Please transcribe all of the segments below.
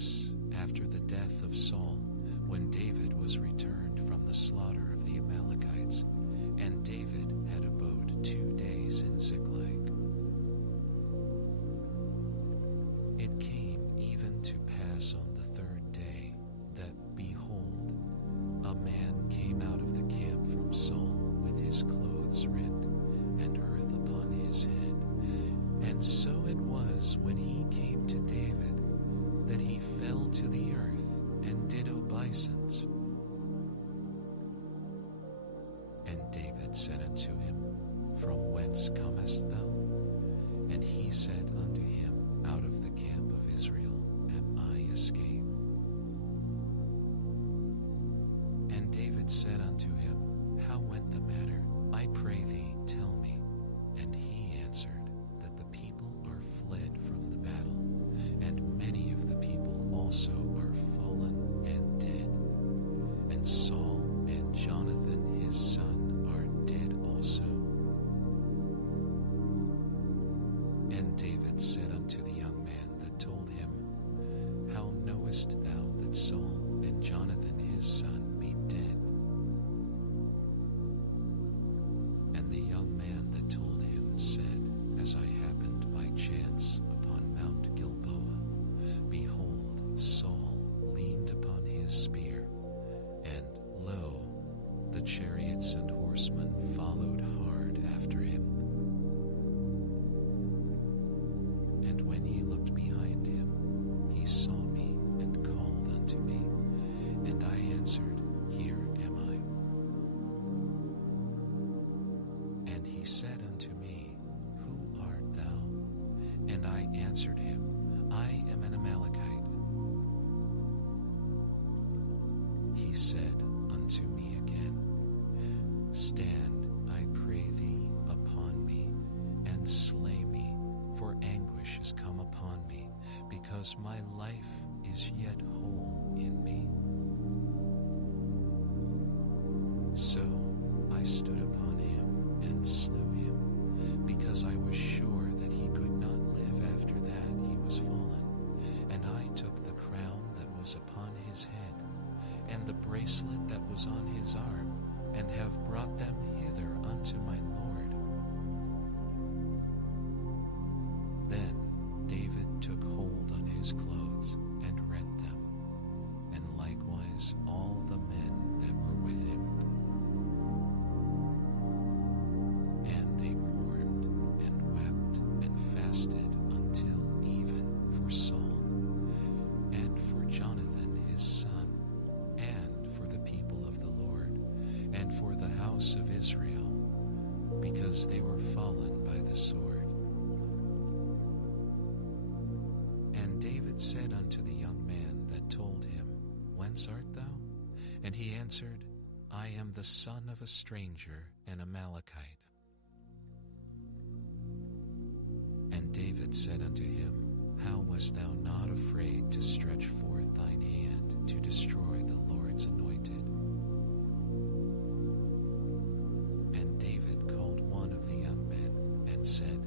this, after the death of Saul, when David was returned from the slaughter of the Amalekites, and David had abode 2 days in Ziklag. It came even to pass on the 3rd day that, behold, a man came out of the camp from Saul with his clothes rent, and earth upon his head. And so it was, when he came to David, that he fell to the earth and did obeisance. And David said unto him, From whence comest thou? And he said unto him, Out of the camp of Israel am I escaped. And David said unto him, How went the matter? I pray thee, tell me. And he answered, That the people are fled from the battle, and many of the people also are fallen and dead. And Saul and Jonathan his son are dead also. And David said unto the young man that told him, How knowest thou that Saul and Jonathan his son be dead? And the young man that told him said, As I happened by chance upon Mount Gilboa, behold, Saul leaned upon his spear, and lo, the chariots and horsemen followed hard after him. And when he looked behind him, he saw me and called unto me, and I answered, Here am I. And he said unto me, Who art thou? And I answered him, I am an Amalekite. He said unto me again, Stand, I pray thee, upon me, and slay me, for anguish is come upon me, because my life is yet whole in me. So I stood upon him and slew him, because I was sure that he could not live after that he was fallen. And I took the crown that was upon his head, and the bracelet that was on his arm, and have brought them hither unto my Lord. Then David took hold on his clothes and rent them, and likewise all the men that were with him. And they mourned and wept and fasted until even for Saul, and for Jonathan his son, and for the people of the Lord, and for the house of Israel, because they were fallen by the sword. And David said unto the young man that told him, Whence art thou? And he answered, I am the son of a stranger, an Amalekite. And David said unto him, How wast thou not afraid to stretch forth thine hand to destroy the Lord's anointed? And David called one of the young men and said,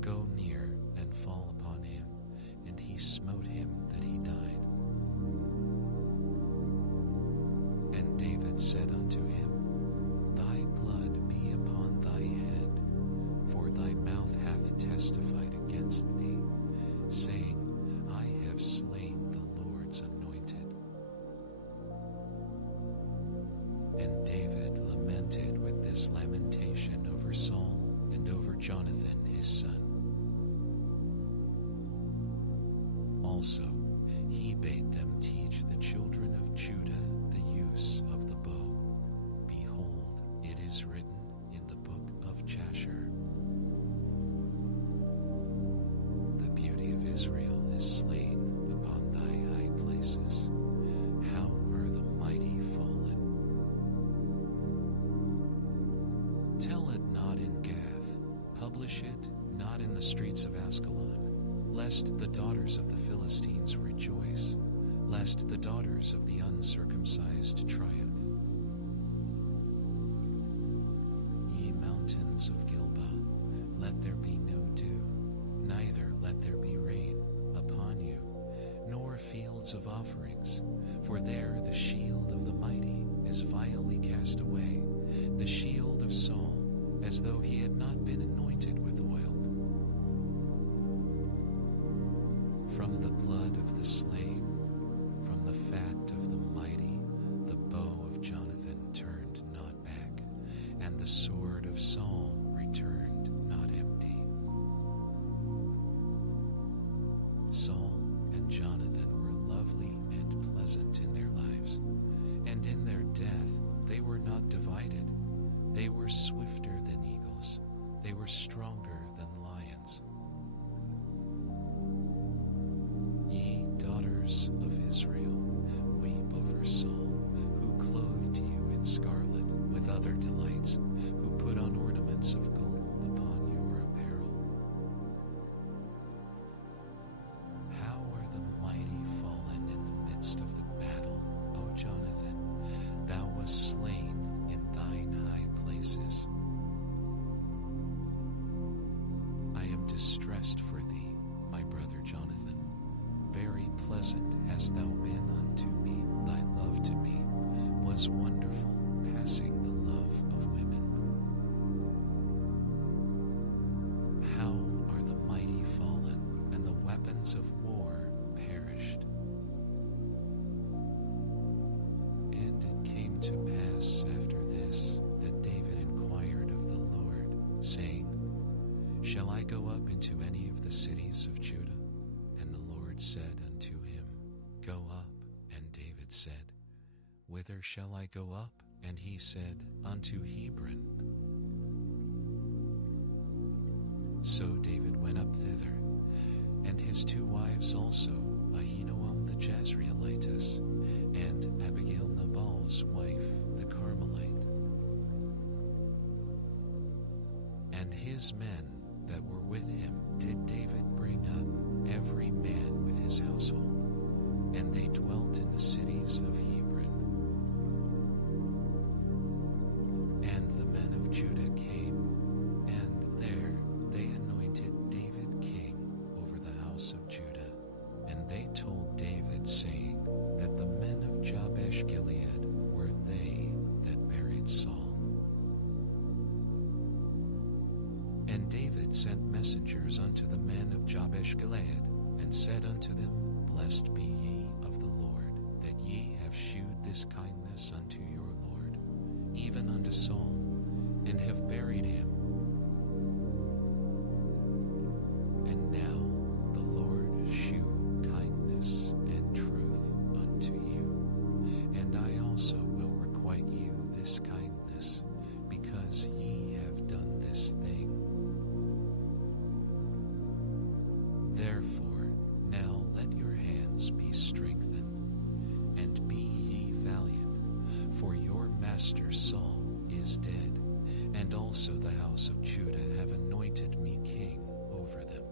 Go near and fall upon him. And he smote him that he died. And David said unto him, Thy blood be upon thy head, for thy mouth hath testified against thee, saying, I have slain the Lord's anointed. And David lamented with this lamentation over Saul and over Jonathan his son. Also, he bade them teach the children of Judah the use of the bow. Behold, it is written in the book of Jasher, The beauty of Israel is slain upon thy high places. How were the mighty fallen? Tell it not in Gath, publish it not in the streets of Askelon, lest the daughters of the Philistines rejoice, lest the daughters of the uncircumcised triumph. Ye mountains of Gilboa, let there be no dew, neither let there be rain upon you, nor field fields of offerings. For there the shield of the mighty is vilely cast away, the shield of Saul, as though he had not been anointed with oil. From the blood of the slain, from the fat of the mighty, the bow of Jonathan turned not back, and the sword of Saul returned not empty. Saul and Jonathan were lovely and pleasant in their lives, and in their death they were not divided. They were swifter than eagles, they were stronger than lions. Ye daughters of Israel, weep over Saul, who clothed you in scarlet with other delights, who put on ornaments of gold upon your apparel. How are the mighty fallen in the midst of the battle, O Jonathan? Thou wast slain in thine high places. I am distressed for thee, my brother Jonathan. Very pleasant hast thou been unto me. Thy love to me was wonderful, passing the love of women. How are the mighty fallen, and the weapons of war perished? And it came to pass after this that David inquired of the Lord, saying, Shall I go up into any of the cities of Judah? And the Lord said unto him, Go up. And David said, Whither shall I go up? And he said, Unto Hebron. So David went up thither, and his two wives also, Ahinoam the Jezreelitess, and Abigail Nabal's wife, the Carmelite. And his men that were with him did David bring up, every man with his household, and they dwelt in the cities of Hebron. And the men of Judah came, and there they anointed David king over the house of Judah. And they told David, saying, that the men of Jabesh Gilead were they that buried Saul. And David sent messengers unto the men of Jabesh Gilead, and said unto them, Blessed be ye of the Lord, that ye have shewed this kindness unto your Lord, even unto Saul, and have buried him. And now the Lord shew kindness and truth unto you, and I also will requite you this kindness, because ye have done this thing. Therefore, now let your hands be strengthened, and be ye valiant, for your master Saul is dead, and also the house of Judah have anointed me king over them.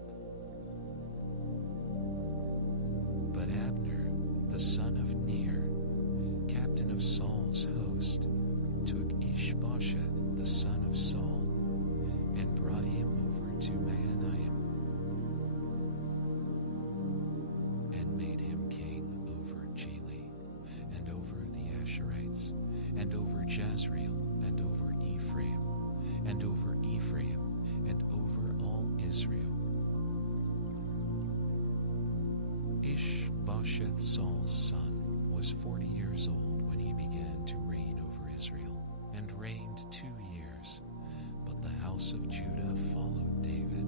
But Abner, the son of Ner, captain of Saul's host, took Ishbosheth, the son of Saul, and brought him over to Mahanaim, and made him king over Gili, and over the Asherites, and over Jezreel, and over Ephraim, and over Ephraim, and over all Israel. Ishbosheth, Saul's son, was 40 years old when he began to reign over Israel, and reigned 2 years. But the house of Judah followed David.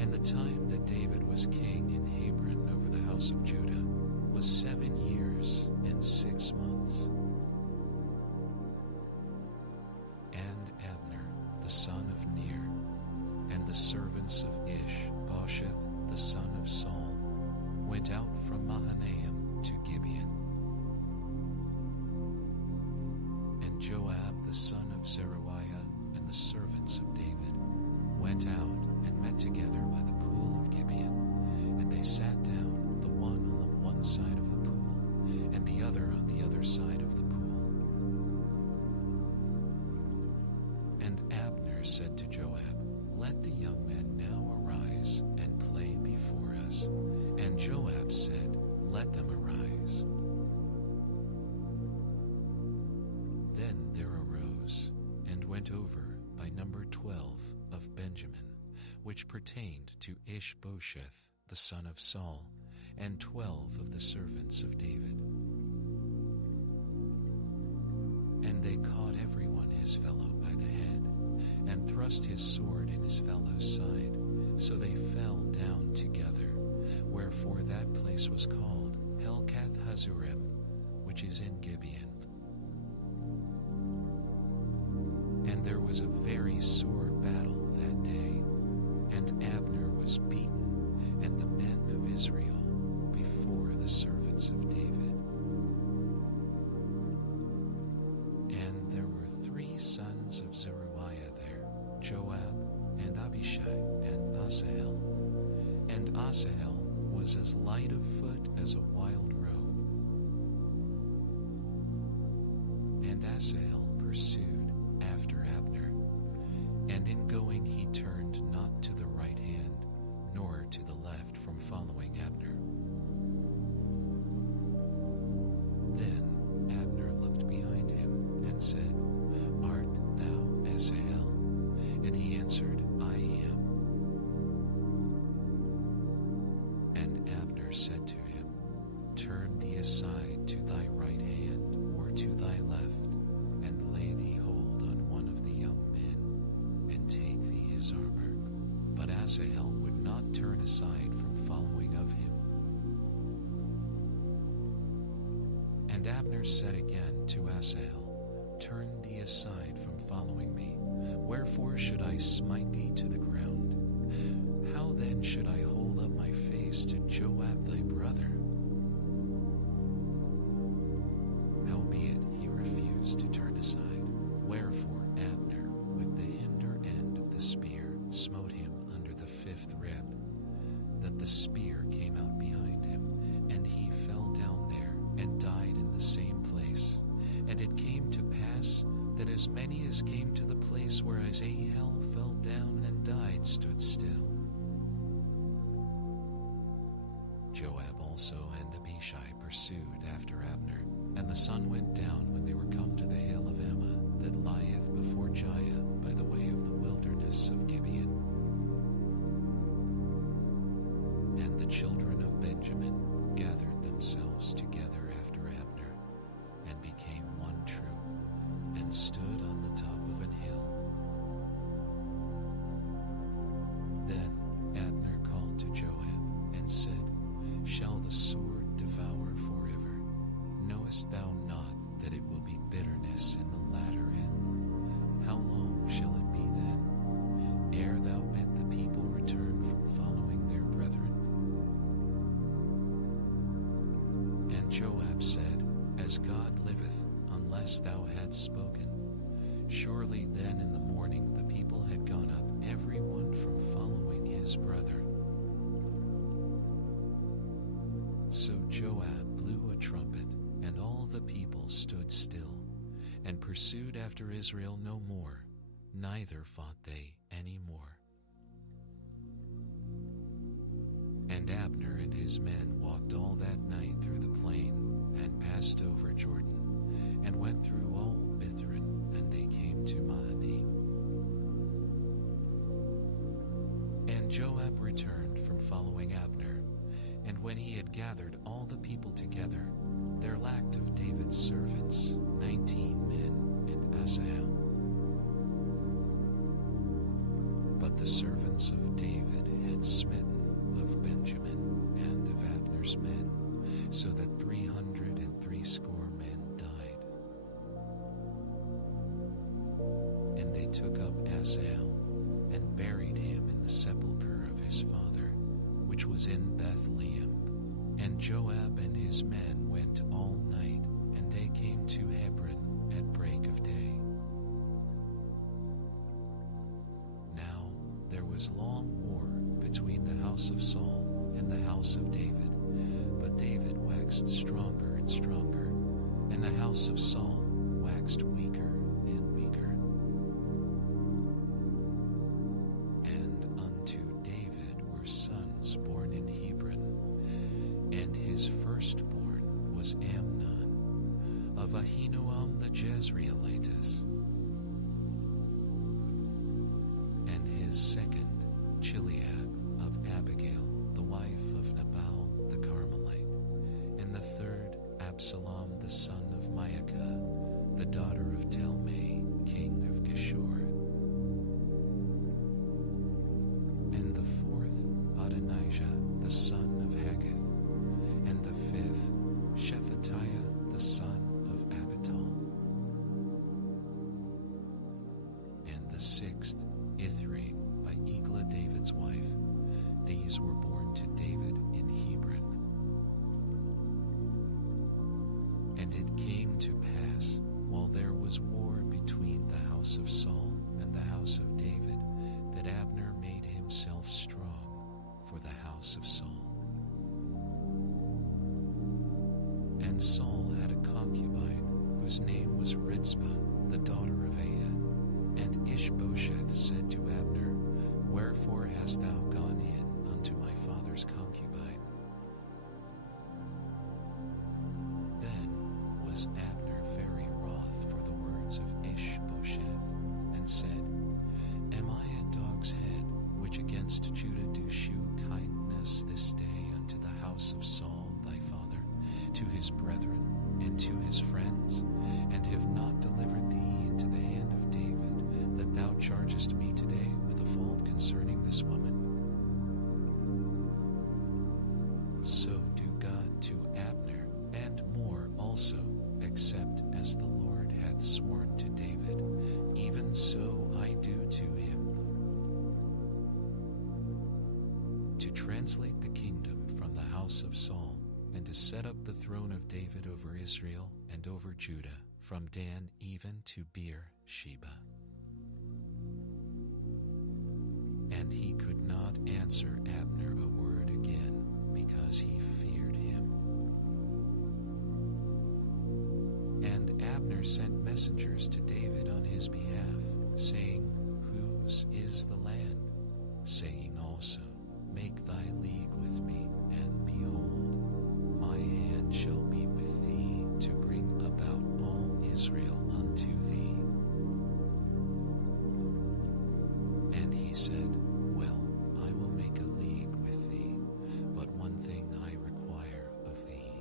And the time that David was king in Hebron over the house of Judah was 7 years and 6 months. And Abner, the son of Ner, and the servants of Ishbosheth, the son of Saul, went out from Mahanaim to Gibeon. And Joab, the son of Zeruiah, and the servants of David went out and met together by the pool of Gibeon, and they sat down, the one on the one side of the pool, and the other on the other side of the pool. And Abner said to Joab, Let the young men now arise and play before us, Joab said, "Let them arise." Then there arose and went over by number 12 of Benjamin, which pertained to Ishbosheth the son of Saul, and 12 of the servants of David. And they caught everyone his fellow by the head, and thrust his sword in his fellow's side, so they fell down together, wherefore that place was called Helkath Hazurim, which is in Gibeon. And there was a very sore battle that day, and Abner was beaten, and the men of Israel before the servants of David. And there were 3 sons of Zeruiah there, Joab, and Abishai, and Asahel. And Asahel was as light of foot as a wild roe. And Asahel pursued after Abner, and in going he turned not to the right hand, nor to the left from following Abner. Then Abner looked behind him and said, "Art thou Asahel?" And he answered, "I am." And Abner said to him, "Turn thee aside to thy right hand, or to thy left, and lay thee hold on one of the young men, and take thee his armor." But Asahel would not turn aside from following of him. And Abner said again to Asahel, "Turn thee aside from following me. Wherefore should I smite thee to the ground? How then should I hold up my face to Joab thy brother?" Howbeit he refused to turn aside. Wherefore Abner, with the hinder end of the spear, smote him under the 5th rib, that the spear came out behind him, and he fell down there, and died in the same place. And it came to pass that as many as came to the place where Asahel fell down and died stood still. Joab also and Abishai pursued after Abner, and the sun went down when they were come to the hill of Ammah, that lieth before Giah by the way of the wilderness of Gibeon. And the children of Benjamin gathered themselves together after Abner, and became one troop, and stood on the top of an hill. Then Abner called to Joab, and said, "Shall the sword devour forever? Knowest thou not that it will be bitterness in the latter end? How long shall it be then, ere thou bid the people return from following their brethren?" And Joab said, "As God liveth, unless thou hadst spoken, surely then in the morning the people had gone up every one from following his brother." So Joab blew a trumpet, and all the people stood still, and pursued after Israel no more, neither fought they any more. And Abner and his men walked all that night through the plain, and passed over Jordan, and went through all Bithron, and they came to Mahanaim. And Joab returned from following Abner, and when he had gathered all the people together, there lacked of David's servants 19 men in Asahel. But the servants of David had smitten of Benjamin and of Abner's men, so that 360 men died. And they took up Asahel, and buried him in the sepulchre of his father, which was in Bethlehem. And Joab and his men went all night, and they came to Hebron at break of day. Now there was long war between the house of Saul and the house of David, but David waxed stronger and stronger, and the house of Saul waxed weaker and weaker. And unto David were sons born in Hebron, was Amnon of Ahinoam the Jezreelitess, and his second, Chileab of Abigail, the wife of Nabal the Carmelite, and the third, Absalom the son of Maacah, the daughter of Talmai, king of Geshur, and the fourth, Adonijah the son of Haggith, and the fifth, Shephatiah the son of Abital, and the sixth, Ithri by Eglah David's wife. These were born to David in Hebron. And it came to pass, while there was war between the house of Saul and the house of David, that Abner made himself strong for the house of Saul. And Saul had a concubine, whose name was Rizpah, the daughter of Aiah. And Ishbosheth said to Abner, Wherefore hast thou gone in unto my father's concubine? Then was Abner very wroth for the words of Ishbosheth, and said, Am I a dog's head, which against Judah do shew kindness this day unto the house of Saul thy father, to his brethren, and to his friends, and have not delivered thee into the hand of David, that thou chargest me today with a fault concerning this woman? So do God to Abner, and more also, except as the Lord hath sworn to David, even so I do to him. To translate the kingdom from the house of Saul, and to set up the throne of David over Israel and over Judah, from Dan even to Beer-sheba. And he could not answer Abner a word again, because he feared him. And Abner sent messengers to David on his behalf, saying, Whose is the land? Saying also, Make thy league with me, and behold, my hand shall be with thee, to bring about all Israel unto thee. And he said, Well, I will make a league with thee, but one thing I require of thee,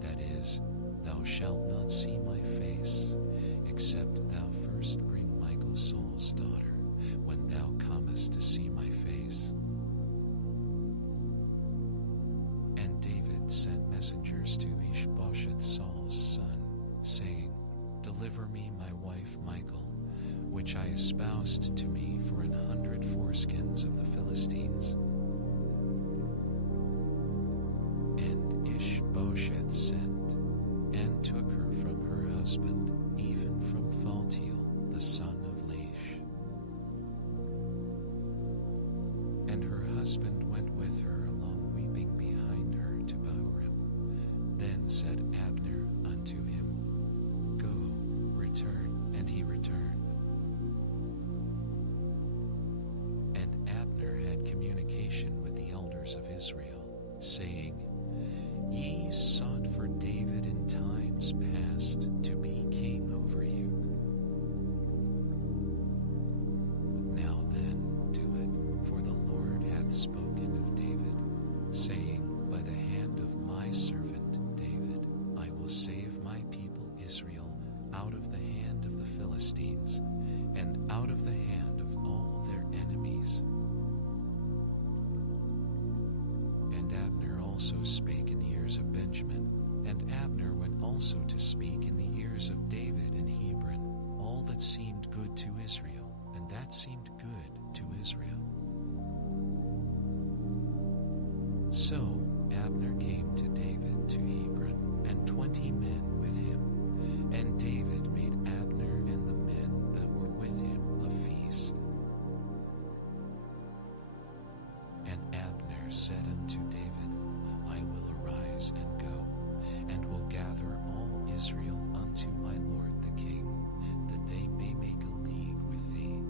that is, thou shalt not see my face, except thou first bring Michal Saul's daughter, when thou comest to see my face. And David sent messengers to Ishbosheth Saul's son, saying, Deliver me my wife Michal, which I espoused to me for 100 foreskins of the Philistines. And Ishbosheth sent, and took her from her husband, even from Phaltiel, the son of Laish. And her husband went with her along weeping behind her to Bahurim. Then said Abner unto him, Go, return. And he returned. And Abner had communication with the elders of Israel, saying, Ye sought for David in times past to be king over you. Now then, do it, for the Lord hath spoken of David, saying, By the hand of my servant David I will save my people Israel out of the hand of the Philistines, and out of the hand of all their enemies. And Abner also spake in the ears of Benjamin, and Abner went also to speak in the ears of David in Hebron, all that seemed good to Israel, and that seemed good to Israel. So Abner came to David to Hebron, and 20 men with him, and David made Abner and the men that were with him a feast. And Abner said unto David, I will arise and go, and will gather all Israel unto my lord the king, that they may make a league with thee,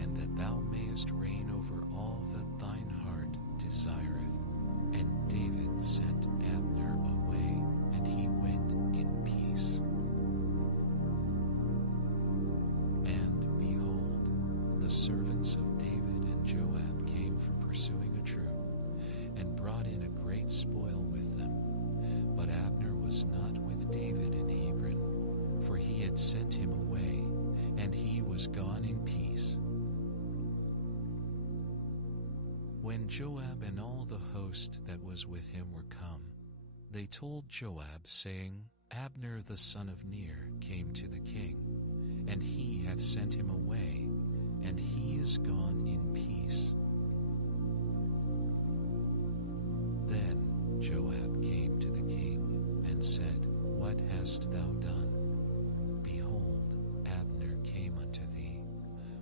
and that thou mayest reign over all that thine heart desireth. And David sent Abner away, and he went. servants of David and Joab came from pursuing a troop, and brought in a great spoil with them. But Abner was not with David in Hebron, for he had sent him away, and he was gone in peace. When Joab and all the host that was with him were come, they told Joab, saying, Abner the son of Ner came to the king, and he hath sent him away, and he is gone in peace. Then Joab came to the king and said, What hast thou done? Behold, Abner came unto thee.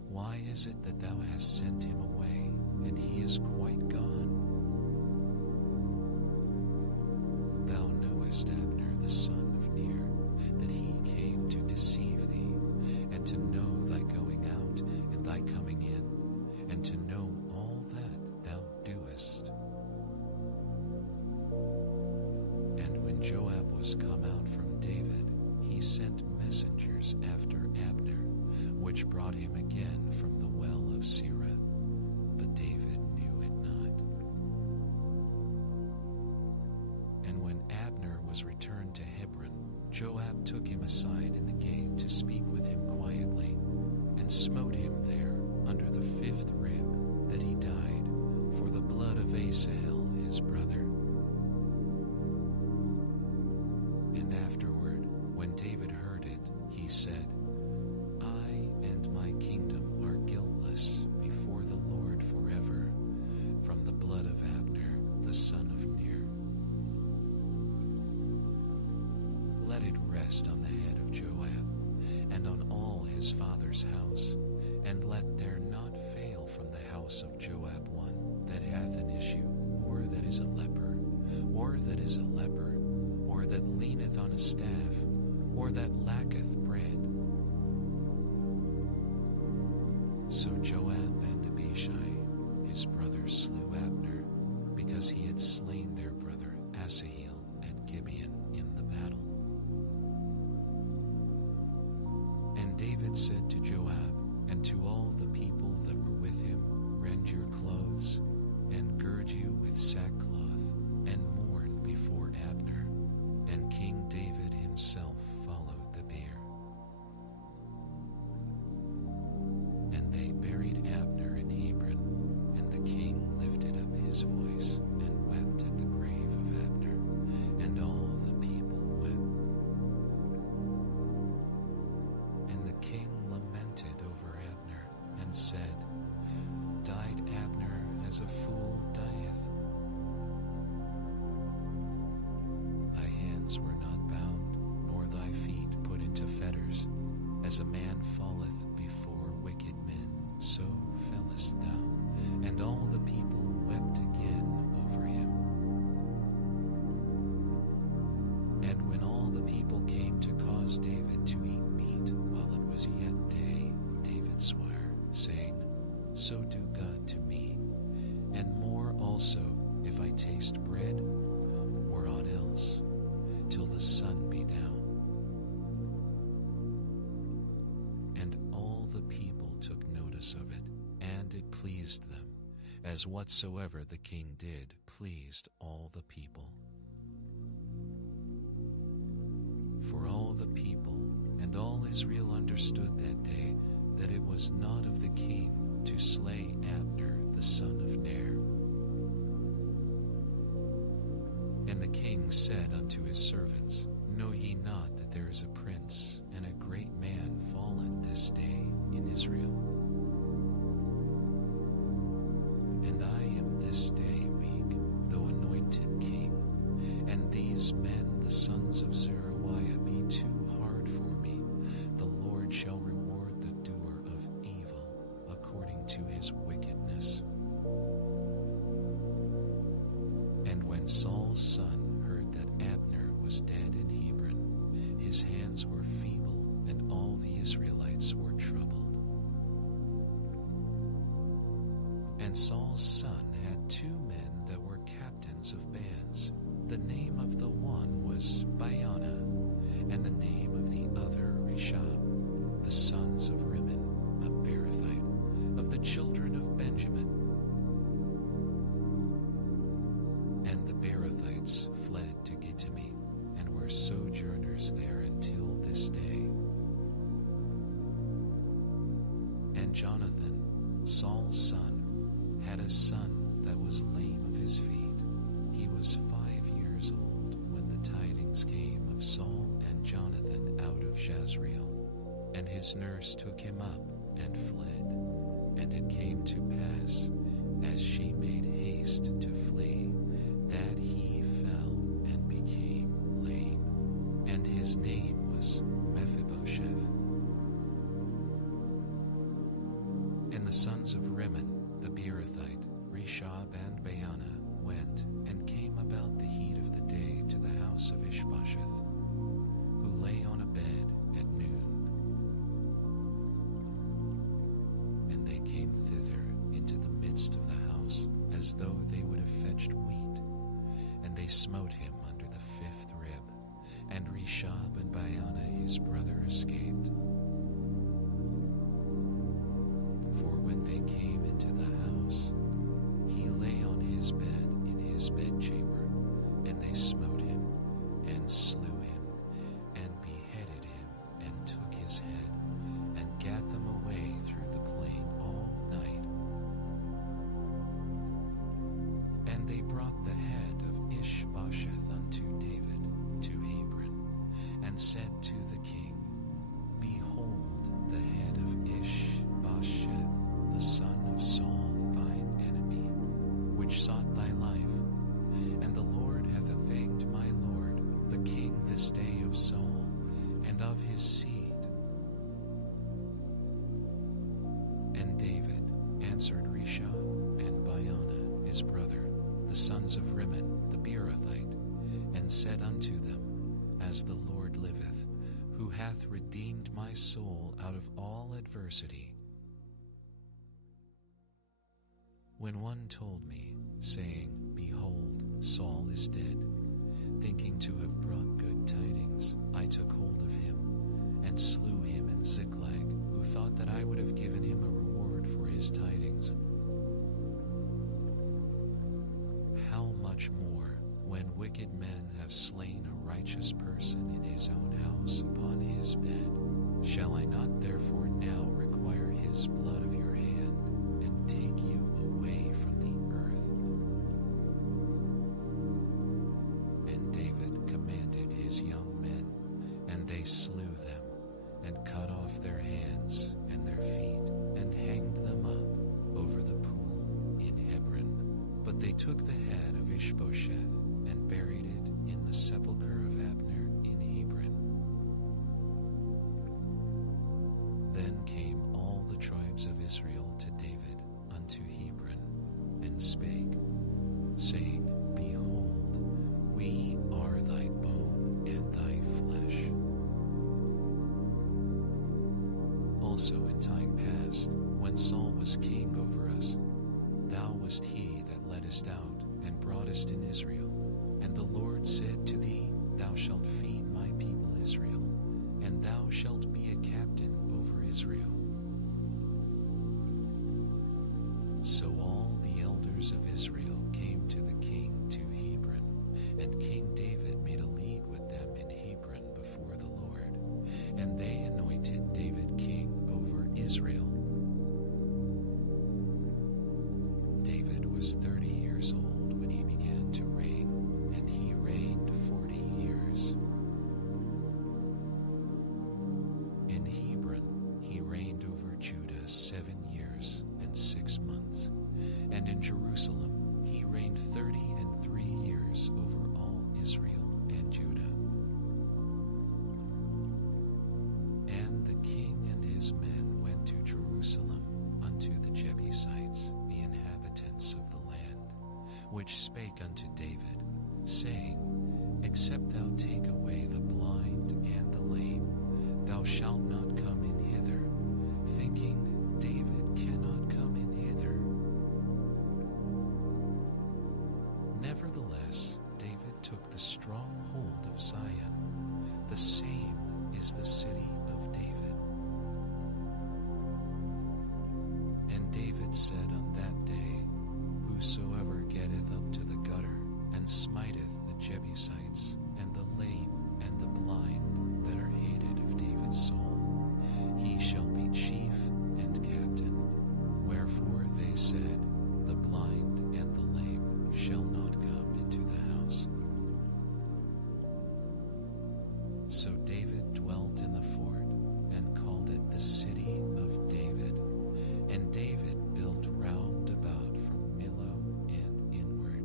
Why is it that thou hast sent him away, and he is quite gone? Thou knowest Abner the son of Ner, that he came to deceive thee, and to know thy going out and thy coming in, and to know all that thou doest. And when Joab was come out from David, he sent messengers after Abner, which brought him again from the well of Sirah, but David knew it not. And when Abner was returned to Hebron, Joab took him aside in the gate to speak with him quietly, and smote him there under the 5th rib, that he died, for the blood of Asahel his brother. And afterward, when David heard it, he said, I and my kingdom are guiltless before the Lord forever, from the blood of Abner the son of Ner. Let it rest on the head of Joab, and on all his father's house, and let there not fail from the house of Joab one that hath an issue, or that is a leper, or that is a leper, or that leaneth on a staff, or that lacketh bread. So Joab and Abishai, his brothers, slew Abner, because he had slain their brother Asahel at Gibeon in the battle. And David said to Joab and to all the people that were with him, Rend your clothes, and gird you with sackcloth, and mourn before Abner. And King David himself followed the bier. And they buried Abner in Hebron, and the king lifted up his voice and wept at the grave of Abner, and all the people wept. And the king lamented over Abner, and said, Died Abner as a fool dieth? Thy hands were not bound, nor thy feet put into fetters. As a man falleth before wicked men, so fellest thou. And all the people wept again over him. And when all the people came to cause David to eat meat while it was yet day, David sware, saying, So do God to me, and more also, if I taste bread, or aught else, till the sun be down. And all the people took notice of it, and it pleased them, as whatsoever the king did pleased all the people. For all the people and all Israel understood that day that it was not of the king to slay Abner the son of Ner. And the king said unto his servants, Know ye not that there is a prince and a great man fallen this day in Israel? And I am this day weak, though anointed king, and these men, the sons of Zeruiah, be too hard for me. The Lord shall reward the doer of evil according to his wickedness. And when Saul's son heard that Abner was dead in Hebron, his hands were feeble, and all the Israelites were troubled. And Saul's son had 2 men that were captains of bands. The name of the one was Baana, and the name of the other Reshab, the sons of Rimmon, a Beerothite, of the children of Benjamin. And the Beerothites fled to Gittimi, and were sojourners there until this day. And Jonathan, Saul's son, had a son that was lame of his feet. He was 5 years old when the tidings came of Saul and Jonathan out of Jezreel. And his nurse took him up and fled. And it came to pass, as she made haste to flee, that he fell and became lame. And his name was Mephibosheth. And the sons of Rimmon, the Beerothite, Reshab and Baanah, went and came about the heat of the day to the house of Ishbosheth, who lay on a bed at noon. And they came thither into the midst of the house, as though they would have fetched wheat. And they smote him under the 5th rib, and Reshab and Baanah his brother escaped. For when they came into the house, he lay on his bed in his bedchamber, and they smote him, and slew him, and beheaded him, and took his head, and gat them away through the plain all night. And they brought the head of Ishbosheth unto David to Hebron, and said to the king, Behold, the head of Ishbosheth, the son of Saul, thine enemy, which sought thy life. And the Lord hath avenged my lord, the king, this day of Saul, and of his seed. And David answered Reshab and Baanah his brother, the sons of Rimmon the Beerothite, and said unto them, As the Lord liveth, who hath redeemed my soul out of all adversity. When one told me, saying, Behold, Saul is dead, thinking to have brought good tidings, I took hold of him, and slew him in Ziklag, who thought that I would have given him a reward for his tidings. How much more, when wicked men have slain a righteous person in his own house upon his bed, shall I not therefore now require his blood of your hand, and take you away from the earth? And David commanded his young men, and they slew them, and cut off their hands and their feet, and hanged them up over the pool in Hebron. But they took the head of Ishbosheth, and buried it in the sepulchre of Abner in Hebron. Then came all the tribes of Israel to David unto Hebron, and spake, saying, Behold, we are thy bone and thy flesh. Also in time past, when Saul was king over us, thou wast he that leddest out and broughtest in Israel. And the Lord said to thee, Thou shalt feed my people Israel, and thou shalt be a captain over Israel. So all the elders of Israel came to the king to Hebron, and King David made a league with them in Hebron before the Lord, and they anointed David king over Israel. David was 30 years old when he began to reign, and he reigned 40 years. In Hebron he reigned over Judah 7 years and 6 months, and in Jerusalem he reigned 33 years over all Israel and Judah. And the king and his men went to Jerusalem unto the Jebusites, the inhabitants of the land, which spake unto David, saying, Except thou take away the blind and the lame, thou shalt not come in hither, thinking, David cannot come in hither. Nevertheless, David took the stronghold of Zion. The same is the city of David. And David Lord said on that day, Whosoever getteth up to the gutter, and smiteth the Jebusites, and the lame, and the blind, that are hated of David's soul, he shall be chief and captain. Wherefore they said, The blind and the lame shall not come into the house. So David dwelt in the fort, and called it the city of David. And David built round about from Millo and inward.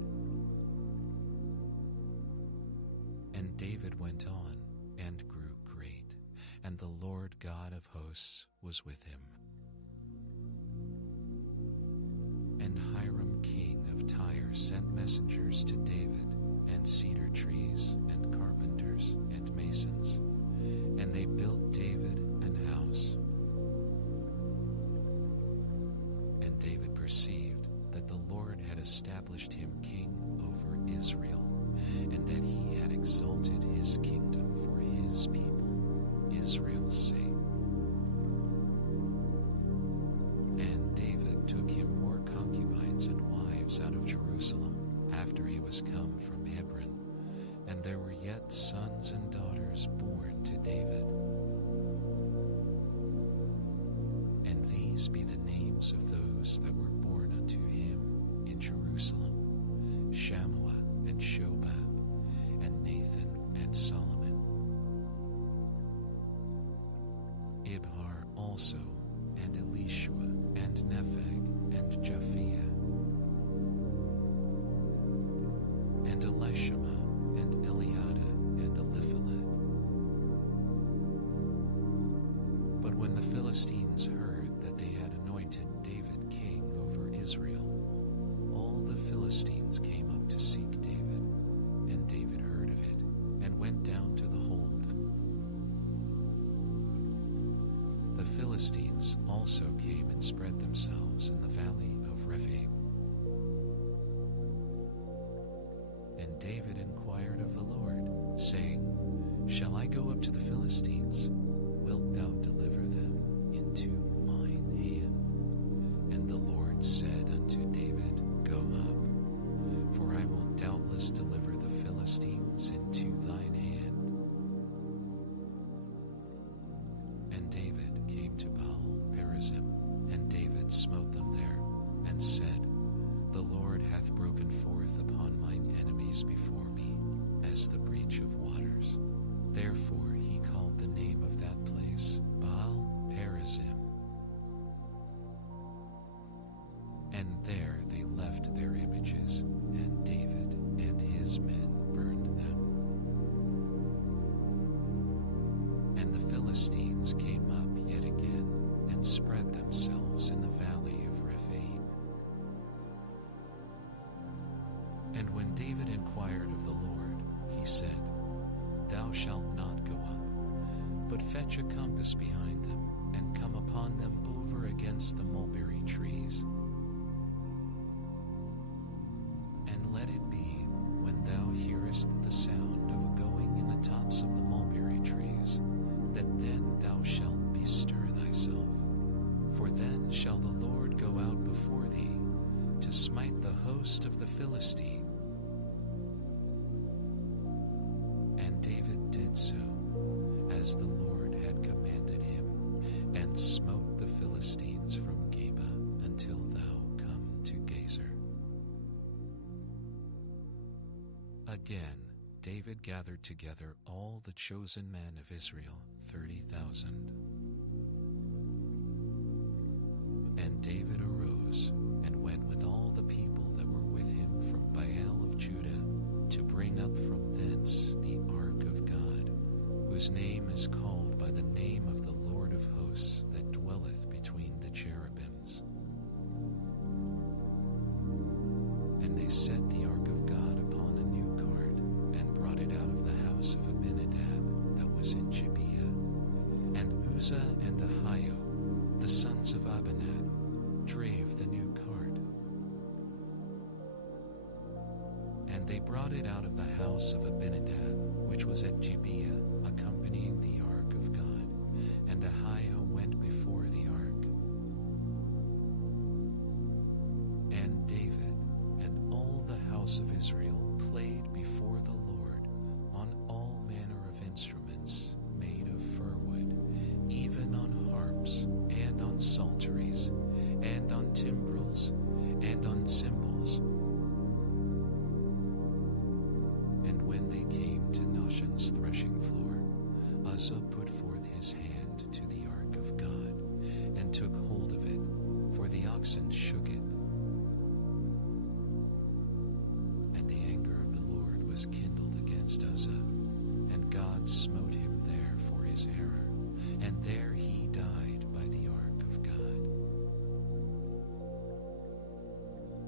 And David went on, and grew great, and the Lord God of hosts was with him. And Hiram king of Tyre sent messengers to David, and cedar trees, and carpenters, and masons, and they built David an house. And David perceived that the Lord had established him king over Israel, and that he had exalted his kingdom for his people, Israel's sake. And David took him more concubines and wives out of Jerusalem after he was come from Hebron, and there were yet sons and daughters born to David. And these be the names of those that were born unto him in Jerusalem, Shammua and Shobab, and Nathan and Solomon. Ibhar also, and Elishua, and Nepheg, and Japhia, and Elishama, and Eliada, and Eliphalet. But when the Philistines heard that they had anointed David king over Israel, all the Philistines came up to seek David, and David heard of it, and went down to the hold. The Philistines also came and spread themselves in the valley of Rephaim. And David inquired of the Lord, saying, Shall I go up to the Philistines? Wilt thou deliver them into mine hand? And the Lord said unto David, Go up, for I will doubtless deliver the Philistines into thine hand. And David came to Baal Perazim, and David smote them there, and said, The Lord hath broken forth upon mine enemies before me, as the breach of waters. Therefore he called the name of that place Baal Perazim. And there they left their images, and David and his men burned them. And the Philistines came up yet again, and spread themselves in the valley of Rephaim. And when David inquired of the Lord, he said, Thou shalt not go up, but fetch a compass behind them, and come upon them over against the mulberry trees. And let it be, when thou hearest the sound of a going in the tops of the mulberry trees, that then thou shalt bestir thyself. For then shall the Lord go out before thee, to smite the host of the Philistine. And David did so, as the Lord had commanded him, and smote the Philistines from Geba until thou come to Gezer. Again, David gathered together all the chosen men of Israel, 30,000. And David arose, and went with all the people that were with him from Baal of Judah, to bring up from thence the ark of God, whose name is called by the name of the Lord of hosts, that dwelleth between the cherubims. And they set the ark of God upon a new cart, and brought it out of the house of Abinadab that was in Gibeah. And Uzzah and Ahio, the sons of Abinadab, drave the new cart. And they brought it out of the house of Abinadab, which was at Gibeah, accompanying the ark of God. And Ahio went before the ark. And David and all the house of Israel played before the Lord on all manner of instruments made of fir wood, even on harps, and on psalteries, and on timbrels, and on cymbals. And when they came to Nahshon's threshing floor, Uzzah put forth his hand to the ark of God, and took hold of it, for the oxen shook it. And the anger of the Lord was kindled against Uzzah, and God smote him there for his error, and there he died by the ark of God.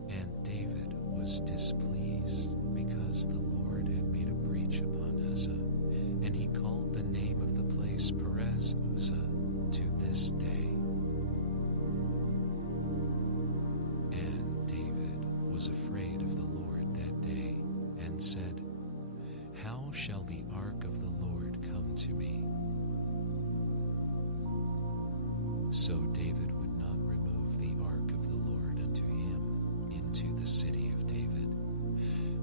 And David was displeased, because the Lord had made a breach upon Uzzah, and he called the name of the place Perez Uzzah to this day. And David was afraid of the Lord that day, and said, "How shall the ark of the Lord come to me?" So David would not remove the ark of the Lord unto him into the city of David,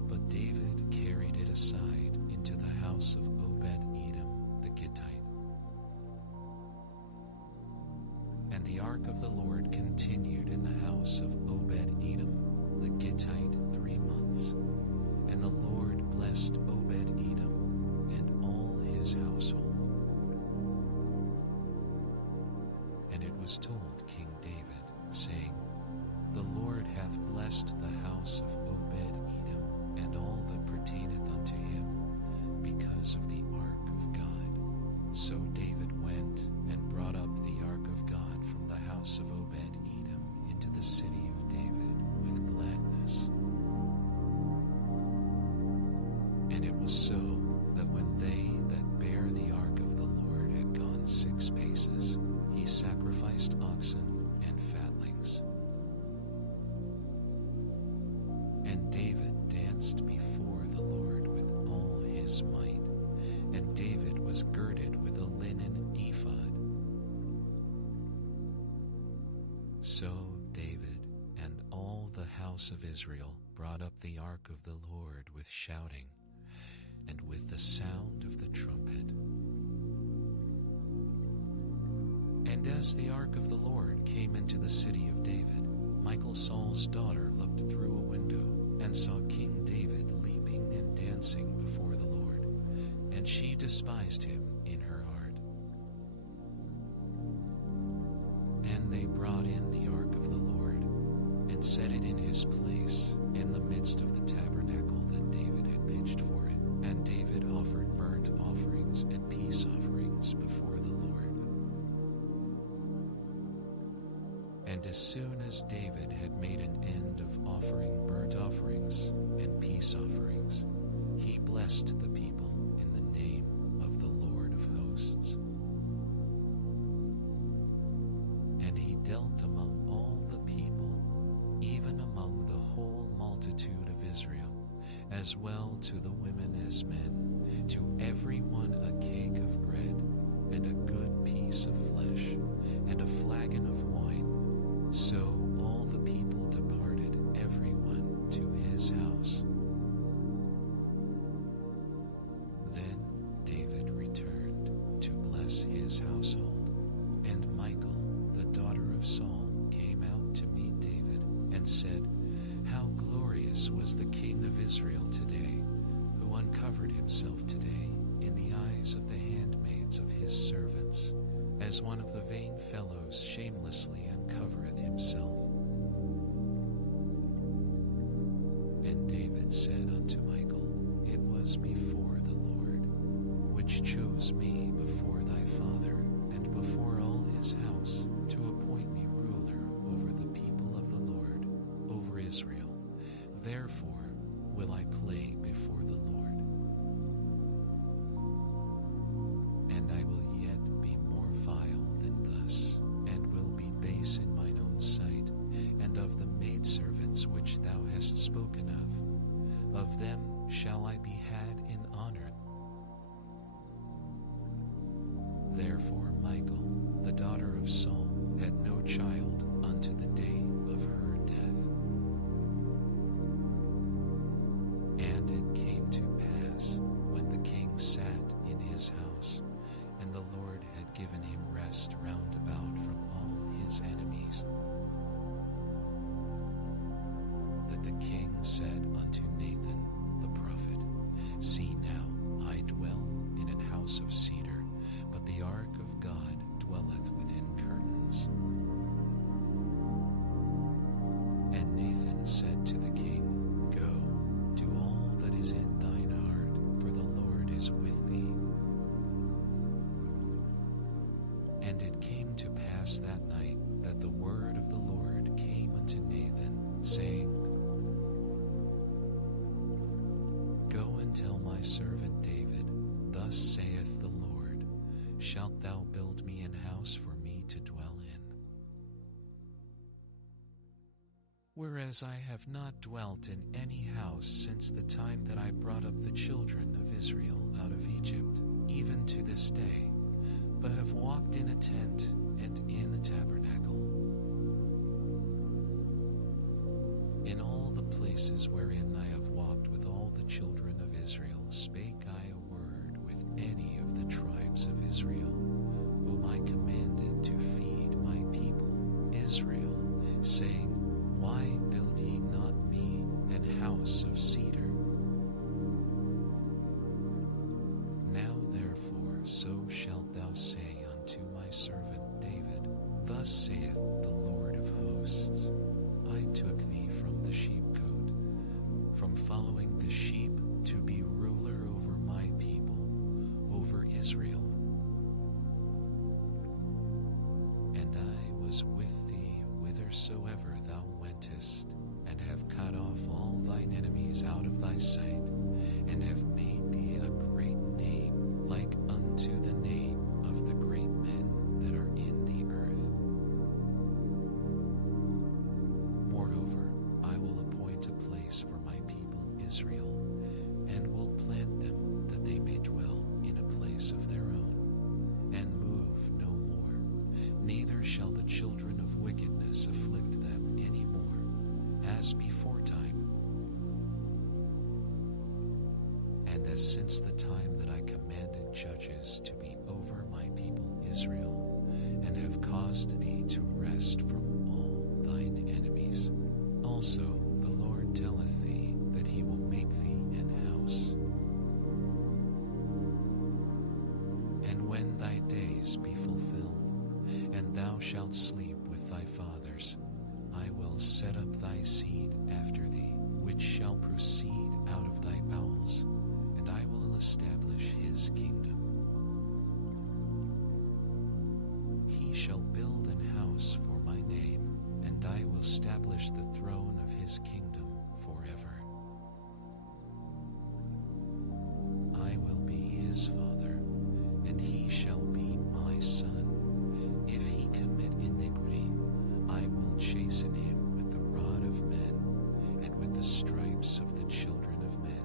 but David carried it aside into the house of Obed-Edom the Gittite. And the ark of the Lord continued in the house of Obed-Edom the Gittite 3 months, and the Lord blessed Obed-Edom and all his household. And it was told King David, saying, "The Lord hath blessed the house of Obed-Edom and all that pertaineth unto him, because of the ark of God." So David went and brought up the ark of God from the house of Obed-Edom into the city of David with gladness. And it was so, that when they that bare the ark of the Lord had gone 6 paces, he sacrificed oxen and fatlings. And David danced before the Lord with all his might, and David was girded with a linen ephod. So David and all the house of Israel brought up the ark of the Lord with shouting, and with the sound of the trumpet. And as the ark of the Lord came into the city of David, Michal, Saul's daughter, looked through a window, and saw King David leaping and dancing before the Lord, and she despised him in her heart. And they brought in the ark of the Lord, and set it in his place in the midst of the tabernacle that David had pitched for it. And David offered burnt offerings and peace offerings before the Lord. And as soon as David had made an end of offering burnt offerings and peace offerings, he blessed the people in the name of the Lord of hosts. And he dealt among all the people, even among the whole multitude of Israel, as well to the women as men, to every one a cake of bread, and a good piece of flesh, and a flagon of wine. So all the people departed, every one to his house. Then David returned to bless his household, and Michal, the daughter of Saul, came out to meet David, and said, "How glorious was the king of Israel today, who uncovered himself today in the eyes of the handmaids of his servants, as one of the vain fellows shamelessly uncovereth himself." And David said unto Michal, "It was before the Lord, which chose me before thy father, and before all his house, to appoint me ruler over the people of the Lord, over Israel. Therefore will I play before the Lord. And I will yet be more vile than thus, and will be base in mine own sight, and of the maidservants which thou hast spoken of them shall I be had in honor." Therefore Michal, the daughter of Saul, had no child unto the day of her death. rest round about from all his enemies. That the king said unto Nathan the prophet, See now, I dwell in an house of cedar, but the ark of God dwelleth within curtains. And Nathan said to the king, Go, do all that is in thine heart, for the Lord is with thee. And it came to pass that night that the word of the Lord came unto Nathan, saying, Go and tell my servant David, Thus saith the Lord, Shalt thou build me an house for me to dwell in? Whereas I have not dwelt in any house since the time that I brought up the children of Israel out of Egypt, even to this day, but have walked in a tent and in a tabernacle. In all the places wherein I have walked with all the children of Israel, spake I a word with any of the tribes of Israel, whom I commanded to feed my people Israel, saying, Why build ye not me an house of cedar? Now therefore so shalt thou say unto my servant David, Thus saith the Lord of hosts, I took thee from the sheepcote, from following the sheep, to be ruler over my people, over Israel. And I was with thee whithersoever thou wentest, and have cut off all thine enemies out of thy sight, and have made thee a great name, like unto the name of the great men that are in the earth. Moreover, I will appoint a place for my people Israel, and will plant them that they may dwell in a place of their own, and move no more. Neither shall the children of wickedness afflict them any more, as beforetime. And as since the time that I commanded judges to be over my people Israel, and have caused thee to rest from all thine enemies. Also the Lord telleth thee that he will make thee an house. And when thy days be fulfilled, and thou shalt sleep with thy fathers, I will set up thy seed after thee, which shall proceed out of thy bowels, and I will establish his kingdom. He shall build an house for my name, and I will establish the throne of his kingdom forever. I will be his father, and he shall be my son. If he commit iniquity, I will chasten him with the rod of men, and with the stripes of the children of men.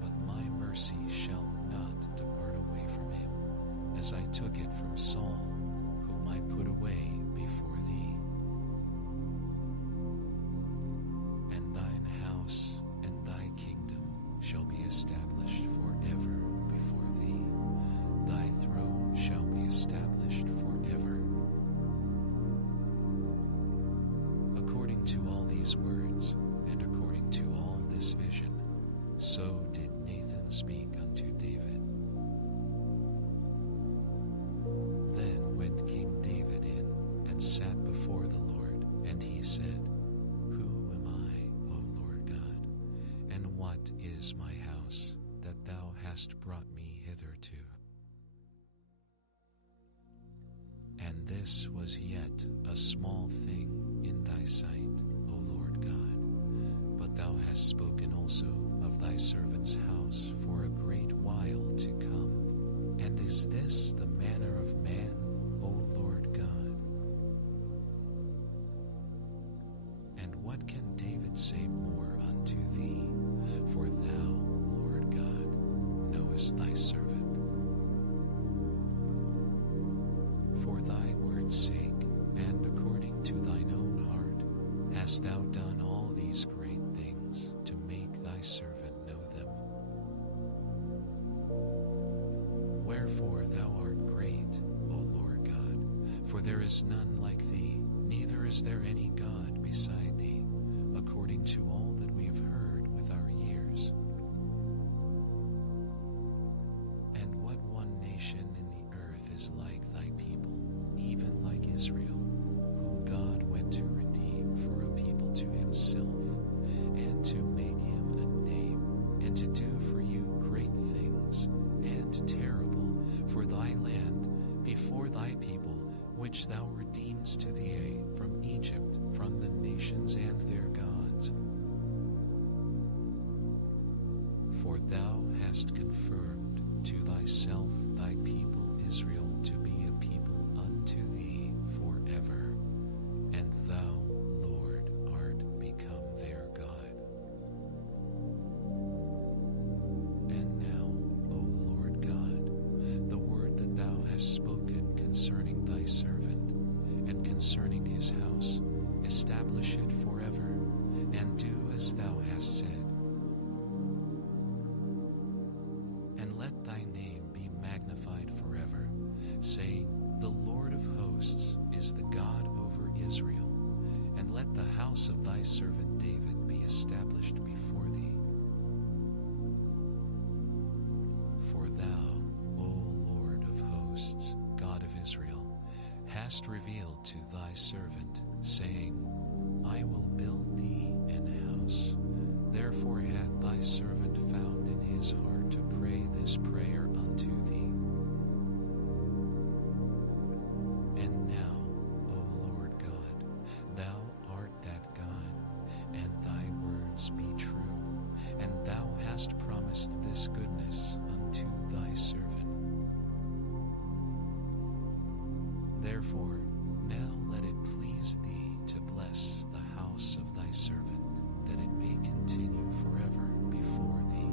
But my mercy shall not depart away from him, as I took it from Saul, whom I put away before thee. And thine house and thy kingdom shall be established forever before thee. Thy throne shall be established forever. According to all these words, and according to all this vision, so did Nathan speak unto David. Then went King David in, and sat before the Lord, and he said, Who am I, O Lord God, and what is my house, that thou hast brought me hitherto? And this was yet a small thing in thy sight, O Lord God, but thou hast spoken also of thy servant's house for a great while to come. And is this the manner of man, O Lord God? And what can David say more unto thee? For thou, Lord God, knowest thy servant. For thy word's sake, and according to thine own heart, hast thou done all these great things to make thy servant know them. Wherefore Therefore thou art great, O Lord God, for there is none like thee, neither is there any God beside thee, according to all that we have heard with our ears. And what one nation in the earth is like thy people, even like Israel, whom God went to redeem for a people to himself, and to make him a name, and to do for you great things, and terrible, for thy land, before thy people, which thou redeemest to thee from Egypt, from the nations and their gods. For thou hast confirmed to thyself thy people Israel to be a people unto thee forever, and thou, Lord, art become their God. And now, O Lord God, the word that thou hast spoken concerning thy servant, and concerning his house, establish it forever, and do as thou hast said. And let thy name be magnified forever, saying, The Lord of hosts is the God over Israel, and let the house of thy servant David be established before thee. For thou, O Lord of hosts, God of Israel, hast revealed to thy servant, saying, I will build thee an house. Therefore hath thy servant found in his heart to pray this prayer unto thee. And now, O Lord God, thou art that God, and thy words be true, and thou hast promised this goodness unto thy servant. Therefore, now let it please thee to bless the house of thy servant, that it may continue forever before thee.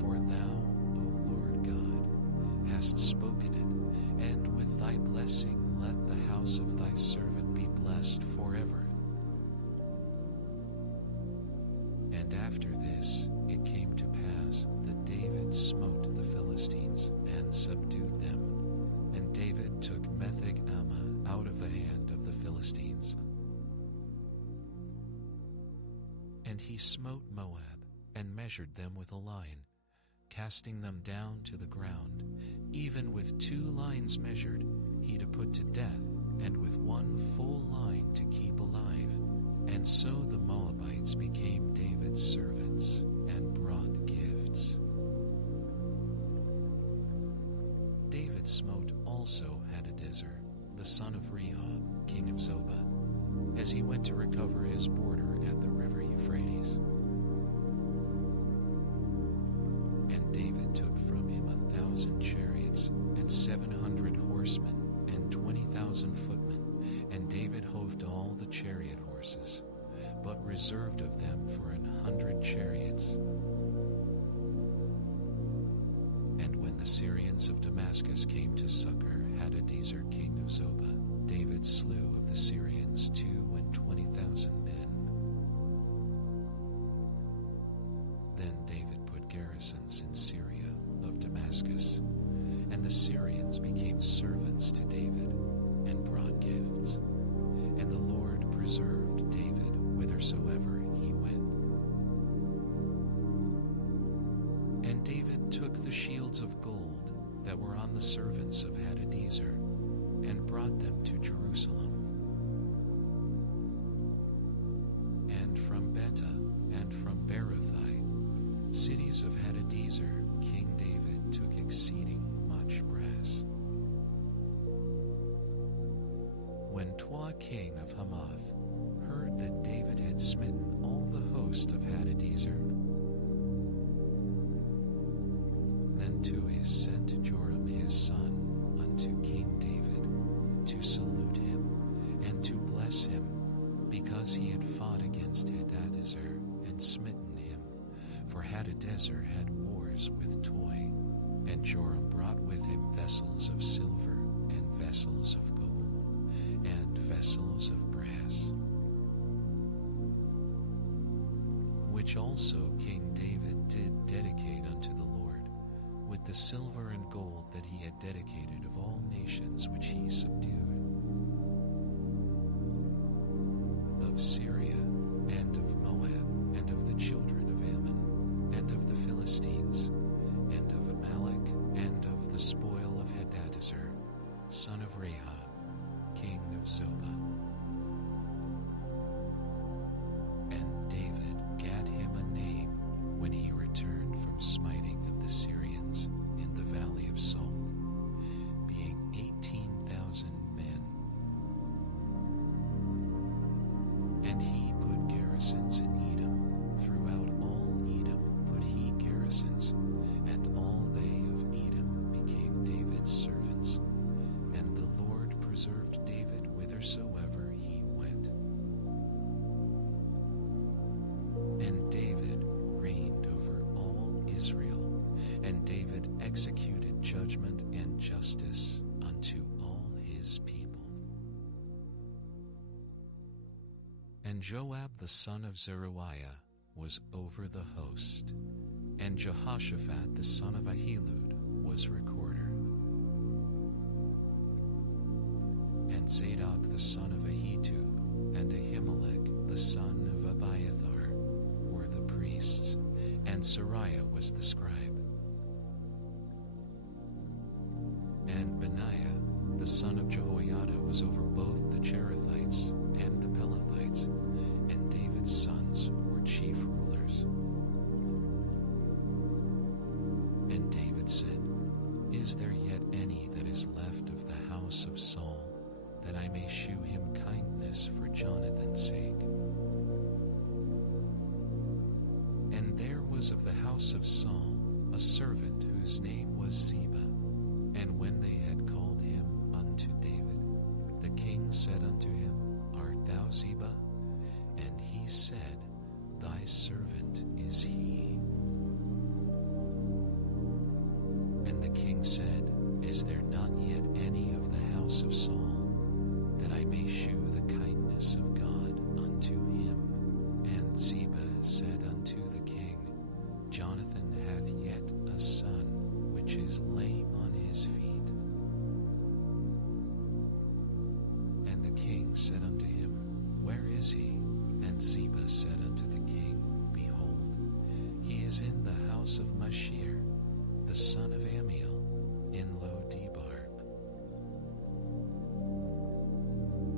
For thou, O Lord God, hast spoken it, and with thy blessing let the house of thy servant be blessed forever. And after this it came to pass that David smote the Philistines and subdued them. And David took Metheg-ammah out of the hand of the Philistines. And he smote Moab, and measured them with a line, casting them down to the ground, even with 2 lines measured, he to put to death, and with 1 full line to keep alive. And so the Moabites became David's servants, and brought gifts. David smote also Hadadezer, the son of Rehob, king of Zobah, as he went to recover his border at the river Euphrates. And David took from him 1,000 chariots, and 700 horsemen, and 20,000 footmen, and David hoved all the chariot horses, but reserved of them for 100 chariots. And when the Syrians of Damascus came to succor Hadadezer, king of Zobah, David slew of the Syrians 22,000 men. Then David put garrisons in Syria of Damascus, and the Syrians became servants to David, and brought gifts. And the Lord preserved David whithersoever he went. And David took the shields of gold that were on the servants of Hadadezer, and brought them to Jerusalem. And from Betah and from Berothai, cities of Hadadezer, King David took exceeding much brass. When Toi, king of Hamath, heard that David had smitten all the host of Hadadezer, then Tuis sent Joram his son unto King David to salute him and to bless him, because he had fought against Hadadezer and smitten him. For Hadadezer had wars with Toi, and Joram brought with him vessels of silver and vessels of gold and vessels of brass, which also King David did dedicate unto the Lord, with the silver and gold that he had dedicated of all nations which he subdued, of Syria, and of Moab, and of the children of Ammon, and of the Philistines, and of Amalek, and of the spoil of Hadadezer, son of Rahab, king of Zobah. And David gat him a name when he returned from smiting of the Syrians in the valley of Salt, being 18,000 men. And he put garrisons in Edom. Throughout all Edom put he garrisons, and all they of Edom became David's servants. And the Lord preserved David whithersoever he went. And David reigned over all Israel, and David executed judgment and justice unto all his people. And Joab the son of Zeruiah was over the host, and Jehoshaphat the son of Ahilud was recorder. And Zadok the son of Ahitub, and Ahimelech the son of Abiathar were the priests, and Sariah was the scribe. And Benaiah the son of Jehoiada was over both the Cherethites and the Pelethites, and David's sons were chief rulers. And David said, Is there yet any that is left of the house of Saul, that I may shew him kindness for Jonathan's sake? And there was of the house of Saul a servant whose name was Ziba. And when they had called him unto David, the king said unto him, Art thou Ziba? And he said, Thy servant is he. And the king said, Is there not yet any of the house of Saul, that I may shew the kindness of God unto him? And Ziba said unto the king, Jonathan hath yet a son, which is lame on his feet. And the king said unto him, Where is he? And Ziba said unto the king, Behold, he is in the house of Mashir, the son of Amiel, in Lo-debar.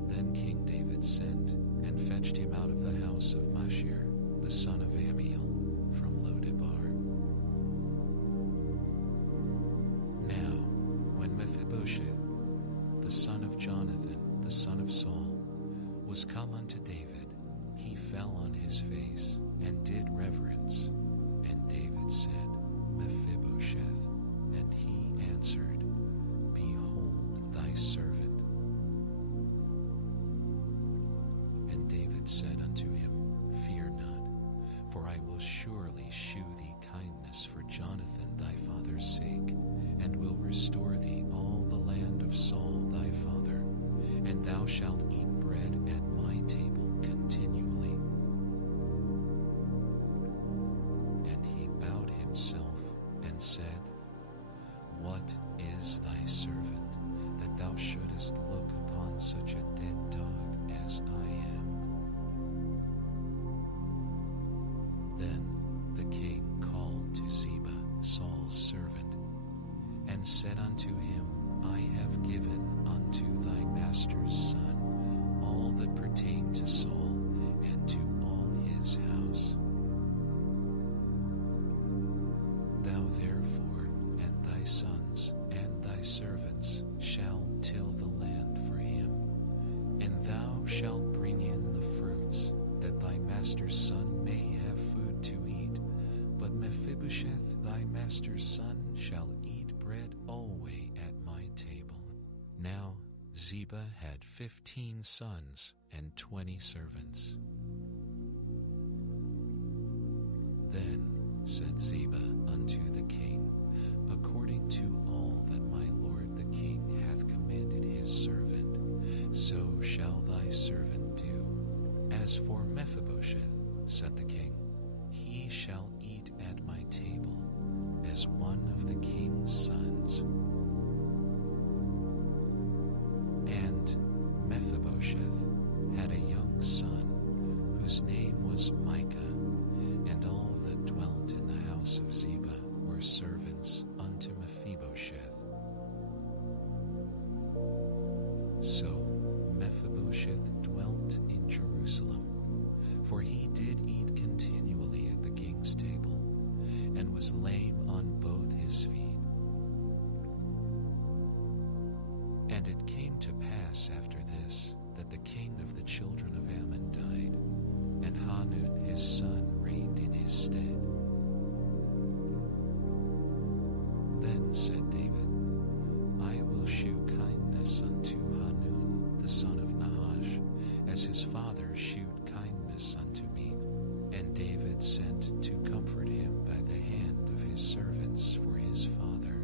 Then King David sent and fetched him out of the house of Mashir, the son of Amiel, from Lo-debar. Now, when Mephibosheth, the son of Jonathan, the son of Saul, was come unto David, he fell on his face and did reverence. And David said, Mephibosheth. And he answered, Behold thy servant. And David said unto him, Fear not, for I will surely shew thee kindness for Jonathan thy father's sake, and will restore thee all the land of Saul thy father, and thou shalt eat bread at my table continually. And he bowed himself and said, What is thy servant, that thou shouldest look upon such a dead dog as I am? Then the king called to Ziba, Saul's servant, and said unto him, I have given unto thy master's son all that pertain to Saul and to all his house. Thou therefore and thy sons and thy servants shall till the land for him, and thou shalt bring in the fruits, that thy master's son may have food to eat. But Mephibosheth thy master's son shall eat bread alway at my table. Now Ziba had 15 sons and 20 servants. Then said Ziba unto the king, According to all that my lord the king hath commanded his servant, so shall thy servant do. As for Mephibosheth, said the king, he shall eat at my table, as one of the king's sons. And Mephibosheth had a young son, whose name was Micah, and all that dwelt in the house of Ziba were servants unto Mephibosheth. So Mephibosheth dwelt in Jerusalem, for he did eat continually at the king's table, and was lame on both his feet. And it came to pass after this, that the king of the children of Ammon died, and Hanun his son reigned in his stead. Then said David, I will shew kindness unto Hanun the son of Nahash, as his father shewed kindness unto me. And David sent to comfort him by the hand of his servants for his father.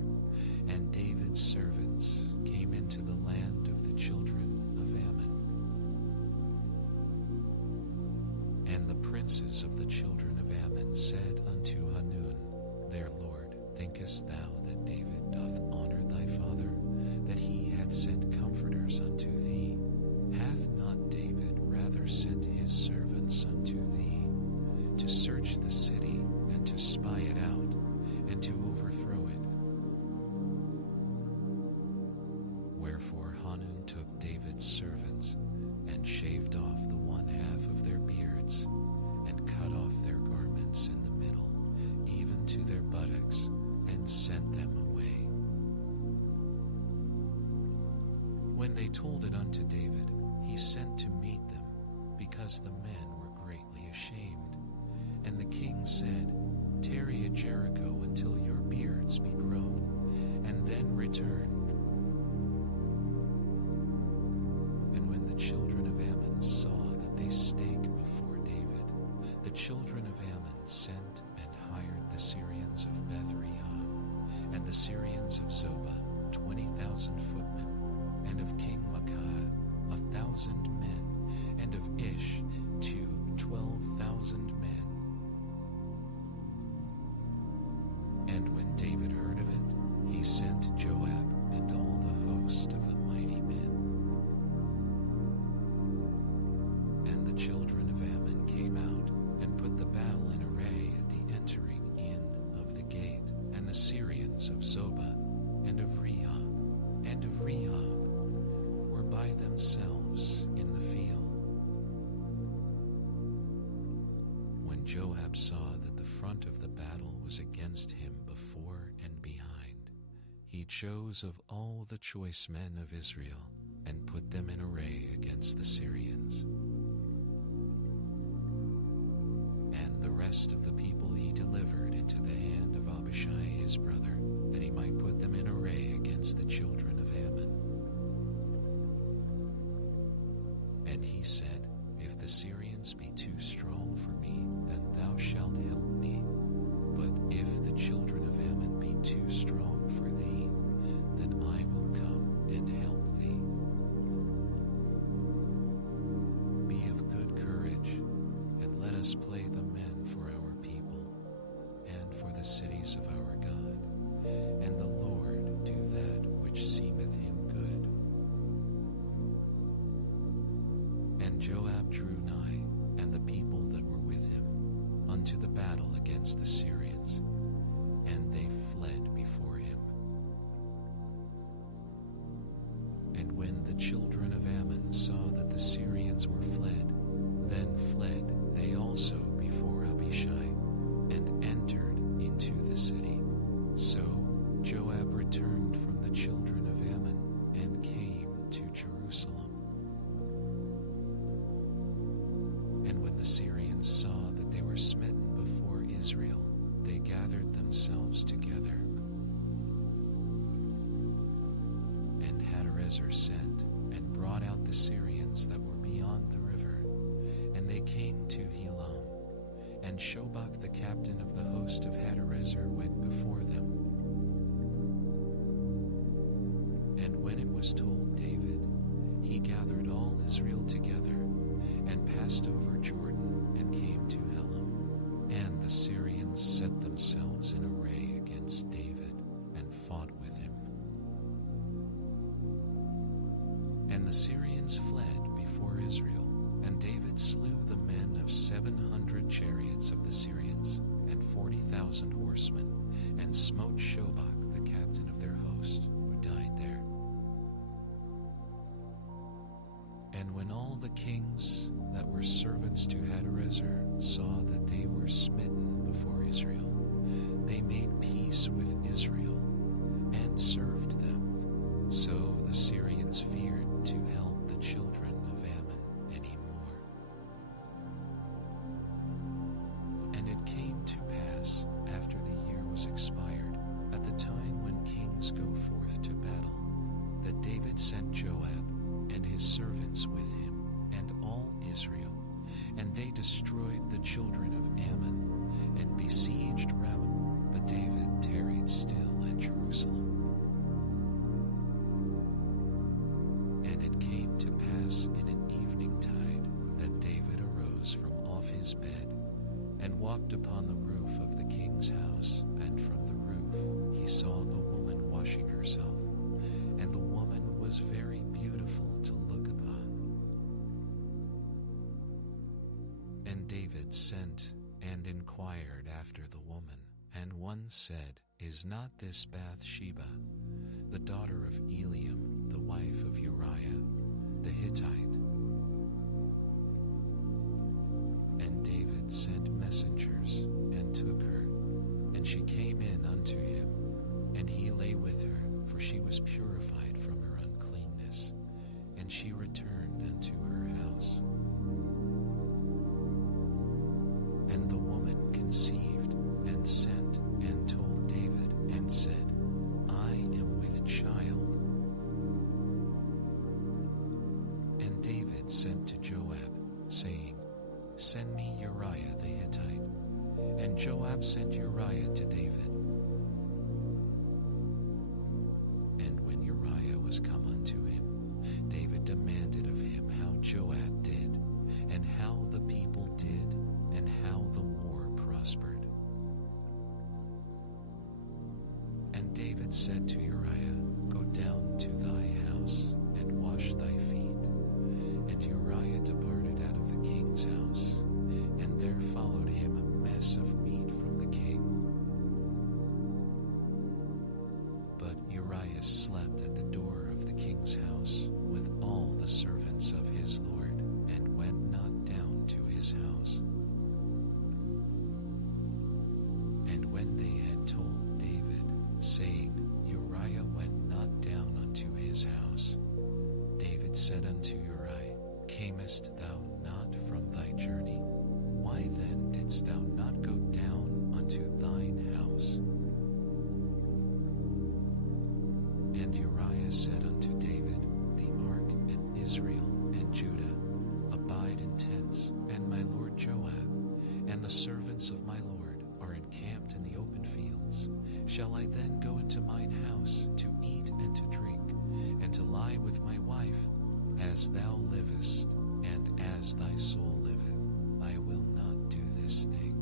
And David's servants came into the land of the children of Ammon. And the princes of the children of Ammon said unto Hanun, their lord, thinkest thou that David doth honor thy father, that he hath sent comforters unto thee? Hath not David rather sent his servants unto thee, to search the city, and to spy it out, and to overthrow it? Wherefore Hanun took David's servants, and shaved off the one half of their beards, and cut off their garments in the middle, even to their buttocks, and sent them away. When they told it unto David, he sent to meet them, because the men were greatly ashamed. And the king said, tarry at Jericho until your beards be grown, and then return. And when the children of Ammon saw that they stake before David, the children of Ammon sent and hired the Syrians of Beth-rehob, and the Syrians of Zobah 20,000 footmen, and of King Maacah 1,000 men, and of Ish 12,000 men. And when David heard of it, he sent Joab and all the host of the mighty men. And the children of Ammon came out, and put the battle in array at the entering in of the gate. And the Syrians of Zobah, and of Rehob, were by themselves in the field. When Joab saw that the front of the battle was against him before and behind, he chose of all the choice men of Israel, and put them in array against the Syrians. And the rest of the people he delivered into the hand of Abishai his brother, that he might put them in array against the children of Ammon. And he said, if the Syrians be too strong for me, then thou shalt help me. But if the children of Ammon be too strong for thee, then I will come and help thee. Be of good courage, and let us play the men for our people, and for the cities of our God, and the Lord do that which seemeth him good. And Joab drew nigh, and the people that were with him, unto the battle against the Syrians, and they fled before him. And when the children of Ammon saw that the Syrians were fled, then fled they also before Abishai, and entered into the city. So Joab returned from the children of Ammon, and came to Jerusalem. And when the Syrians saw that they were smitten before Israel, they gathered themselves together. And Hadarezer sent, and brought out the Syrians that were beyond the river, and they came to Helam. And Shobach the captain of the host of Hadarezer went before them. And when it was told David, he gathered all Israel together, and passed over Jordan, and came to Helam. And the Syrians set themselves in array against the Syrians fled before Israel, and David slew the men of 700 chariots of the Syrians, and 40,000 horsemen, and smote Shobach, the captain of their host, who died there. And when all the kings that were servants to Hadarezer saw that they were smitten before Israel, they made peace with Israel and served them. So the Syrians feared to help the children of Ammon anymore. And it came to pass, after the year was expired, at the time when kings go forth to battle, that David sent Joab and his servants with him, and all Israel, and they destroyed the children of Ammon, and besieged Rabbah, but David tarried still at Jerusalem. And it came to pass in an evening tide that David arose from off his bed, and walked upon the roof of the king's house, and from the roof he saw a woman washing herself, and the woman was very beautiful to look upon. And David sent and inquired after the woman, and one said, Is not this Bathsheba, the daughter of Eliam, the wife of Uriah, the Hittite? And David sent messengers, and took her, and she came in unto him, and he lay with her, for she was purified from her uncleanness, and she returned unto her house. And the woman conceived, and sent, and told David, and said, I am with child. And David sent to Joab, saying, Send me Uriah the Hittite. And Joab sent Uriah to David. And when Uriah was come unto him, David demanded of him how Joab did, and how the people did, and how the war prospered. And David said to Uriah, Go down to thy house, and wash thy feet. And Uriah departed out of the king's house, and there followed him a mess of meat from the king. But Uriah slept at the door of the king's house with all the servants of his lord, and went not down to his house. And when they had told David, saying, Uriah went not down unto his house, David said unto Uriah, Camest thou not from thy journey? Why then didst thou not go down unto thine house? And Uriah said unto David, The ark and Israel and Judah abide in tents, and my lord Joab, and the servants of my lord are encamped in the open fields. Shall I then go into mine house to eat and to drink, and to lie with my wife? As thou livest, and as thy soul liveth, I will not do this thing.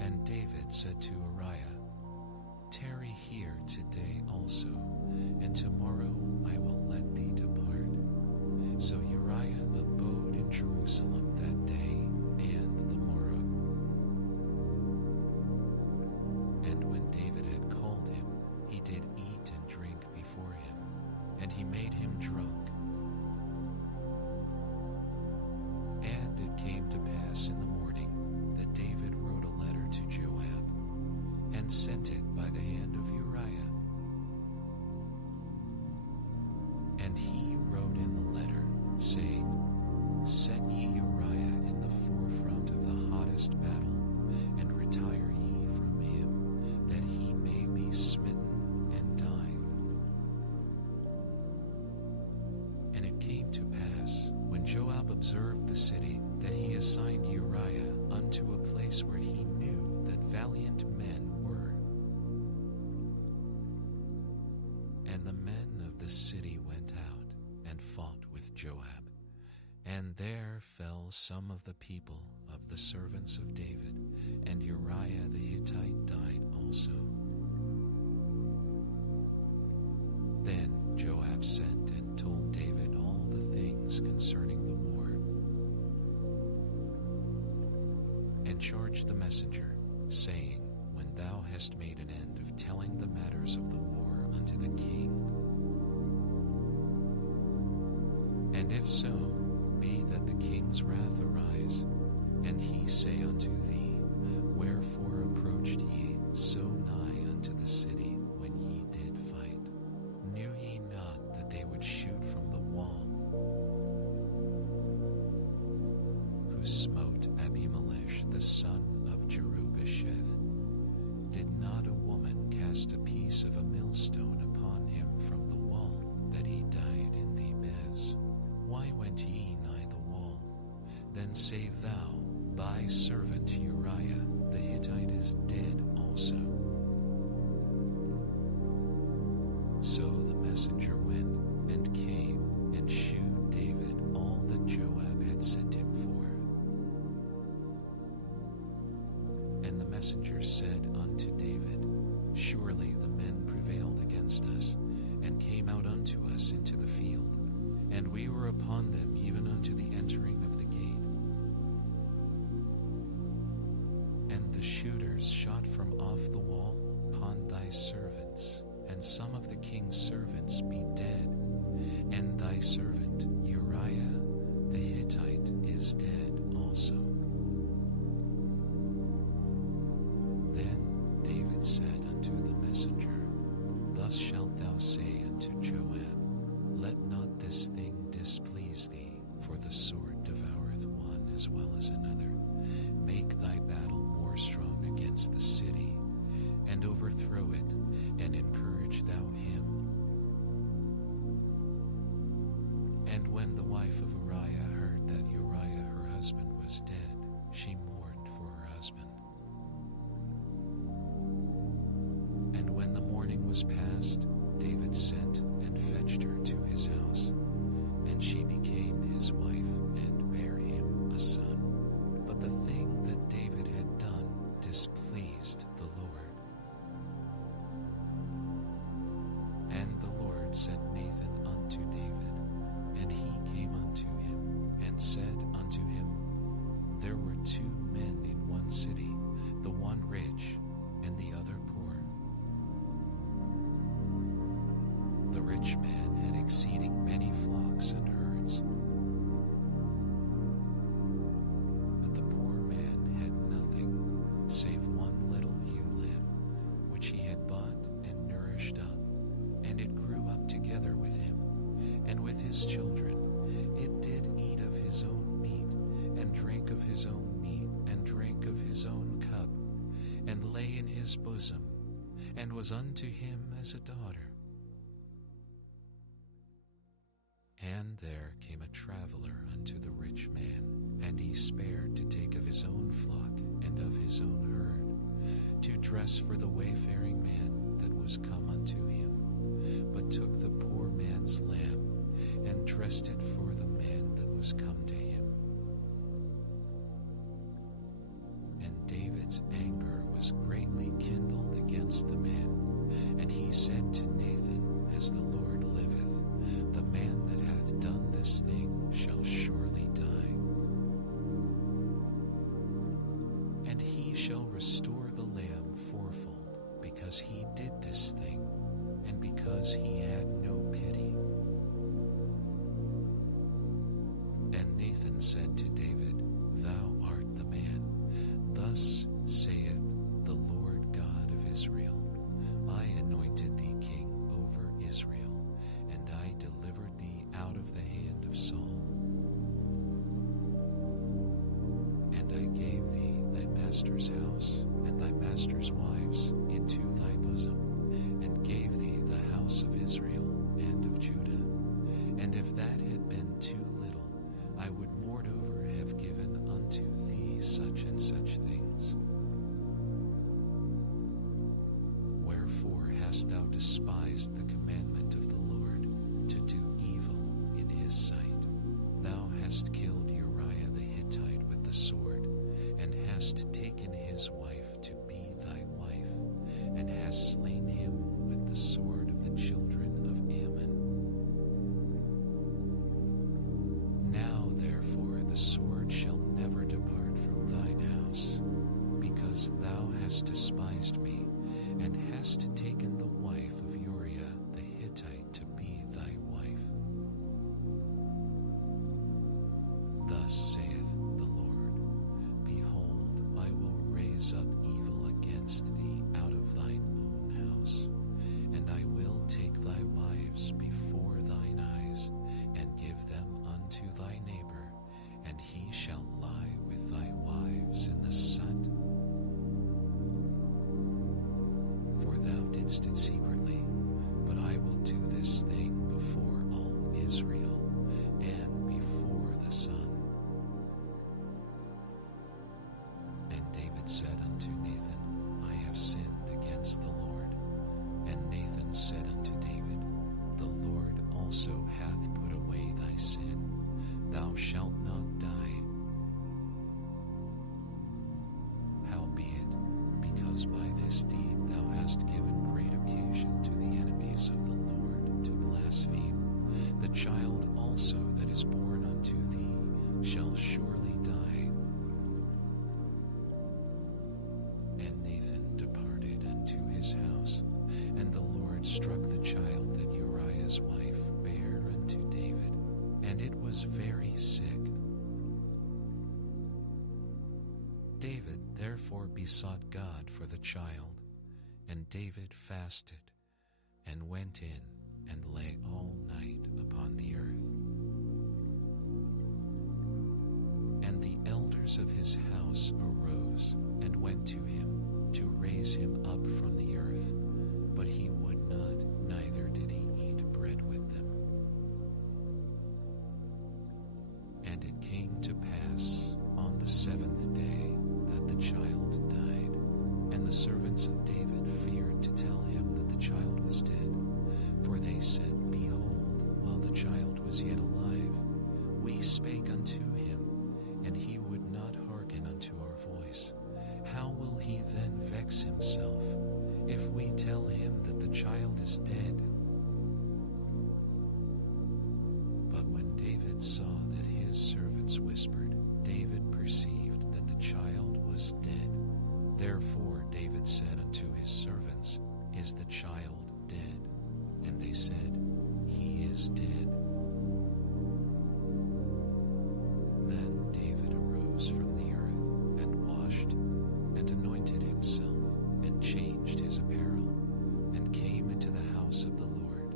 And David said to Uriah, Tarry here today also, and tomorrow I will let thee depart. So Uriah abode in Jerusalem that day and the morrow. And when David had called him, he did eat and drink before him, and he made him drunk. And it came to pass in the morning that David wrote a letter to Joab, and sent it by the hand of Uriah. And he wrote in the letter, saying, Set ye Uriah in the forefront of the hottest battle, and retire ye from him, that he may be smitten and die. And it came to pass, when Joab observed the city, that he assigned Uriah unto a place where he knew that valiant men were. And the men of the city went out and fought with Joab. And there fell some of the people of the servants of David, and Uriah the Hittite died also. Then Joab sent and told David all the things concerning the war, and charged the messenger, saying, When thou hast made an end of telling the matters of the war unto the king, and if so, be that the king's wrath arise, and he say unto thee, Wherefore approached ye so nigh unto the city when ye did fight? Knew ye not that they would shoot from the wall? Who smote Abimelech the son of Jerubasheth? Did not a woman cast a piece of a millstone upon him from the wall, that he died in Thebez? Why went ye nigh the wall? Then save thou, thy servant Uriah the Hittite is dead also. So the messenger went and came and shewed David all that Joab had sent him for. And the messenger said unto David, Surely the men prevailed against us, and came out unto us into the field, and we were upon them even unto the entering of the gate. And the shooters shot from off the wall upon thy servants, and some of the king's servants be dead, and thy servant Uriah the Hittite is dead also. Then David said unto the messenger, Thus shalt thou say unto Joab, Let not this thing displease thee, for the sword devoureth one as well as another. Make thy battle more strong against the city, and overthrow it, and encourage thou him. And when the wife of Uriah heard that Uriah her husband was dead, she mourned for her husband. And when the mourning was past, David sent and fetched her to his house, and she became his wife, and bare him a son. But the thing that David had done displeased the Lord. And the Lord sent Nathan unto David, and he came unto him, and said unto him, There were two men in one city, the one rich, and the other poor. The rich man had exceeding many flocks and herds, but the poor man had nothing save one little ewe lamb, which he had bought and nourished up, and it grew up together with him, and with his children. It did eat of his own meat, and drank of his own meat, and drank of his own cup, and lay in his bosom, and was unto him as a daughter. And there came a traveler unto the rich man, and he spared to take of his own flock and of his own herd, to dress for the wayfaring man that was come unto him, but took the poor man's lamb, and dressed it for the man that was come to him. And David's anger was greatly kindled against the man, and he said to Nathan, As the Lord liveth, the man that hath done this thing shall surely die. And he shall restore the lamb fourfold, because he did this thing, and because he had no pity. And Nathan said to David, Thou art the man. Thus saith the Lord God of Israel, I anointed thee king over Israel, and I delivered thee out of the hand of Saul. And I gave thee thy master's house and thy master's wives into thy bosom, and gave thee the house of Israel and of Judah. And if that had been too little, I would moreover have given unto thee such and such things. Wherefore hast thou despised the commandment of the Lord, to do evil in his sight? Thou hast killed Uriah the Hittite with the sword, and hast taken his wife to be thy wife, and hast slain him with the sword of the children of Ammon. hast despised me, and hast taken the wife of Uriah the Hittite to be thy wife. Thus saith the Lord, Behold, I will raise up evil against thee out of thine own house, and I will take thy wives before thine eyes, and give them unto thy neighbor, and he shall lie with thy wives in the sun. For thou didst it secretly, but I will do this thing before all Israel, and before the sun. And David said unto Nathan, I have sinned against the Lord. And Nathan said unto David, The Lord also hath put away thy sin. Thou shalt not die. Howbeit, because by this deed thou hast given great occasion to the enemies of the Lord to blaspheme, the child also that is born unto thee shall surely die. And Nathan departed unto his house, and the Lord struck the child that Uriah's wife bare unto David, and it was very sick. David therefore besought God for the child, and David fasted, and went in, and lay all night upon the earth. And the elders of his house arose, and went to him, to raise him up from the earth, but he would not, neither did he eat bread with them. And it came to pass on the seventh day that the child died, and the servants of David feared to tell him that the child was dead, for they said, Behold, while the child was yet alive, we spake unto him, and he would not hearken unto our voice. How will he then vex himself, if we tell him that the child is dead? But when David saw that his servants whispered, David perceived that the child was dead. Therefore David said unto his servants, Is the child dead? And they said, He is dead. Then David arose from the earth, and washed, and anointed himself, and changed his apparel, and came into the house of the Lord,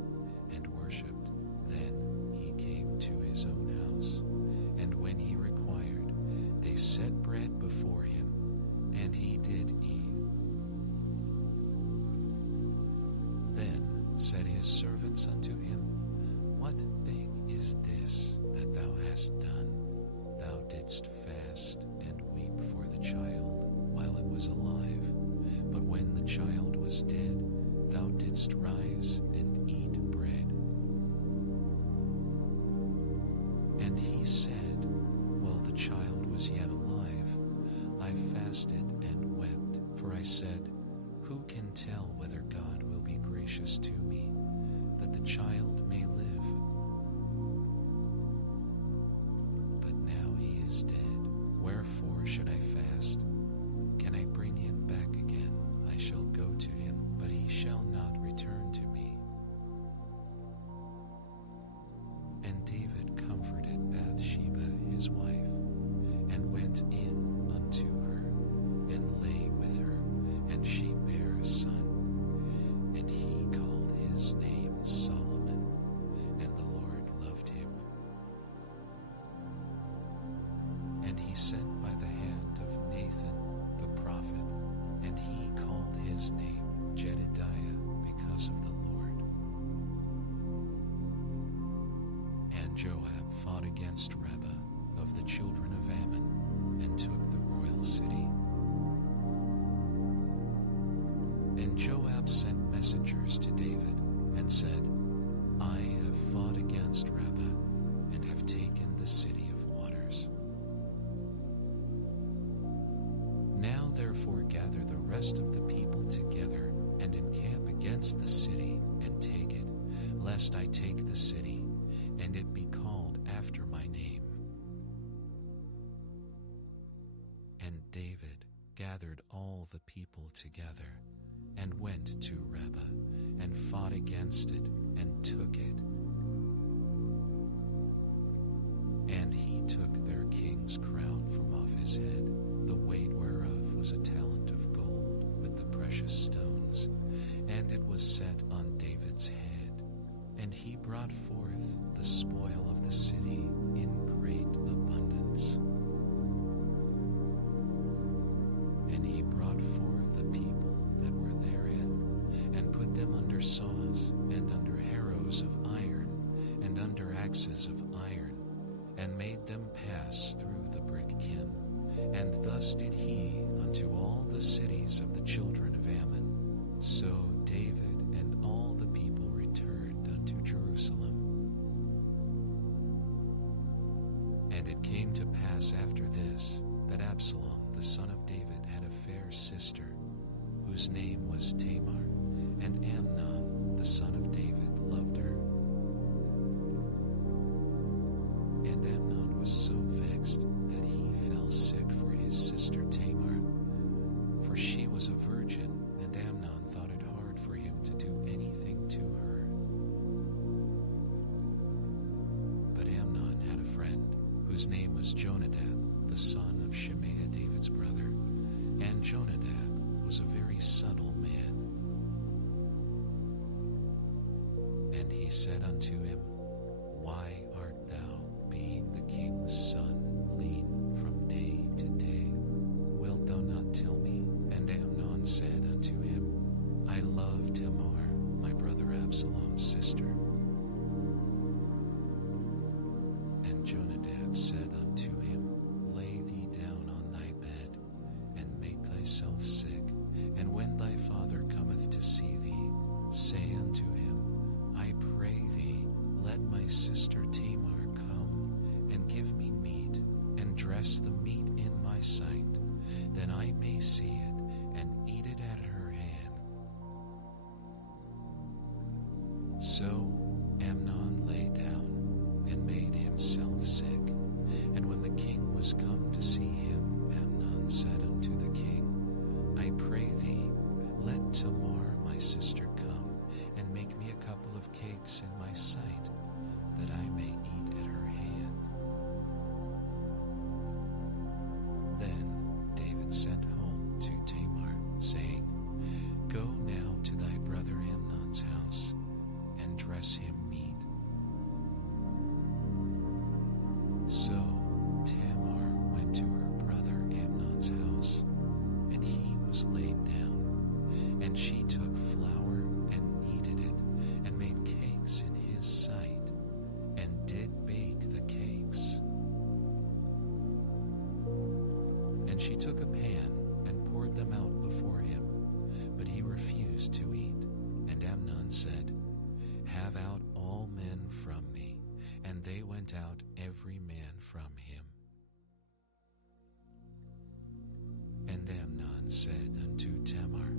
and worshipped. Then he came to his own house, and when he required, they set bread before him, and he did eat. Then said his servants unto him, What thing is this that thou hast done? Thou didst fast and weep for the child while it was alive, but when the child was dead, thou didst rise and eat bread. And he said, While the child was yet alive, I fasted and wept, for I said, Who can tell whether God will be gracious to me, that the child may live? But now he is dead. Wherefore should I fast? Can I bring him back again? I shall go to him, but he shall not return to me. And David comforted Bathsheba his wife, and went in unto her, and lay with her, and she bare a son. And he called his name Solomon, and the Lord loved him. And he sent by the hand of Nathan the prophet, and he called his name Jedediah, because of the Lord. And Joab fought against Rabbah of the children of Ammon, and took the royal city. And Joab sent messengers to David, and said, I have fought against Rabbah, and have taken the city of waters. Now therefore gather the rest of the people together, and encamp against the city, and take it, lest I take the city, and it be called after my name. And David gathered all the people together and went to Rabbah and fought against it and took it. And he took their king's crown from off his head, the weight whereof was a talent of gold with the precious stones, and it was set on David's head. And he brought forth the spoil of the city in great abundance. And he brought forth the people that were therein, and put them under saws, and under harrows of iron, and under axes of iron, and made them pass through the brick kiln. And thus did he unto all the cities of the children of Ammon. So David and all the people returned unto Jerusalem. And it came to pass after this, that Absalom the son of David had a fair sister, whose name was Tamar, and Amnon the son of David loved her. And Amnon was so vexed that he fell sick for his sister Tamar, for she was a virgin, and Amnon thought it hard for him to do anything to her. But Amnon had a friend, whose name was Jonadab, the son of Shimea, David's brother, and Jonadab was a very subtle man. And he said unto him, Why art thou, being the king's son, lean from day to day? Wilt thou not tell me? And Amnon said unto him, I love Tamar, my brother Absalom's sister. And Jonadab said unto him, Lay thee down on thy bed, and make thyself sick, and when thy father cometh to see thee, say unto him, I pray thee, let my sister Tamar come, and give me meat, and dress the meat in my sight, that I may see it, and eat it at her hand. So Amnon lay down, and made himself sick. And when the king was come to see him, Amnon said unto the king, I pray thee, let Tamar my sister come, and make me a couple of cakes in my sight, that I may eat at her hand. Then David sent home to Tamar, saying, Go now to thy brother Amnon's house, and dress him meat. So Tamar went to her brother Amnon's house, and he was laid down. And she took flour and kneaded it, and made cakes in his sight, and did bake the cakes. And she took a pan, and poured them out before him, but he refused to eat. And Amnon said, Have out all men from me. And they went out every man from him. And Amnon said unto Tamar,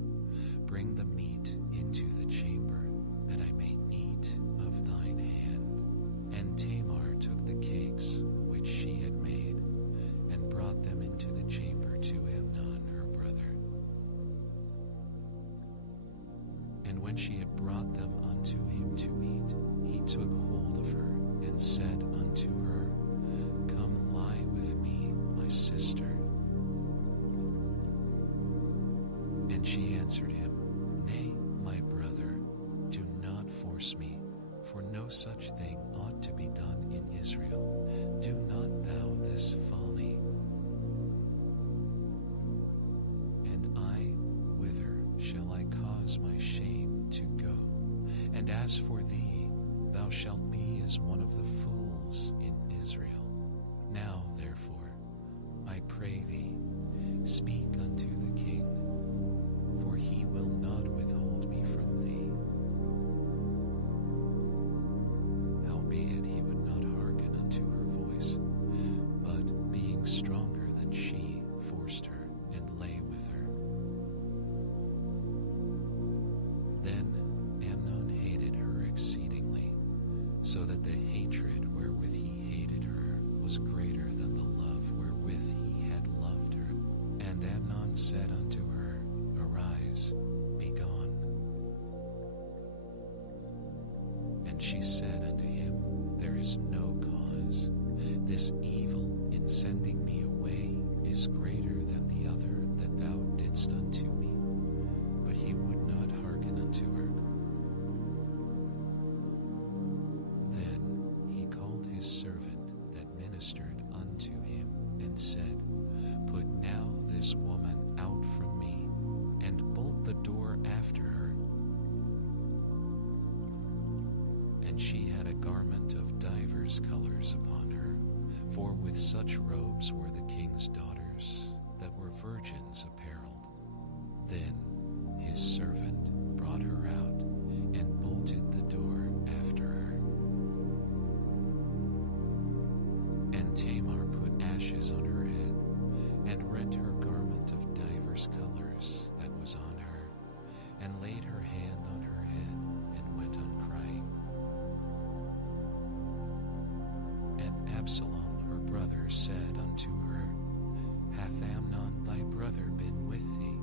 Bring the meat into the chamber, that I may eat of thine hand. And Tamar took the cakes which she had made, and brought them into the chamber to Amnon her brother. And when she had brought them unto him to eat, he took hold of her, and said unto her, Come lie with me, my sister. And she answered him, Nay, my brother, do not force me, for no such thing ought to be done in Israel. Do not thou this folly. And I, whither shall I cause my shame to go? And as for thee, thou shalt be as one of the fools in Israel. Now, therefore, I pray thee, speak unto the king, for he will not withhold me from thee. Howbeit he would not hearken unto her voice, but being stronger than she, forced her, and lay with her. Then Amnon hated her exceedingly, so that the hatred wherewith he hated her was greater than the love wherewith he had loved her. And Amnon and said unto her, Arise, be gone. And she said unto him, There is no cause. This evil in sending me away is greater than the other that thou didst unto me. But he would not hearken unto her. Then he called his servant that ministered unto him, and said, Put now this woman out from me, and bolt the door after her. And she had a garment of divers colors upon her, for with such robes were the king's daughters that were virgins apparelled. Then his servant brought her out, and bolted the door after her. And Tamar put ashes on her head, and rent her garment of divers colors that was on her, and laid her hand on her head, and went on crying. And Absalom her brother said unto her, Hath Amnon thy brother been with thee?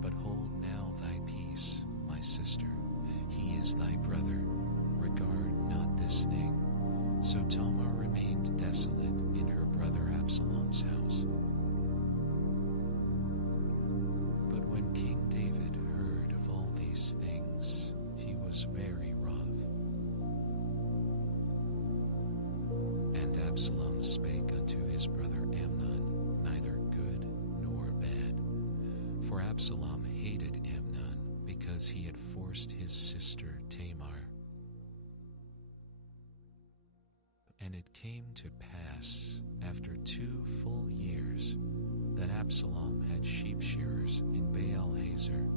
But hold now thy peace, my sister. He is thy brother. Regard not this thing. So Tamar remained desolate in her brother Absalom's house. But when King David heard of all these things, he was very wroth. And Absalom spake unto his brother Amnon, neither good nor bad. For Absalom hated Amnon, because he had forced his sister Tamar. And it came to pass, after 2 full years, that Absalom had sheep shearers in Baal-hazor,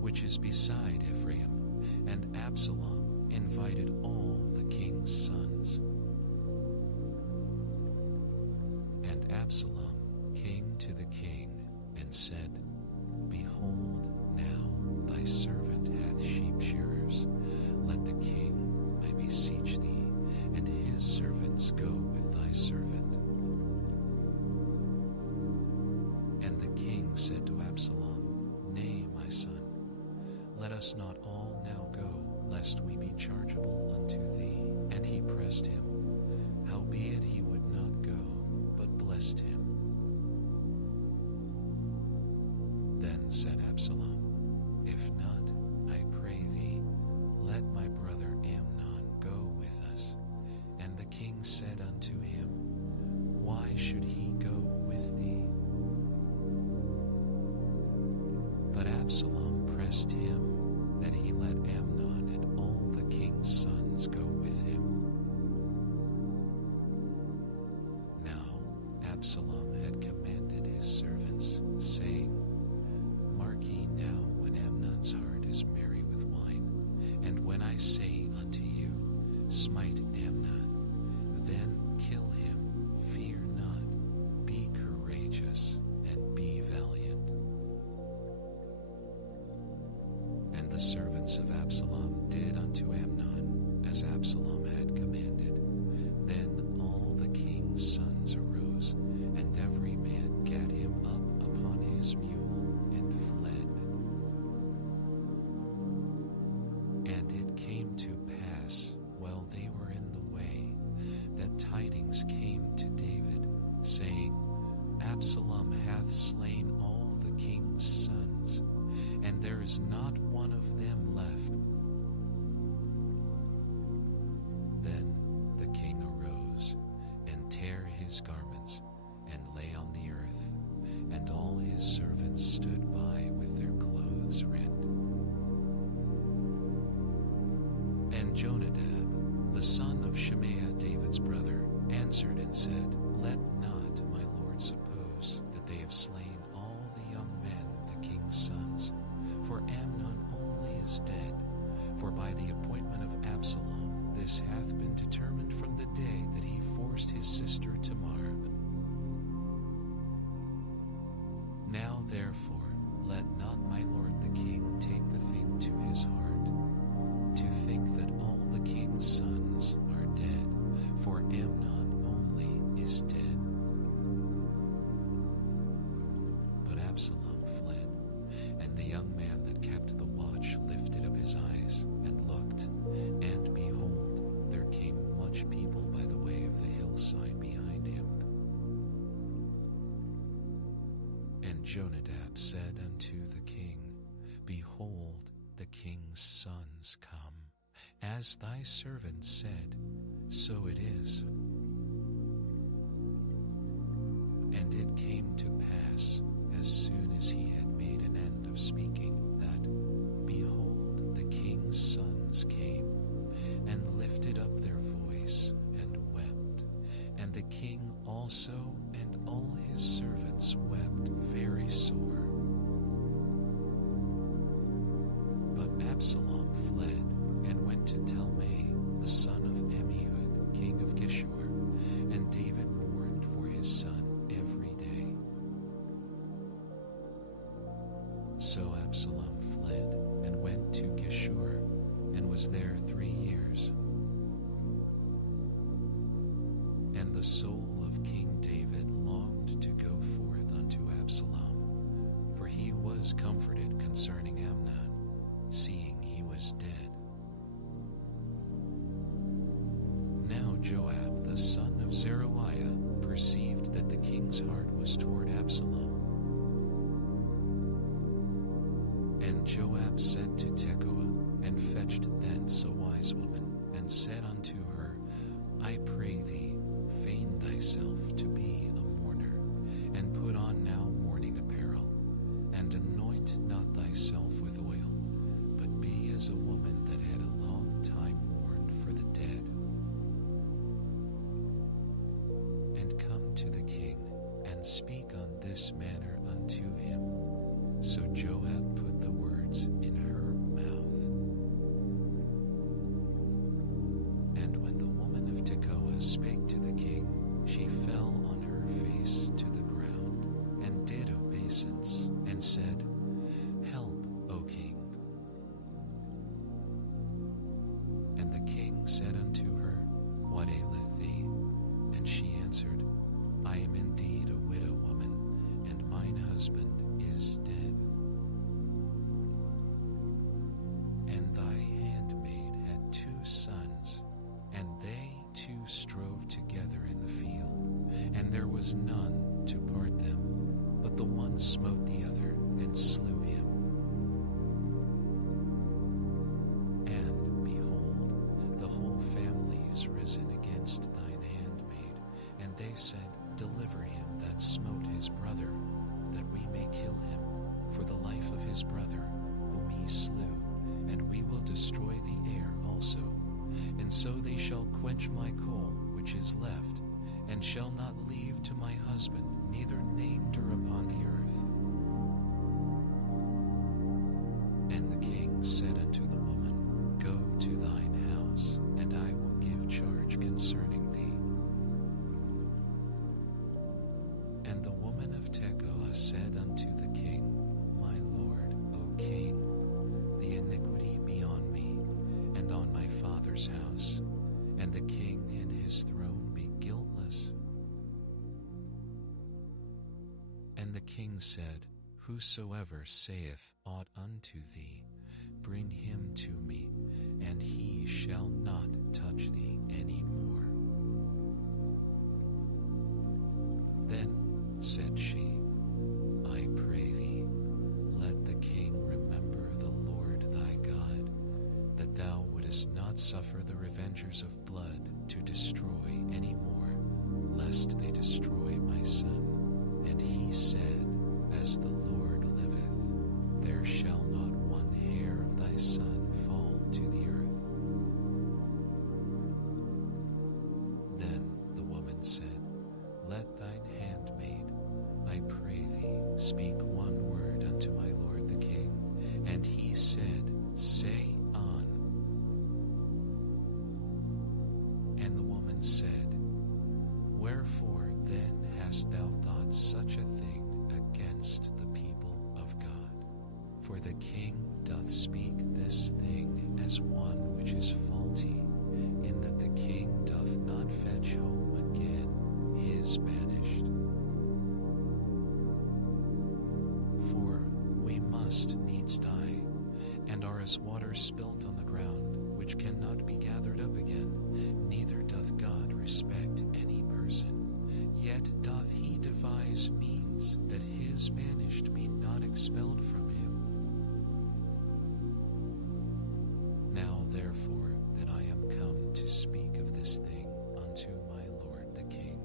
which is beside Ephraim, and Absalom invited all the king's sons. And Absalom came to the king, and said, Behold, now thy servant hath sheep shearers. Let the king, I beseech thee, and his servants go with thy servant. And the king said to Absalom, Nay, my son, let us not all now go, lest we be chargeable unto thee. And he pressed him. Howbeit he would not go, but blessed him. Then said Absalom, If not, I pray thee, let my brother Amnon go with us. And the king said unto him, Why should he go with thee? But Absalom pressed him that he let Amnon and all the king's sons go with him. Now Absalom had commanded his servants, saying, Mark ye now when Amnon's heart is merry with wine, and when I say unto you, Smite Amnon, then kill him, fear not, be courageous, and be valiant. And the servants of Absalom did unto Amnon as Absalom had commanded. Then all the king's sons arose, and every man gat him up upon his mule, and fled. And it came to pass, while they were in the way, that tidings came to David, saying, Absalom hath slain all the king's sons, and there is not one of them left. Then the king arose, and tare his garments, and lay on the earth, and all his servants stood by with their clothes rent. And Jonadab, the son of Shemaiah, David's brother, answered and said, Let not my lord suppose that they have slain all the young men, the king's sons, for Amnon only is dead. For by the appointment of Absalom this hath been determined from the day that he forced his sister Tamar. Now therefore let not my lord the king take the thing to his heart, to think that all the king's sons are dead, for Amnon only is dead. But Absalom fled. young man that kept the watch lifted up his eyes and looked, and behold, there came much people by the way of the hillside behind him. And Jonadab said unto the king, Behold, the king's sons come. As thy servant said, so it is. And it came to pass, as soon as he had made an end of speaking, that, behold, the king's sons came, and lifted up their voice, and wept. And the king also and all his servants wept very sore. But Absalom fled, and went to Talmai, the son of Ammihud, king of Geshur, and David mourned for his son every day. So Absalom fled, and went to Geshur, and was there 3 years. And the soul of King David longed to go forth unto Absalom, for he was comforted concerning Amnon, seeing he was dead. Now Joab, the son of Zeruiah, perceived that the king's heart was toward Absalom. And Joab sent to Tekoa, and fetched thence a wise woman, and said unto her, I pray thee, feign thyself to be a mourner, and put on now mourning apparel, and anoint not thyself with oil, but be as a woman that had a long time mourned for the dead. And come to the king, and speak on this manner unto him. So Joab put the words in her mouth. And when the woman of Tekoa spake to the king, she fell on her face to the ground, and did obeisance, and said, Help, O king. And the king said unto her, What aileth thee? And she answered, I am indeed a widow woman, and mine husband is dead. And thy handmaid had 2 sons, and they 2 strove together in the field, and there was none to part them, but the one smote the other, and slew him. And, behold, the whole family is risen against thine handmaid, and they said, Deliver him that smote his brother, that we may kill him, for the life of his brother, whom he slew, and we will destroy the heir also. And so they shall quench my coal which is left, and shall not leave to my husband, neither named her upon the earth. And the king said unto the woman, Go to thine house, and I will give charge concerning thee. And the woman of Tekoa said unto the king, My lord, O king, the iniquity be on me, and on my father's house, and the king and his throne be guiltless. And the king said, Whosoever saith aught unto thee, bring him to me, and he shall not touch thee any more. Then said she, I pray thee, let the king remember the Lord thy God, that thou wouldest not suffer the revengers of blood to destroy any more, lest they destroy my son. And he said, As the Lord liveth, there shall not one hair of thy son fall to the earth. Then the woman said, Let thine handmaid, I pray thee, speak one word unto my lord the king. And he said, Say on. And the woman said, Wherefore then hast thou thought such a thing against the people of God? For the king doth speak this thing as one which is faulty, in that the king doth not fetch home again his banished. For we must needs plants die, and are as water spilt on the ground, which cannot be gathered up again, neither doth God respect any person. Yet doth he devise means that his banished be not expelled from him. Now therefore that I am come to speak of this thing unto my Lord the King,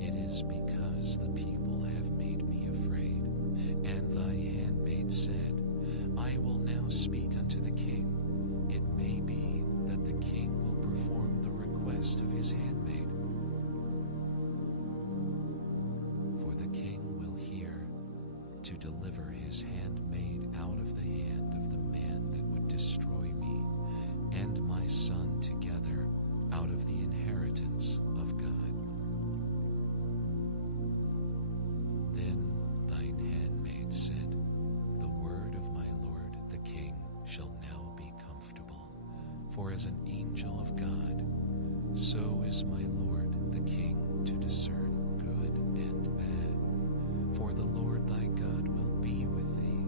it is because the people have made me afraid. And thy handmaid said, I will now speak unto the king. It may be that the king will perform the request of his handmaid. For the king will hear to deliver his handmaid out of the hand of the man that would destroy me, and my son together out of the inheritance of God. Then thine handmaid said, the word of my Lord the King shall now be comfortable. For as an angel of God, so is my Lord the King to discern good and bad. For the Lord thy God will be with thee.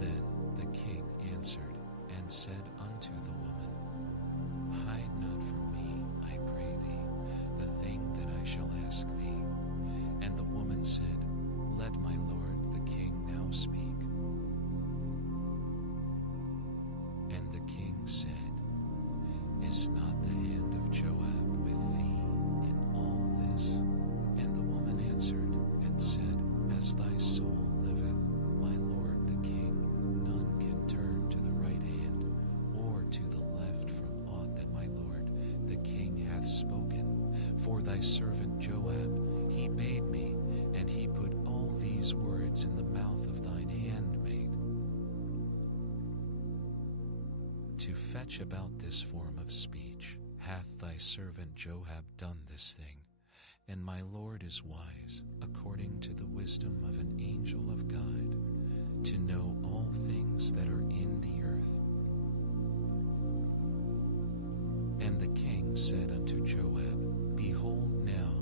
Then the king answered and said unto the woman, hide not from me, I pray thee, the thing that I shall ask thee. And the woman said, let my lord the king now speak. And the king said, is not the hand of Joab with thee in all this? And the woman answered and said, as thy soul liveth, my lord the king, none can turn to the right hand or to the left from aught that my lord the king hath spoken. For thy servant Joab, he bade me, and he put all these words in the mouth of thine handmaid. To fetch about this form of speech hath thy servant Joab done this thing, and my Lord is wise, according to the wisdom of an angel of God, to know all things that are in the earth. And the king said unto Joab, behold now,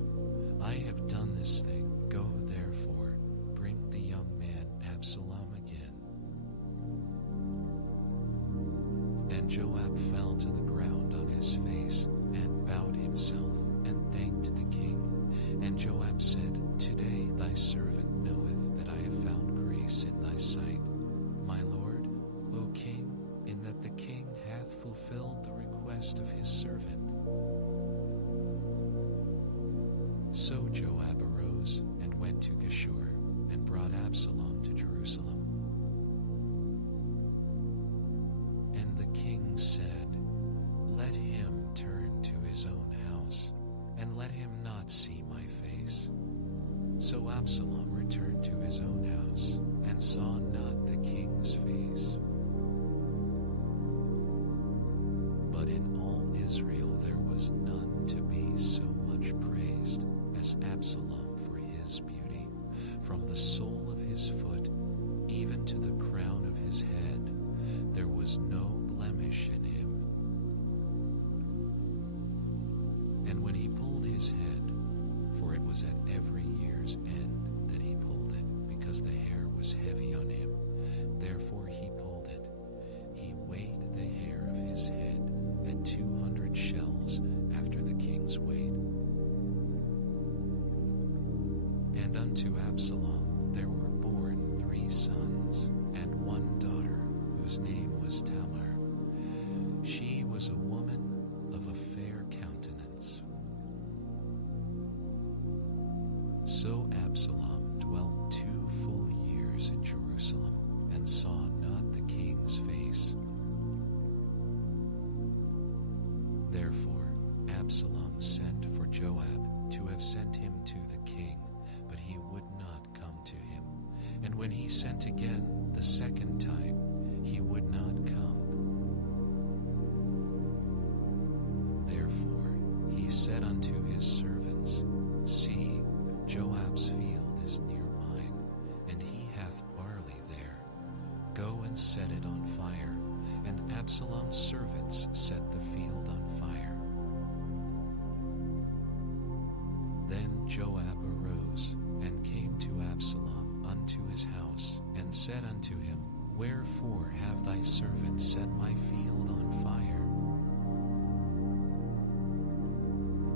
I have done this thing. Go therefore, bring the young man Absalom again. And Joab fell to the ground on his face, and bowed himself, and thanked the king. And Joab said, today thy servant knoweth that I have found grace in thy sight, my lord, O king, in that the king hath fulfilled the request of his servant. So Joab arose and went to Geshur, and brought Absalom to Jerusalem. And the king said, let him turn to his own house, and let him not see my face. So Absalom returned to his own house, and saw not the king's face. But in all Israel there was none to be so much praised as Absalom for his beauty, from the sole of his foot even to the crown of his head. There was no blemish in him. And when he pulled his head, for it was at every year's end that he pulled it, because the hair was heavy on him, therefore he pulled it, he weighed the hair of his head at 200 shells after the king's weight. And unto Absalom there were born 3 sons, and 1 daughter, whose name was Tamar. She was a woman of a fair countenance. So Absalom dwelt 2 full years in Jerusalem, and saw not the king's face. Therefore Absalom sent for Joab to have sent him to the king, but he would not come to him. And when he sent again the second time, he would not come. Therefore he said unto his servants, see, Joab's field is near mine, and he hath barley there. Go and set it on fire. And Absalom's servants set the field on fire. Then Joab arose and came to Absalom unto into his house, and said unto him, Wherefore have thy servant set my field on fire?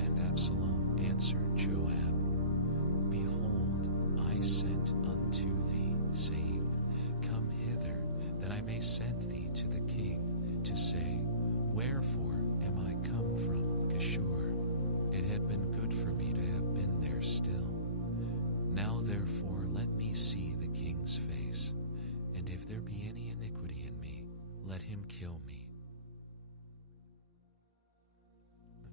And Absalom answered Joab, Behold, I sent unto thee, saying, Come hither, that I may send thee to the king, to say, Wherefore am I come from Geshur? It had been good for me to have been there still. Now therefore let me see the king's face, and if there be any iniquity in me, let him kill me.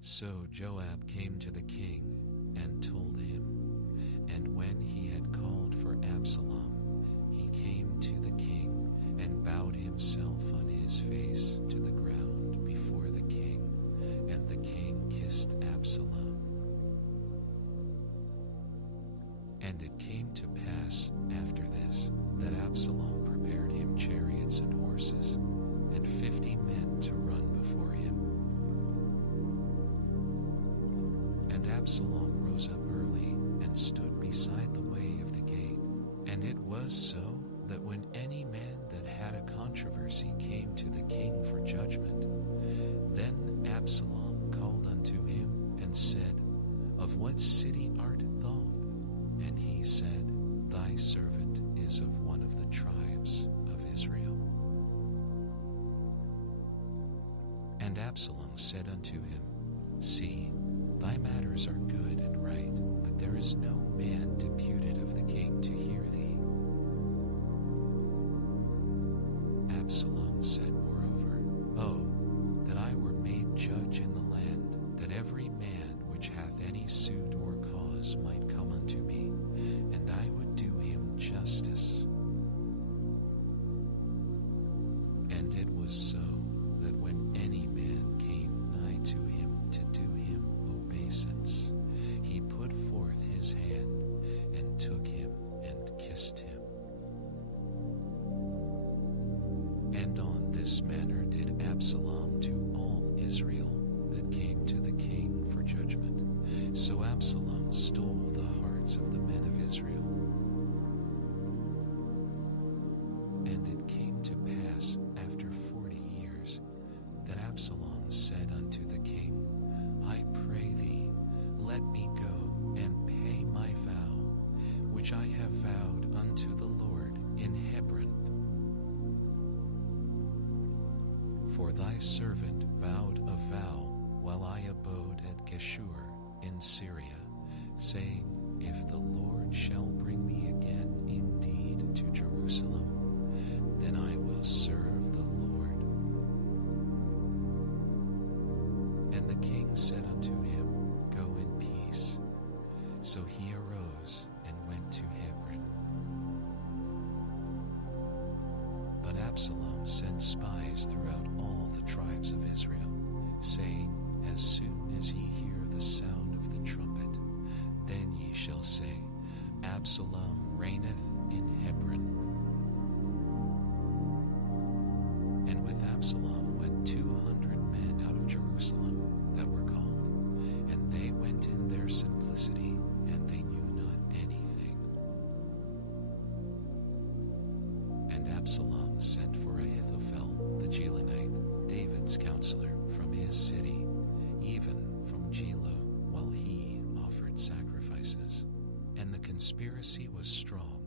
So Joab came to the king and told him, and when he had called for Absalom, he came to the king and bowed himself on his face to the ground before the king, and the king kissed Absalom. And it came to pass after this that Absalom prepared him chariots and horses, and 50 men to run before him. And Absalom rose up early and stood beside the way of the gate. And it was so that when any man that had a controversy came to the king for judgment, then Absalom called unto him and said, Of what city art thou? And he said, Thy servant is of one of the tribes of Israel. And Absalom said unto him, See, thy matters are good and right, but there is no man deputed of the king to hear thee. Absalom said moreover, Oh, that I were made judge in the land, that every man which hath any suit or cause might come unto me, and I would do him justice. And it was so, that when any man came nigh to him to do him obeisance, he put forth his hand, and took him, and kissed him. And on this manner did Absalom to all Israel that came to the king for judgment. So Absalom stole the hearts of the men of Israel. And it came to pass after 40 years that Absalom said unto the king, I pray thee, let me go and pay my vow, which I have vowed unto the Lord in Hebron. For thy servant vowed a vow while I abode at Geshur in Syria, saying, If the Lord shall bring me again indeed to Jerusalem, then I will serve the Lord. And the king said unto him, Go in peace. So he arose and went to Hebron. But Absalom sent spies throughout all the tribes of Israel, saying, As soon as ye hear the sound of the trumpet, then ye shall say, Absalom reigneth in Hebron. And with Absalom went 200 men out of Jerusalem that were called, and they went in their simplicity, and they knew not anything. And Absalom sent for Ahithophel the Gilonite, David's counselor, from his city, even from Gilo, while he offered sacrifices. And the conspiracy was strong,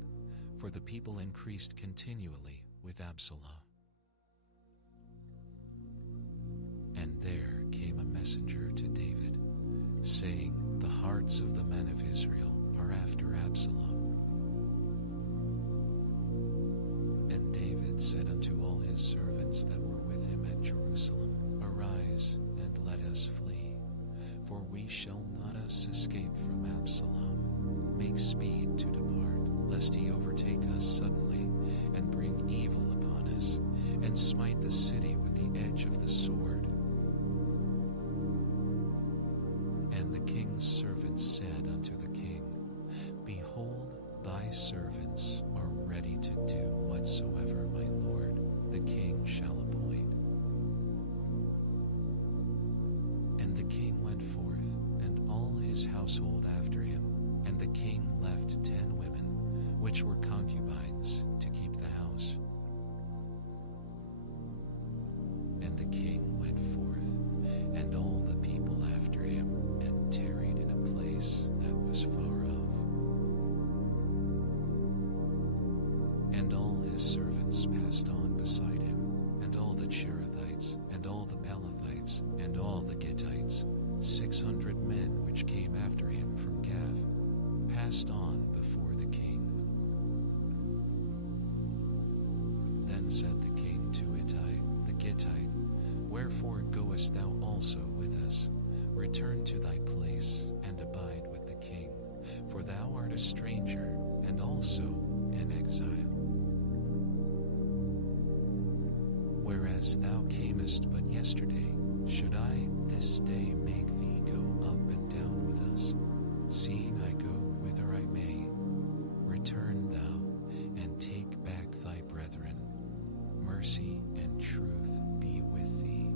for the people increased continually with Absalom. And there came a messenger to David, saying, The hearts of the men of Israel are after Absalom. And David said unto all his servants that were with him at Jerusalem, Arise, and let us flee, for we shall not us escape from Absalom. Make speed to depart, lest he overtake us suddenly, and bring evil upon us, and smite the city with the edge of the sword. And the king's servants said unto the king, Behold, thy servants are ready to do whatsoever my lord the king shall appoint. And the king went forth, and all his household after him, and the king left 10 women, which were concubines, to keep the house. And the king went forth, and all the people after him, and tarried in a place that was far off. And all his servants passed on beside him, and all the Cherethites, and all the Pelethites, and all the Gittites, 600 men which came after him from Gath, passed on before the king. Then said the king to Ittai the Gittite, Wherefore goest thou also with us? Return to thy place, and abide with the king, for thou art a stranger, and also an exile. Whereas thou camest but yesterday, should I this day make thee go up and down with us? Seeing I go whither I may, return thou, and take back thy brethren. Mercy and truth be with thee.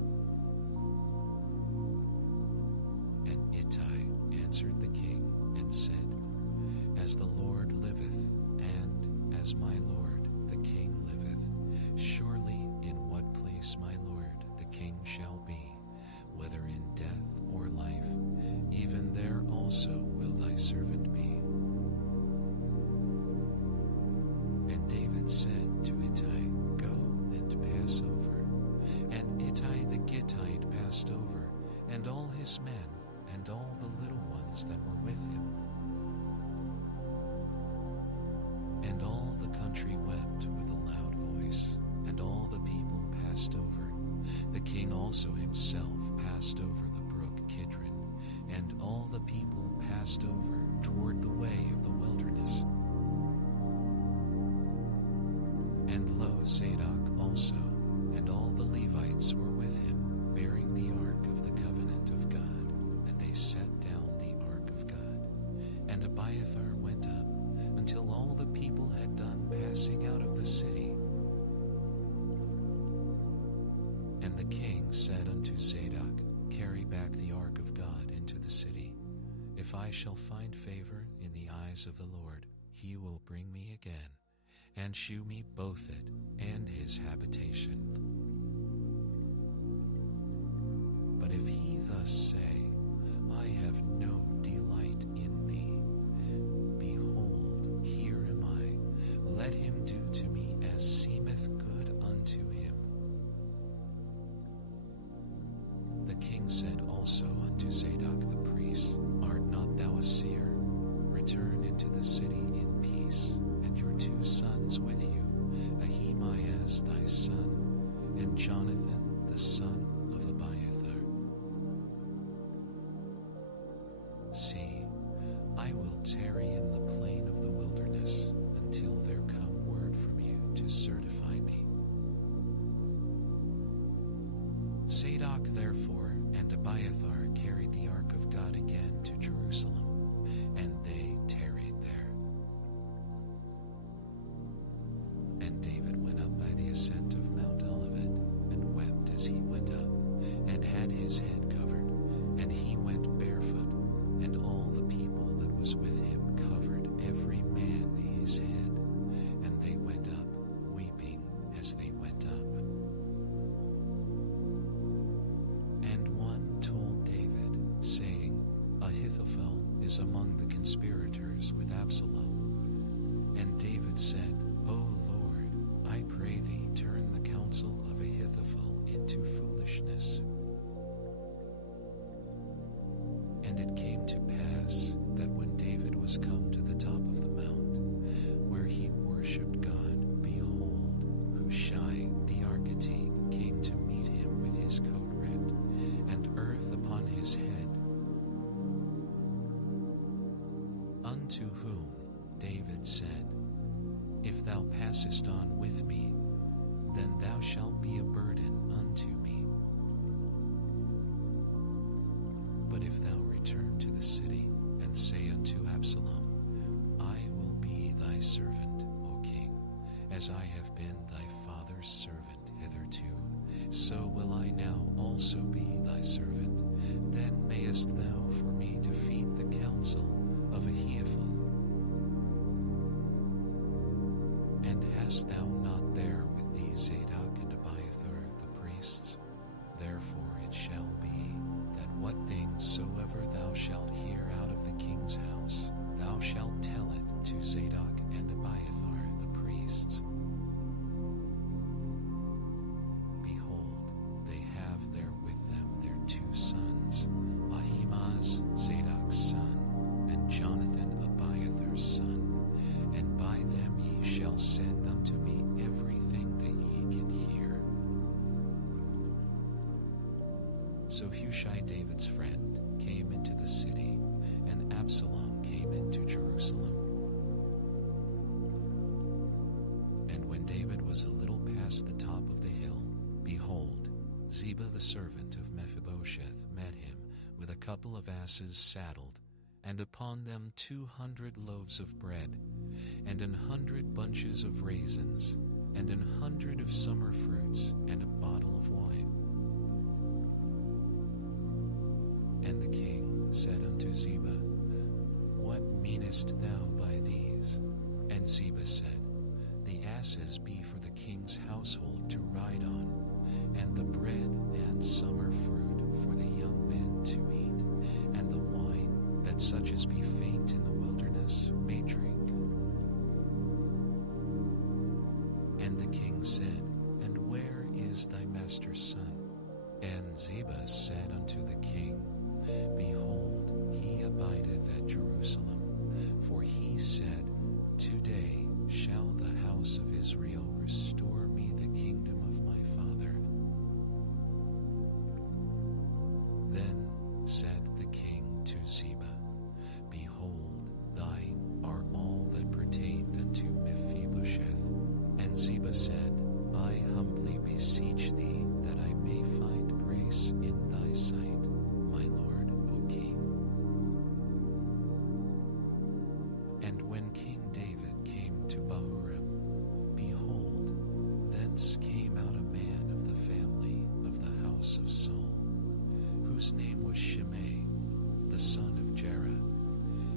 And Ittai answered the king, and said, As the Lord liveth, and as my lord the king liveth, surely in what place my lord the king shall be, whether in death or life, even there also will thy servant be. And David said to Ittai, Go and pass over. And Ittai the Gittite passed over, and all his men, and all the little ones that were with him. And all the country wept with a loud voice, and all the people passed over. The king also himself passed over the brook Kidron, and all the people passed over toward the way of the wilderness. And lo, Zadok also, and all the Levites were with him, bearing the ark of the covenant of God, and they set down the ark of God. And Abiathar went up, until all the people had done passing out of the city. And the king said unto Zadok, Carry back the ark of God into the city. If I shall find favor in the eyes of the Lord, he will bring me again, and shew me both it and his habitation. But if he thus say, I have no delight in thee, behold, here am I, let him do to me as seemeth good unto him. The king said also unto Zadok the priest, Art not thou a seer? Return into the city in peace, and your 2 sons with you, Ahimaaz thy son, and Jonathan the son of Abiathar. See, I will tarry in the plain of the wilderness until there come word from you to certify me. Zadok therefore and Abiathar carried the ark of God again to Jerusalem, and they tarried there. And David went up by the ascent of Mount Olivet, and wept as he went up, and had his head covered, and he went barefoot, and all the people that was with him covered every man his head, and they went up, weeping as they went up. And one told David, saying, Ahithophel is among the conspirators with Absalom. And David said, O Lord, I pray thee, turn the counsel of Ahithophel into foolishness. And it came to pass that when David was come to the top of the mount, where he worshipped God, behold, Hushai the Archite came to meet him with his coat rent, and earth upon his head. Unto whom David said, If thou passest on with me, then thou shalt be a burden unto me. But if thou return to the city, and say unto Absalom, I will be thy servant, O king, as I have been thy father's servant hitherto, so will I now also be thy servant. Then mayest thou for me defeat the counsel of Ahithophel. wast thou not there with thee Zadok and Abiathar the priests? Therefore it shall be, that what things soever thou shalt hear out of the king's house, thou shalt tell it to Zadok and Abiathar the priests. Behold, they have there with them their two sons, Ahimaaz Zadok's son, and Jonathan Abiathar's son, and by them ye shall send unto me everything that ye can hear. So Hushai David's friend came into the city, and Absalom came into Jerusalem. And when David was a little past the top of the hill, behold, Ziba the servant of Mephibosheth met him with a couple of asses saddled, and upon them 200 loaves of bread, and 100 bunches of raisins, and 100 of summer fruits, and a bottle of wine. And the king said unto Ziba, What meanest thou by these? And Ziba said, The asses be for the king's household to ride on, and the bread and summer fruit for the young men to eat, and the wine, that such as be faint in the wilderness may drink. And the king said, And where is thy master's son? And Ziba said unto the king, Behold, he abideth at Jerusalem, for he said, Today shall the house of Israel restore me the kingdom of my father. Then said the king to Ziba, Behold, thine are all that pertained unto Mephibosheth. And Ziba said, I humbly beseech thee that I may find grace in thy sight, my lord, O king. And when King David came to Bahurim, behold, thence came out a man of the family of the house of Saul, whose name was Shimei, the son of Jerah.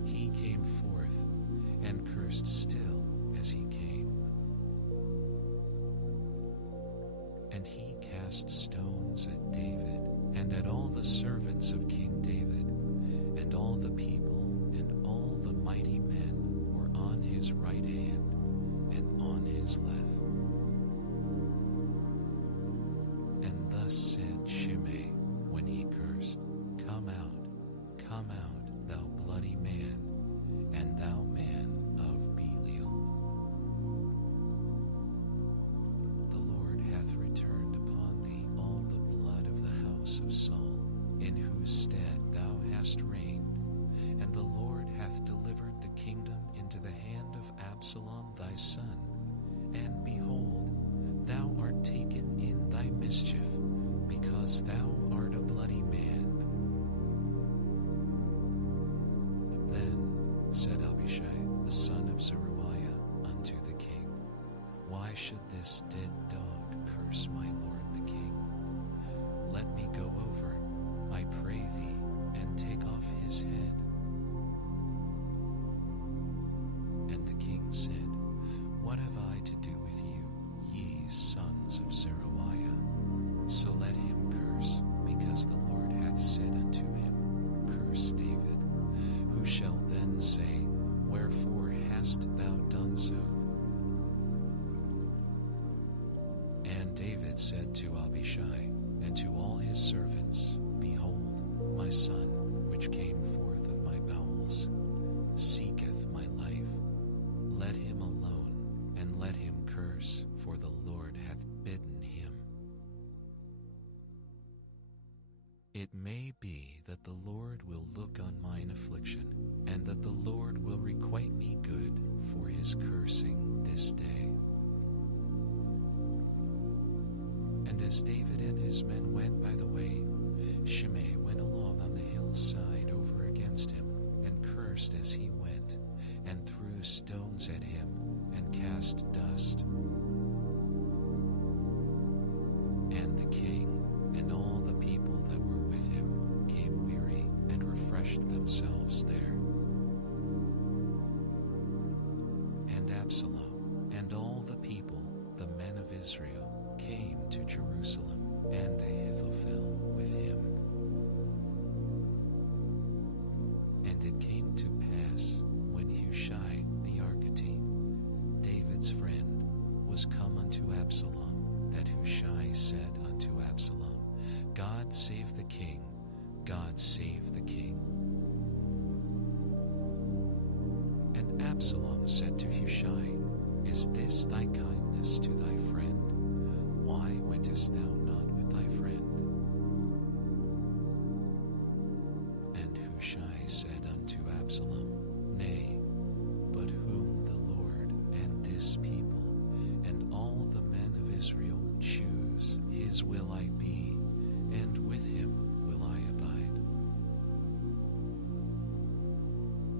He came forth and cursed still as he came. And he cast stones at David and at all the servants of King David, and all the people and all the mighty men were on his right hand and on his left. And thus said Shimei when he cursed, Come out, thou bloody man, and thou man of Belial. The Lord hath returned upon thee all the blood of the house of Saul, in whose stead thou hast reigned, and the Lord hath delivered the kingdom into the hand of Absalom thy son. And behold, thou art taken in thy mischief, because thou art a bloody man. Then said Abishai, the son of Zeruiah, unto the king, Why should this dead dog curse my lord the king? Let me go over, I pray thee, and take off his head. And the king said, What have I to do with you, ye sons of Zeruiah? So let him curse, because the Lord hath said unto him, Curse David. Who shall then say, Wherefore hast thou done so? And David said to Abishai and to all his servants, Behold, my son, which came forth of my bowels, seeketh my life. Let him alone, and let him curse, for the Lord hath bidden him. It may be that the Lord will look on mine affliction, and that the Lord will requite me good for his cursing this day. And as David and his men went by the way, Shimei went along on the hillside over against him, and cursed as he went, and threw stones at him, and cast dust. And the king and all the people that were with him came weary and refreshed themselves there. And Absalom and all the people Israel came to Jerusalem, and Ahithophel with him. And it came to pass, when Hushai the Archite, David's friend, was come unto Absalom, that Hushai said unto Absalom, God save the king, God save the king. And Absalom said to Hushai, Is this thy kindness to thy friend? Why wentest thou not with thy friend? And Hushai said unto Absalom, Nay, but whom the Lord and this people and all the men of Israel choose, his will I be, and with him will I abide.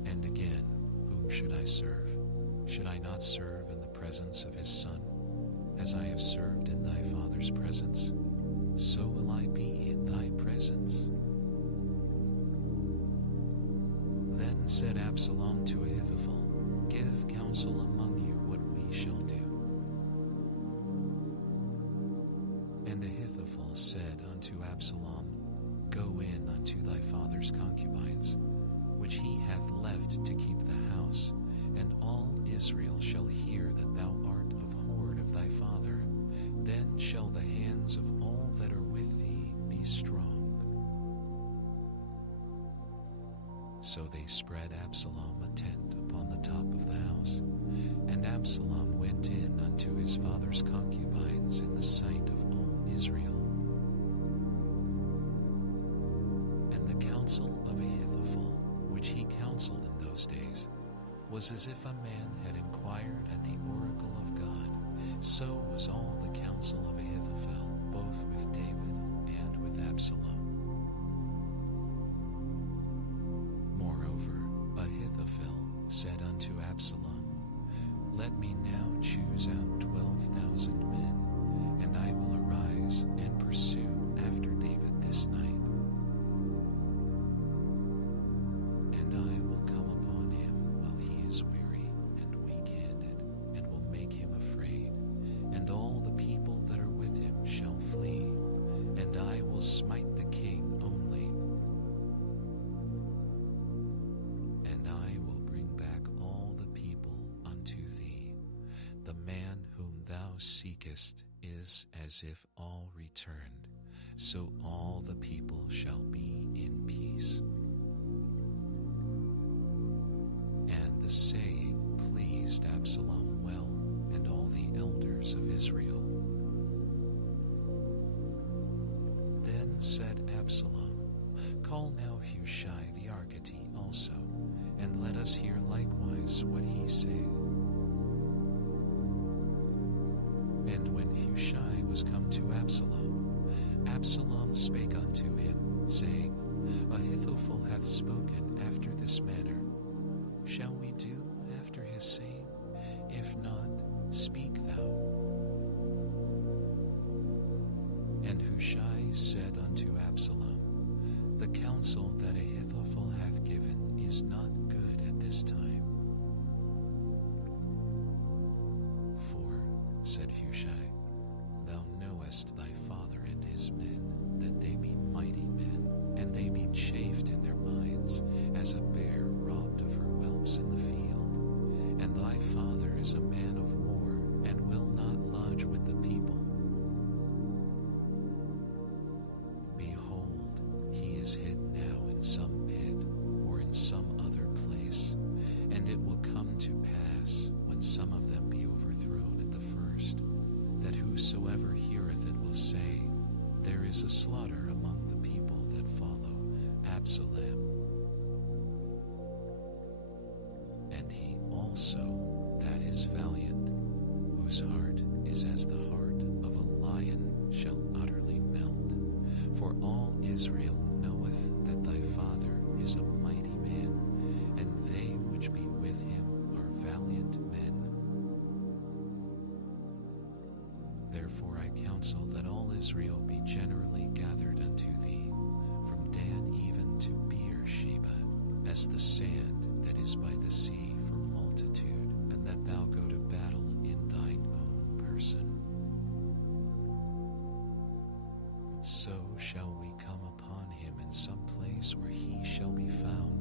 And again, whom should I serve? Should I not serve in the presence of his son? As I have served in thy father's presence, so will I be in thy presence. Then said Absalom to Ahithophel, Give counsel among you what we shall do. And Ahithophel said unto Absalom, Go in unto thy father's concubines, which he hath left to keep the house, and all Israel shall hear that thou art abhorred of thy father. Then shall the hands of all that are with thee be strong. So they spread Absalom a tent upon the top of the house, and Absalom went in unto his father's concubines in the sight of all Israel. And the counsel of Ahithophel, which he counseled in those days, was as if a man had inquired at the oracle of God. So was all the counsel of Ahithophel, both with David and with Absalom. Moreover, Ahithophel said unto Absalom, Let me now choose out 12,000 men, and I will arise and pursue after David this night. And I will come upon him while he is weary and weak-handed, and will make him afraid, and all the people that are with him shall flee, and I will smite the king only. And I will bring back all the people unto thee. The man whom thou seekest is as if all returned, so all the people shall be in peace. And the saying pleased Absalom well, and all the elders of Israel. Then said Absalom, Call now Hushai the Archite also, and let us hear likewise what he saith. And when Hushai was come to Absalom, Absalom spake unto him, saying, Ahithophel hath spoken after this manner. Shall we do after his saying? If not, speak thou. And Hushai said unto Absalom, The counsel that Ahithophel hath given is not good at this time. For, said Hushai, Thou knowest thy father and his men, that they be mighty men, and they be chafed in their minds, as a bear robbed of her whelps in the field. And thy father is a man of war, and will not lodge with the people. Behold, he is hid now in some pit, or in some other place. And it will come to pass, when some of them be overthrown at the first, that whosoever heareth it will say, There is a slaughter among the people that follow Absalom. And he also that is valiant, whose heart is as the heart of a lion, shall utterly melt. For all Israel knoweth that thy father is a mighty man, and they which be with him are valiant men. Therefore I counsel that all Israel be generally gathered unto thee, from Dan even to Beersheba, as the sand that is by the sea for multitude, and that thou go to battle in thine own person. shall we come upon him in some place where he shall be found,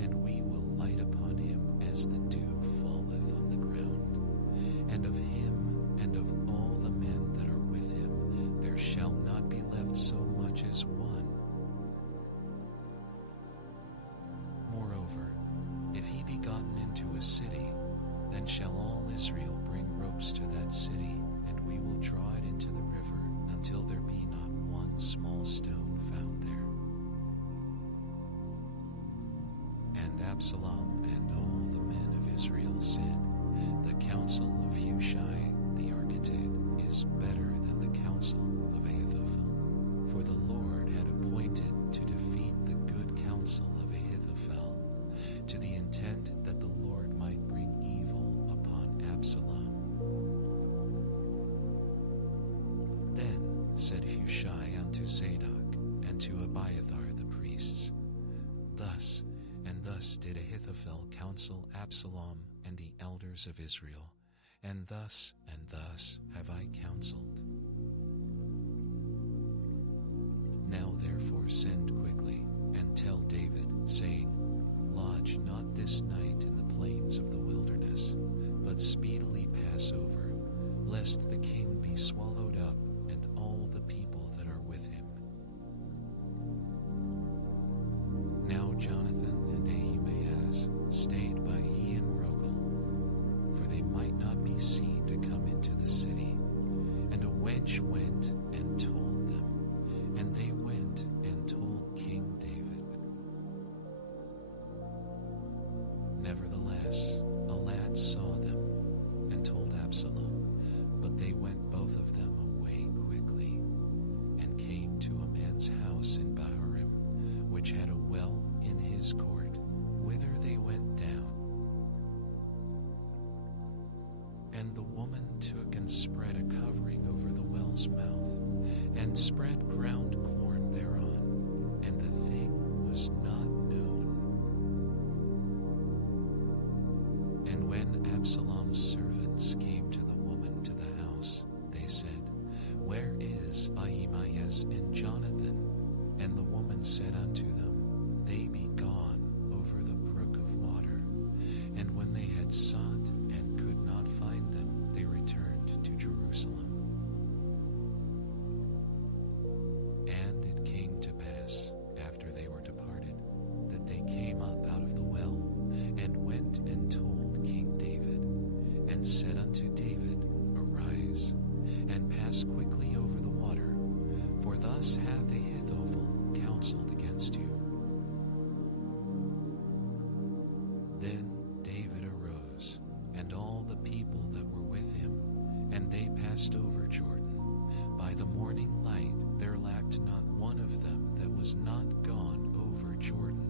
and we will light upon him as the dew falleth on the ground. And of him and of all the men that are with him there shall not be left so much as one. Moreover, if he be gotten into a city, then shall all Israel bring ropes to that city, and we will draw it into the river until there be not one small stone found there. And Absalom and all the men of Israel said, The counsel of Hushai the architect is better than the counsel of Ahithophel, for the Lord had appointed to defeat the good counsel of Ahithophel, to the intent that the Lord might bring evil upon Absalom. Then said Hushai unto Zadok and to Abiathar the priests, Thus and thus did Ahithophel counsel Absalom and the elders of Israel, and thus have I counseled. Now therefore send quickly, and tell David, saying, Lodge not this night in the plains of the wilderness, but speedily pass over, lest the king be swallowed up, and all the people that are with him. Now Jonathan and Ahimaaz stayed by Ian Rogel, for they might not be seen to come into the city. And a wench went and told them, and they went and told King David. Nevertheless, a lad saw them and told Absalom, but they went both of them away quickly, and came to a man's house in Bahurim, which had a well in his court, whither they went down. And the woman took and spread a covering over the well's mouth, and spread ground corn thereon, and the thing was not known. And when Absalom's servants came to the woman to the house, they said, Where is Ahimaaz and Jonathan? And the woman said unto them, They be gone over the brook of water. And when they had sought and could not find them, they returned to Jerusalem. And it came to pass, after they were departed, that they came up out of the well, and went and told King David, and said unto David, Arise, and pass quickly over the water, for thus hath Ahithophel counseled against you. Then David arose, and all the people that were with him, and they passed over Jordan. By the morning light there lacked not one of them that was not gone over Jordan.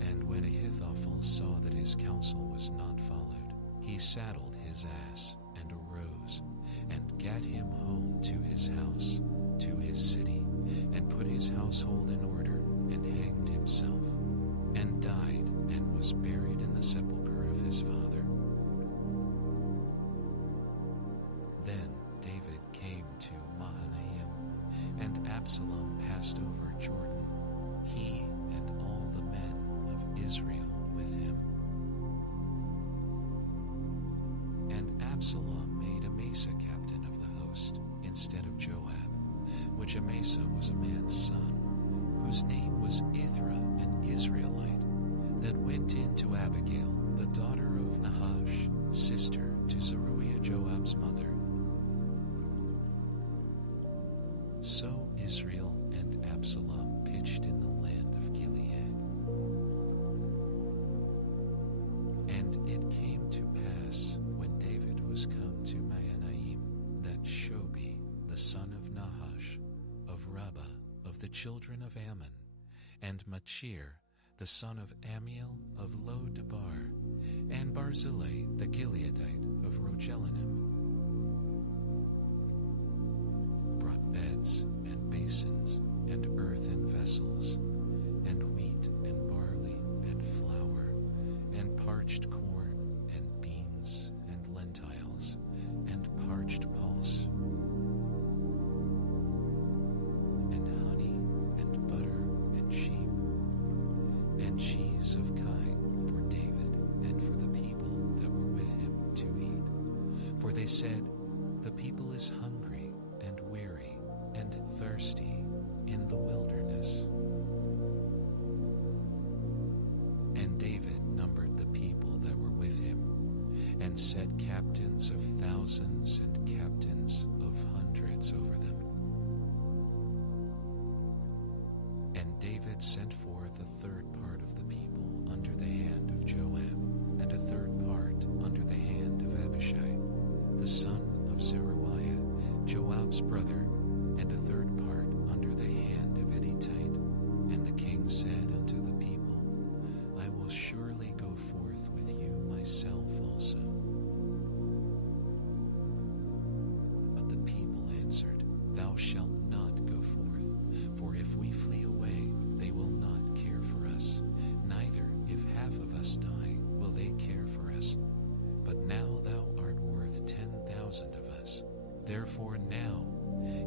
And when Ahithophel saw that his counsel was not followed, he saddled his ass, and arose, and gat him home to his house, to his city, and put his household in order, and hanged himself, and died, and was buried in the sepulchre of his father. Then David came to Mahanaim, and Absalom passed over Jordan, he and all the men of Israel with him. And Absalom made Amasa captain of the host, instead of Joab, which Amasa was a man's son, whose name was Ithra, an Israelite, that went in to Abigail, the daughter of Nahash, sister to Zeruiah Joab's mother. So Israel and Absalom pitched in the land of Gilead. And it came to pass, when David was come to Mahanaim, that Shobi, the son of Nahash, of Rabbah, of the children of Ammon, and Machir, the son of Amiel of Lo-debar, and Barzillai, the Gileadite of Rogelinim, brought beds and basins and earthen vessels, and wheat and barley and flour, and parched corn and beans and lentiles, and parched pulse. cheese of kine for David and for the people that were with him to eat. For they said, "The people is hungry and weary and thirsty in the wilderness." And David numbered the people that were with him, and set captains of thousands and captains of hundreds over them. And David sent forth a third part of the people under the hand of Joab, and a third part under the hand of Abishai, the son of Zeruiah, Joab's brother, and a third part under the hand of Iditite. And the king said unto the people, "I will surely go forth with you myself also." But the people answered, "Thou shalt not go forth, for if we flee away, they will not care for us. Neither, if half of us die, will they care for us. But now thou art worth 10,000 of us. Therefore now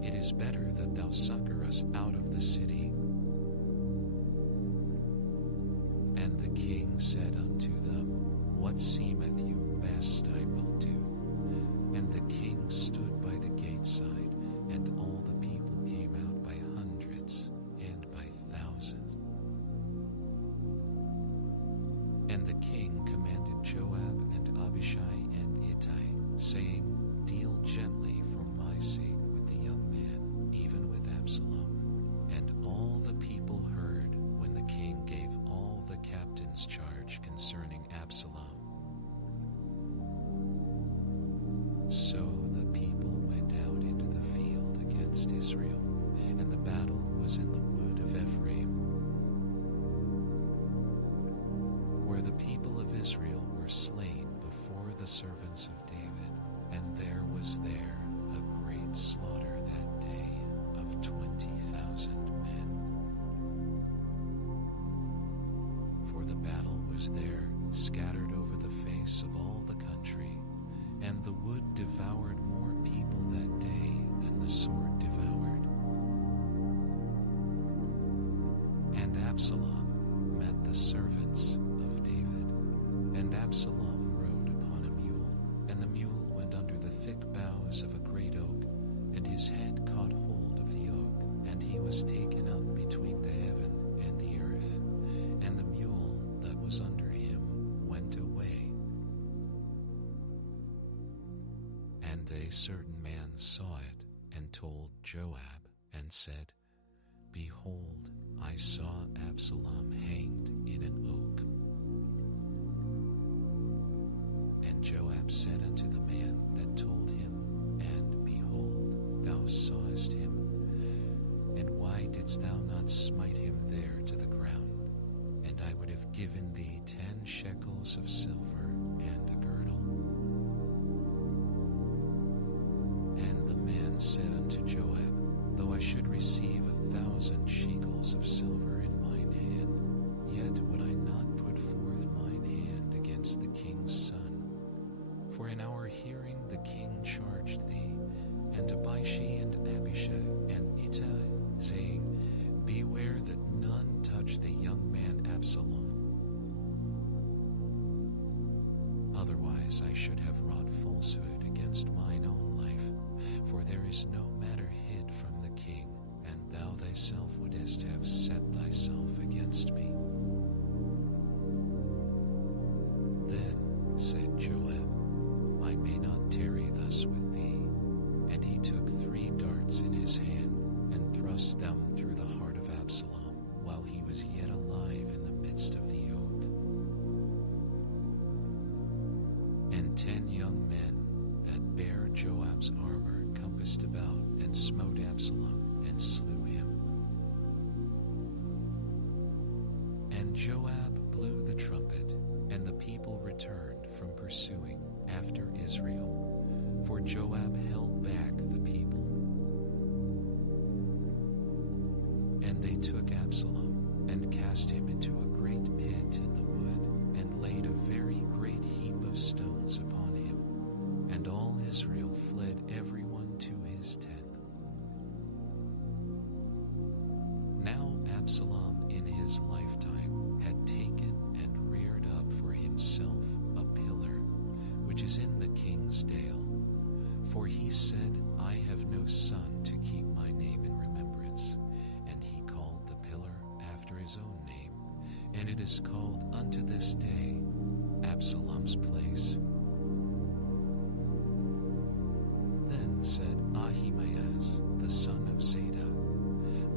it is better that thou succor us out of the city." And the king said unto them, "What seemeth you best I will do." And the king stood by the gate side, and all the people came out by hundreds and by thousands. And the king commanded Joab and Abishai and Ittai, saying, "Deal gently for my sake with the young man, even with Absalom." And all the people heard when the king gave all the captains charge concerning Absalom. So the people went out into the field against Israel, and the battle was in the wood of Ephraim, where the people of Israel were slain before the servants of David. And there was there a great slaughter that day of 20,000 men. For the battle was there scattered over the face of all the country, and the wood devoured more people that day than the sword devoured. And Absalom met the servants of David, and Absalom rode upon a mule, and the mule went under the thick boughs of a great oak, and his head caught hold of the oak, and he was taken up between the heaven and the earth, and the mule that was under him went away. And a certain man saw it, and told Joab, and said, "Behold, I saw Absalom hanged in an oak." And Joab said unto the man that told him, "And behold, thou sawest him, and why didst thou not smite him there to the ground? And I would have given thee 10 shekels of silver and a girdle." And the man said unto Joab, "Though I should receive 1,000 shekels of silver in mine hand, yet would I not put forth mine hand against the king's son. For in our hearing the king charged thee, and Abishai and Abishai and Ittai, saying, Beware that none touch the young man Absalom. Otherwise I should have wrought falsehood against mine own life, for there is no matter hid from the king, and thou thyself wouldest have set thyself against me." Then said Joab, "I may not tarry thus with thee." And he took 3 darts in his hand, and thrust them through the heart of Absalom, while he was yet alive in the midst of the oak. And 10 young men that bare Joab's armor compassed about, and smote Absalom, and slew him. And Joab blew the trumpet, and the people returned from pursuing after Israel, for Joab held back the people. And they took Absalom, and cast him into a great pit in the wood, and laid a very great heap of stones upon him. And all Israel fled everyone to his tent. Now Absalom in his lifetime had taken king's dale. For he said, I have no son to keep my name in remembrance. And he called the pillar after his own name, and it is called unto this day Absalom's place. Then said Ahimaaz, the son of Zadok,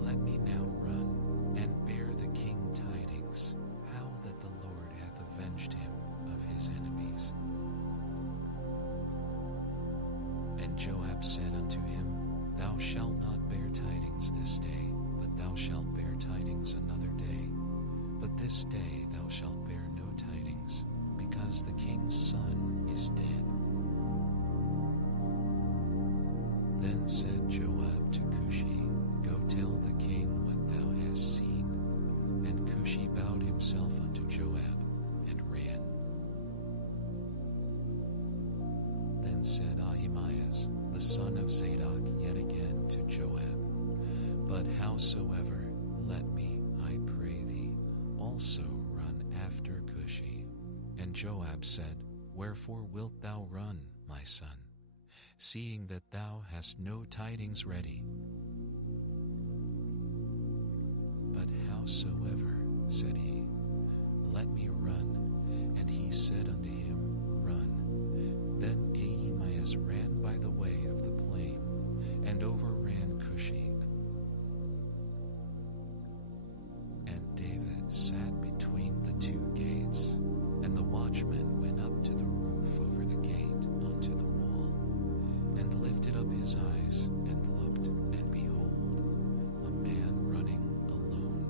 Let me now run and bear the king tidings, how that the Lord hath avenged him of his enemies. And Joab said unto him, Thou shalt not bear tidings this day, but thou shalt bear tidings another day. But this day thou shalt bear no tidings, because the king's son is dead. Then said Joab to Cushi, Go tell the king what thou hast seen. And Cushi bowed himself unto Joab, and ran. Then said Ahimaaz, the son of Zadok, yet again to Joab, But howsoever, let me, I pray thee, also run after Cushi. And Joab said, Wherefore wilt thou run, my son, seeing that thou hast no tidings ready? But howsoever, said he, let me run. And he said unto him, Run. Then Ahimaaz ran by the way of the plain, and overran Cushi. And David sat between the two gates, and the watchman went up to the roof over the gate unto the wall, and lifted up his eyes, and looked, and behold, a man running alone.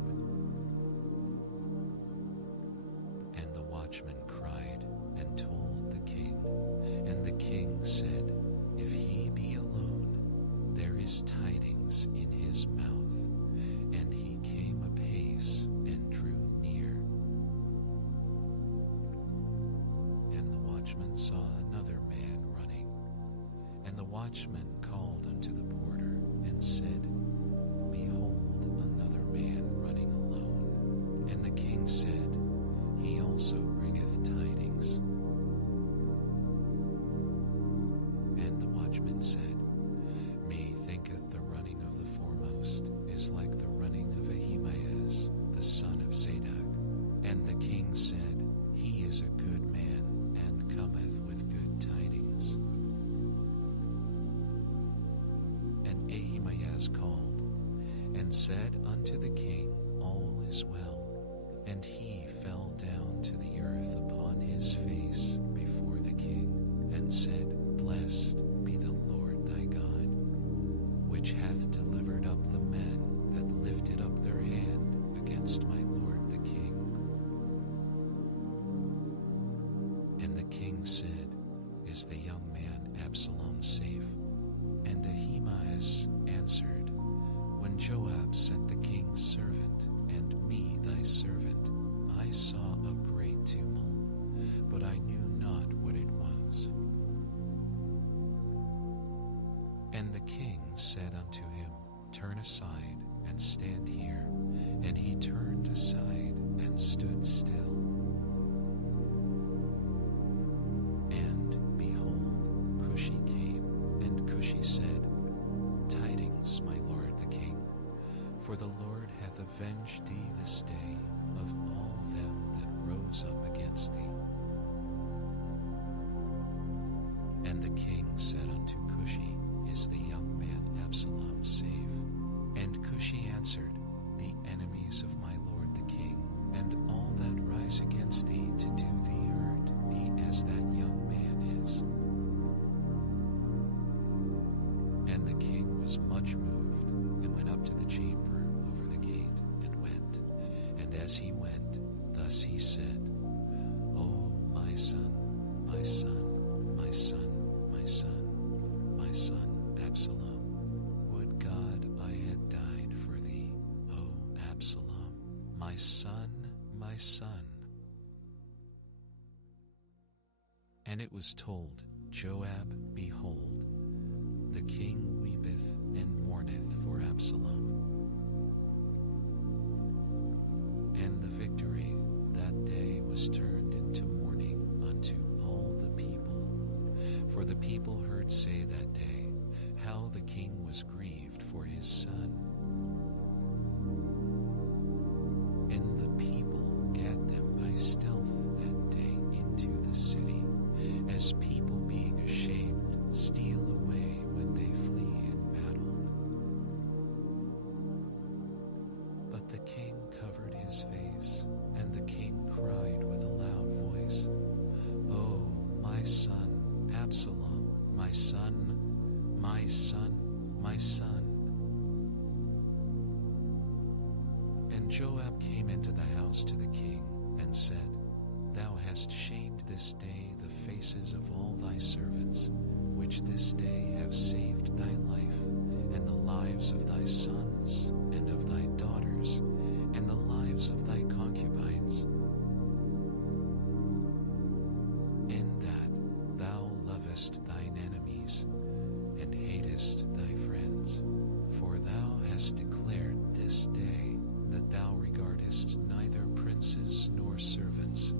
And the watchman cried, and told the king. And the king said, If he be alone, there is tidings in his mouth. And he came apace, and drew near. And the watchman saw another man running. And the watchman called unto the porter, and said, Behold, another man running alone. And the king said, He also bringeth tidings. And the watchman said, Me thinketh the running of the foremost is like the running of Ahimaaz, the son of Zadok. And the king said, He is a good man, and cometh with good tidings. And Ahimaaz called, and said unto the king, All is well. And he fell down to the earth upon his face before the king, and said, Blessed be the Lord thy God, which hath delivered up the men that lifted up their hand against my lord the king. And the king said, Is the young man Absalom safe? And Ahimaaz answered, When Joab sent the king's servant, and me thy servant, I saw a great tumult, but I knew not what it was. And the king said unto him, Turn aside, and stand here. And he turned aside, and stood still. And, behold, Cushi came, and Cushi said, Tidings, my lord the king, for the Lord hath avenged thee this day of all them that rose up against thee. And the king said unto Cushi, Is the young man Absalom safe? And Cushi answered, The enemies of my lord the king, and all that rise against thee to do thee hurt, be as that young man is. And the king was much moved, and went up to the chamber over the gate, and went. And as he went, thus he said, O my son, my son, my son, my son, my son, Absalom, would God I had died for thee, O Absalom, my son, my son. And it was told Joab, Behold, the king weepeth and mourneth for Absalom. And the victory that day was turned into mourning unto all the people, for people heard say that day how the king was grieved for his son. And the people gat them by stealth that day into the city, as people being ashamed steal away when they flee in battle. But the king covered his face, and the king cried with a loud voice, "Oh, my son, Absalom, my son, my son, my son." And Joab came into the house to the king and said, "Thou hast shamed this day the faces of all thy servants, which this day have saved thy life, and the lives of thy sons and of thy daughters, and the lives of thy concubines, in that thou lovest thine enemies, and hatest thy friends. For thou hast declared this day that thou regardest neither princes nor servants.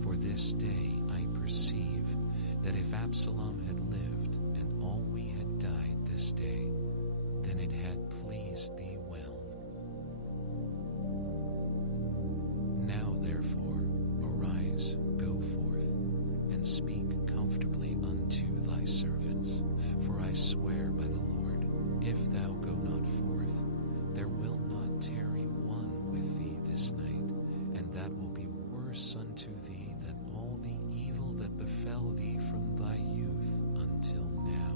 For this day I perceive that if Absalom had lived, and all we had died this day, then it had pleased thee well. Now therefore arise, go forth, and speak comfortably unto thy servants. For I swear by the Lord, if thou go not forth, there will not tarry one with thee this night, and that will be worse unto thee than all the evil that befell thee from thy youth until now."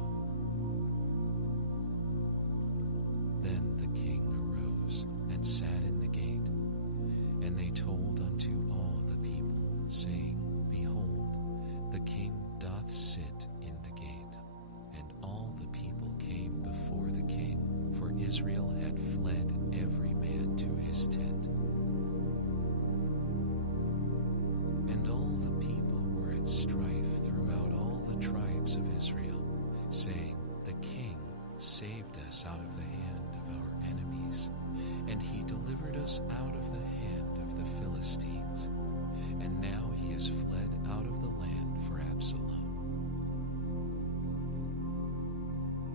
Then the king arose and sat in the gate, and they told unto all the people, saying, "Behold, the king doth sit in the gate." And all the people came before the king, for Israel had fled every man to his tent. And all the people were at strife throughout all the tribes of Israel, saying, "The king saved us out of the hand of our enemies, and he delivered us out of the hand of the Philistines. And now he is fled out of the land for Absalom.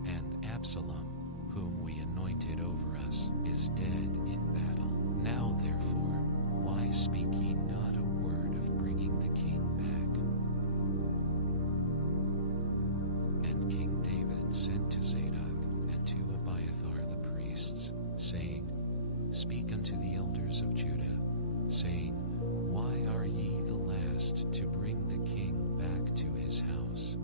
And Absalom, whom we anointed over us, is dead in battle. Now therefore, why speak ye not a word of bringing the king back?" And King David sent to Zadok and to Abiathar the priests, saying, "Speak unto the elders of Judah, saying, Why are ye the last to bring the king back to his house,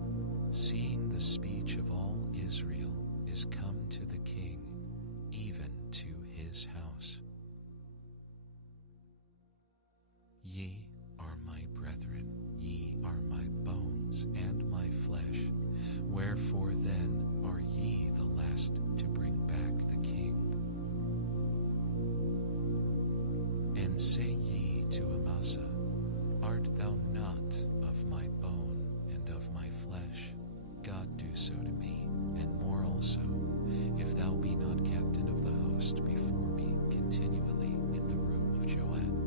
seeing the speech of all Israel is come to the king, even to his house? Ye are my brethren, ye are my bones and my flesh. Wherefore then are ye the last to bring back the king? And say ye to Amasa, Art thou not of my bone and of my flesh? God do so to me, and more also, if thou be not captain of the host before me continually in the room of Joab.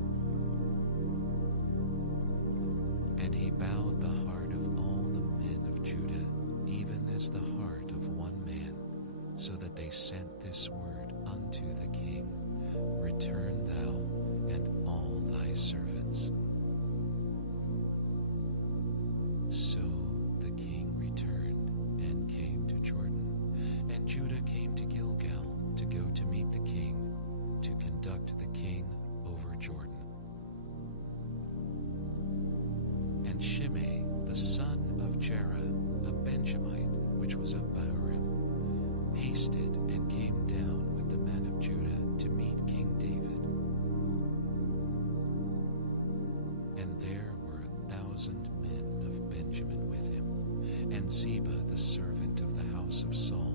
And he bowed the heart of all the men of Judah, even as the heart of one man, so that they sent this word unto the king, Return thou and all thy servants. So the king returned and came to Jordan, and Judah came to Gilgal to go to meet the king, to conduct the king over Jordan. And Shimei, the son of Jerah, a Benjamite, which was of Bahurim, hasted and came down with the men of Judah to meet King David. And there were 1,000 men of Benjamin with him, and Ziba the servant of the house of Saul,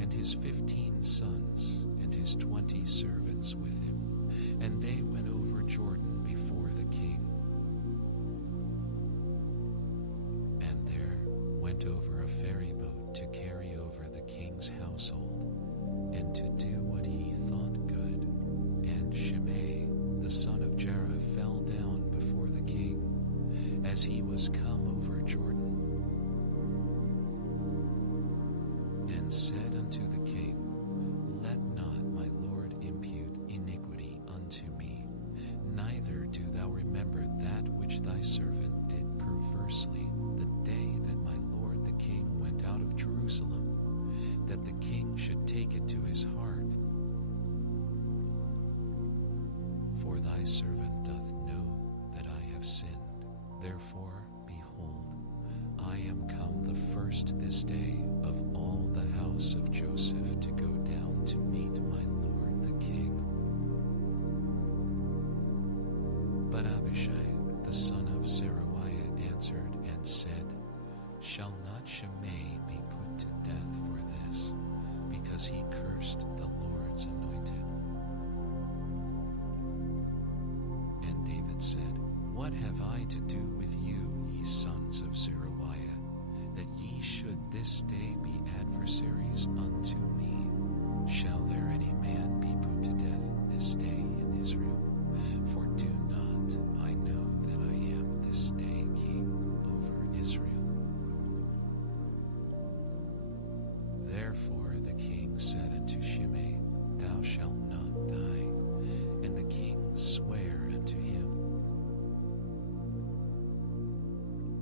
and his 15 sons, and his 20 servants with him. And they went over Jordan before the king. And there went over a ferry boat to carry over the king's household, and to do what he thought good. And Shimei, the son of Jerah, fell down before the king, as he was come over Jordan. it to his heart. For thy servant doth know that I have sinned. Therefore, behold, I am come the first this day of all the house of Joseph to go down to meet my lord the king. But Abishai, the son of Zeruiah, answered and said, Shall not Shimei be put to death for this, because he cursed the Lord's anointed? And David said, What have I to do with you, ye sons of Zeruiah, that ye should this day be adversaries unto me? Shall there any man be put to death this day in Israel? For do not I know that I am this day king over Israel? Therefore the king said unto Shimei, Thou shalt not die. And the king sware unto him.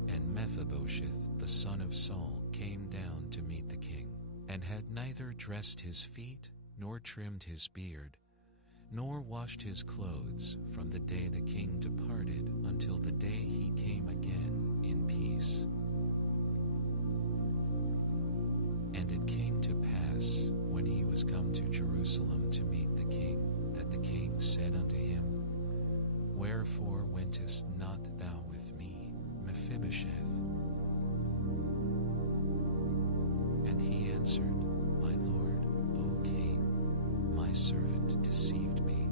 And Mephibosheth, the son of Saul, came down to meet the king, and had neither dressed his feet, nor trimmed his beard, nor washed his clothes from the day the king departed until the day he came again in peace. And it came to pass, when he was come to Jerusalem to meet the king, that the king said unto him, Wherefore wentest not thou with me, Mephibosheth? And he answered, My lord, O king, my servant deceived me.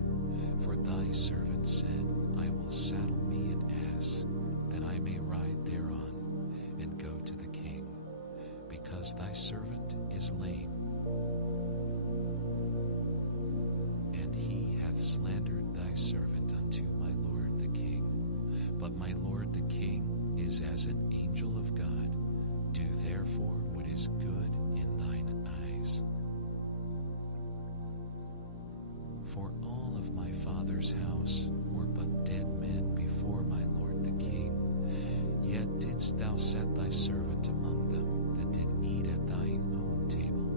For thy servant said, I will saddle me an ass, that I may ride thereon, and go to the king, because thy servant is lame. And he hath slandered thy servant unto my lord the king. But my lord the king is as an angel of God. Do therefore what is good in thine eyes. For all of my father's house were but dead men before my lord the king. Yet didst thou set thy servant among them that did eat at thine own table.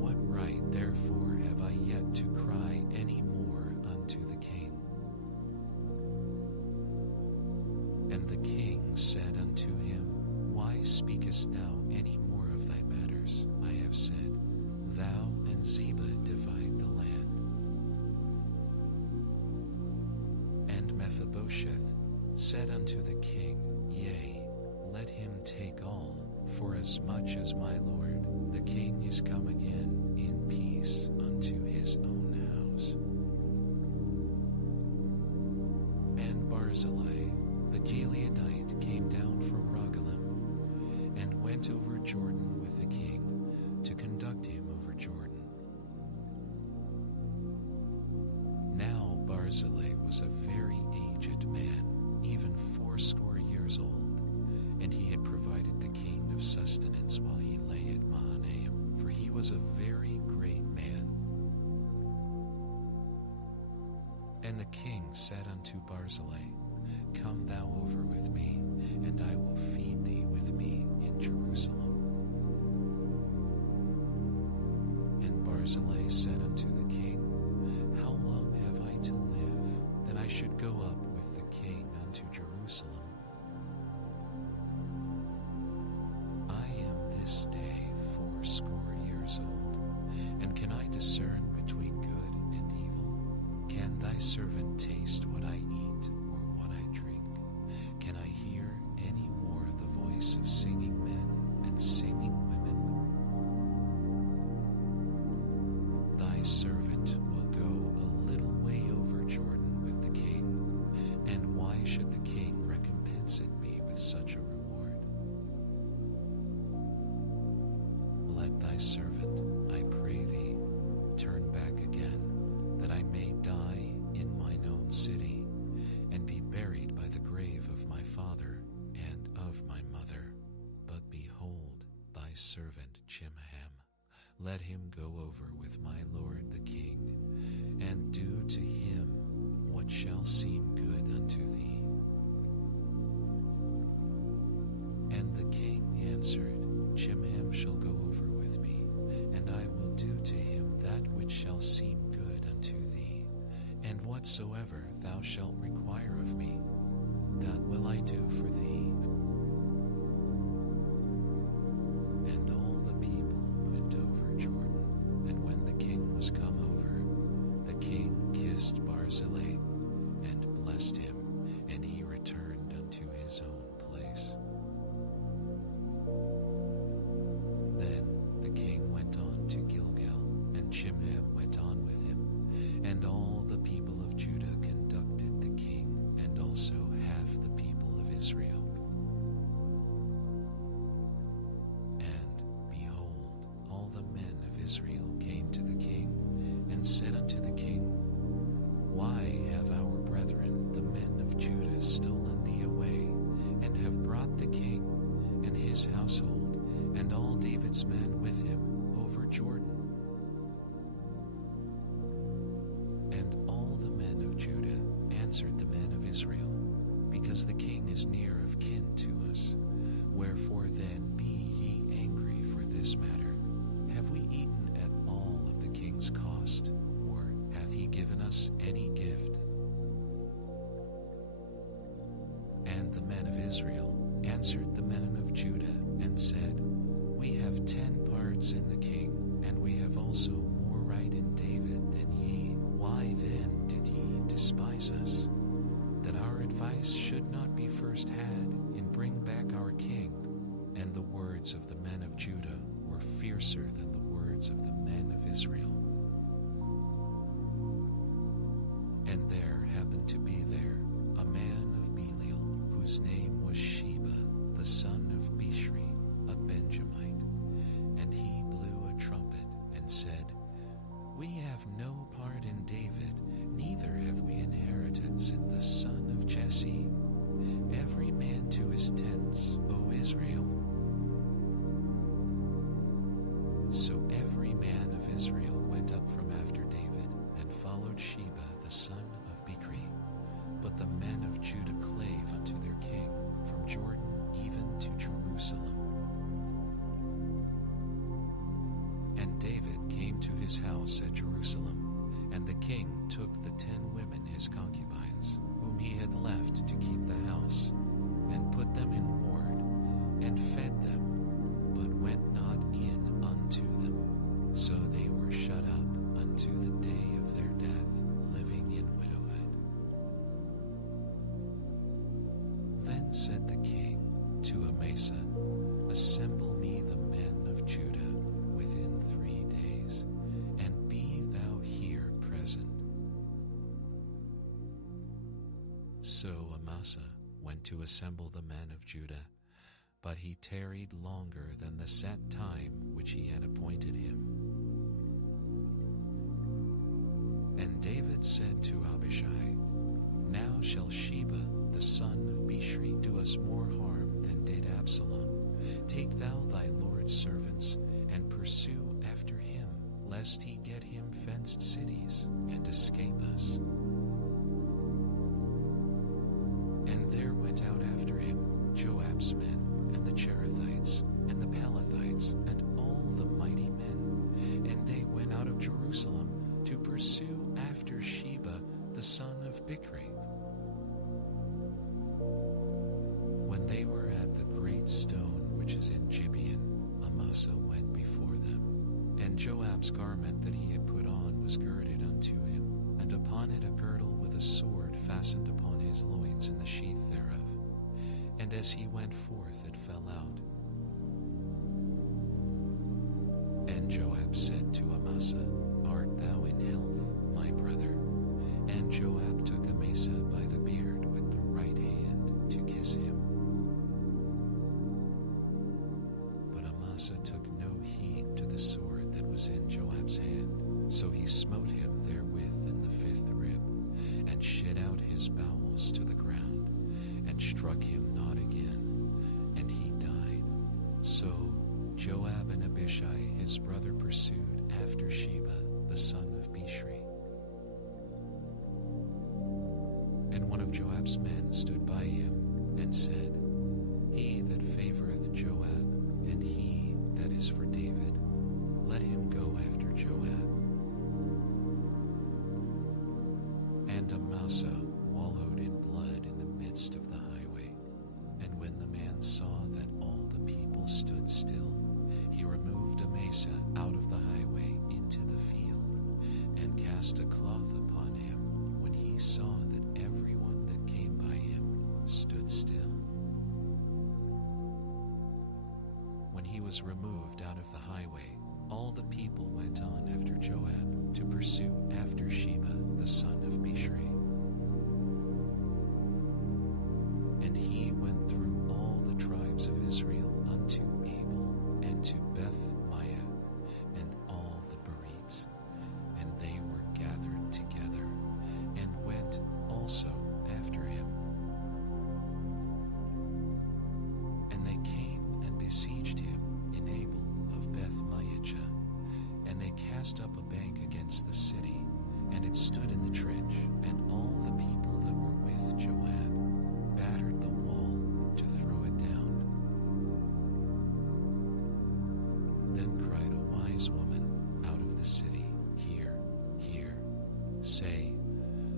What right therefore have I yet to cry any more unto the king? And the king said unto him, Why speakest thou any more of thy matters? I have said, Thou and Ziba divide the land. And Mephibosheth said unto the king, Yea, let him take all, for as much as my lord the king is come again in peace unto his own house. And Barzillai the Gileadite came down from Rogelim, and went over Jordan with the king, to conduct him over Jordan. Now Barzillai was a very aged man, even 80 years old, and he had provided the king of sustenance while he lay at Mahanaim, for he was a very great man. And the king said unto Barzillai, Come thou over with me, and I will feed thee with me in Jerusalem. And Barzillai said unto the king, How long have I to live, that I should go up with the king unto Jerusalem? I am this day 80 years old, and can I discern between good and evil? Can thy servant taste what I eat, or what I drink? Can I hear any more the voice of singing men and singing women? Thy servant will go a little way over Jordan with the king, and why should the king recompense me with such a reward? Let thy servant, I pray thee, turn back again, that I may die in mine own city, and be buried by the grave of my father and of my mother. But behold, thy servant Chimham, let him go over with my lord the king, and do to him what shall seem good unto thee. And the king answered, Chimham shall go over with me, and I will do to him that whatsoever thou shalt require of me, that will I do for thee. And all the people went over Jordan, and when the king was come over, the king kissed Barzillai, and blessed him, and he returned unto his own place. Then the king went on to Gilgal, and Chimham went on with him, and all the people of Judah conducted the king, and also half the people of Israel. And behold, all the men of Israel came to the king, and said unto the king, Why have our brethren, the men of Judah, stolen thee away, and have brought the king and his household, and all David's men with him, over Jordan? And all the men of Judah answered the men of Israel, Because the king is near of kin to us. Wherefore then be ye angry for this matter? Have we eaten at all of the king's cost, or hath he given us any gift? And the men of Israel answered the men of Judah, and said, We have 10 parts in the king, and we have also more right in David than ye. Why then did ye despise us, that our advice should not be first had in bring back our king? And the words of the men of Judah were fiercer than the words of the men of Israel. And there happened to be there a man of Belial, whose name was Sheba, the son of Bishri, a Benjamite. And he blew a trumpet, and said, We have no part in David, neither have we inheritance in the son of Jesse. Every man to his tents, O Israel. So every man of Israel went up from after David, and followed Sheba the son of Bichri. But the men of Judah clave unto their king, from Jordan even to Jerusalem. And David came to his house at Jerusalem, and the king took the 10 women his concubines, whom he had left to keep the house, and put them in ward, and fed them, but went not in unto them. So they were shut up unto the day of their death, living in widowhood. Then said the king to Amasa, Assemble me the men of Judah within 3 days, and be thou here present. So Amasa went to assemble the men of Judah, but he tarried longer than the set time which he had appointed him. And David said to Abishai, Now shall Sheba the son of Bishri do us more harm than did Absalom. Take thou thy Lord's servants, and pursue after him, lest he get him fenced cities, and escape us. And there went out after him Joab's men, and the Cherethites, and the Pelethites, and all the mighty men. And they went out of Jerusalem to pursue after Sheba the son of Bichri. When they were at the great stone which is in Gibeon, Amasa went before them. And Joab's garment that he had put on was girded unto him, and upon it a girdle with a sword fastened upon his loins in the sheath thereof. And as he went forth, it fell out. And Joab said to Amasa, Art thou in health, my brother? And Joab took Amasa by the beard with the right hand to kiss him. But Amasa took no heed to the sword that was in Joab's hand. So he smote him therewith in the 5th rib, and shed out his bowels to the ground, and struck him not again, and he died. So Joab and Abishai his brother pursued after Sheba the son of Bishri. And one of Joab's men stood by him, and said, He that favoreth Joab, and he that is for David, let him go after Joab. And cast a cloth upon him when he saw that everyone that came by him stood still. When he was removed out of the highway, all the people went on after Joab to pursue after Sheba the son of Bichri. And he went through all the tribes of Israel unto Abel and to Beth-Maiah and all the Berites, and they were gathered together and went also after him. And they came and besieged him in Abel of Beth-Maachah, and they cast up a bank against the city, and it stood in the trench, and all the people that were with Joab battered the wall to throw it down. Then cried a wise woman out of the city, Hear, hear, say,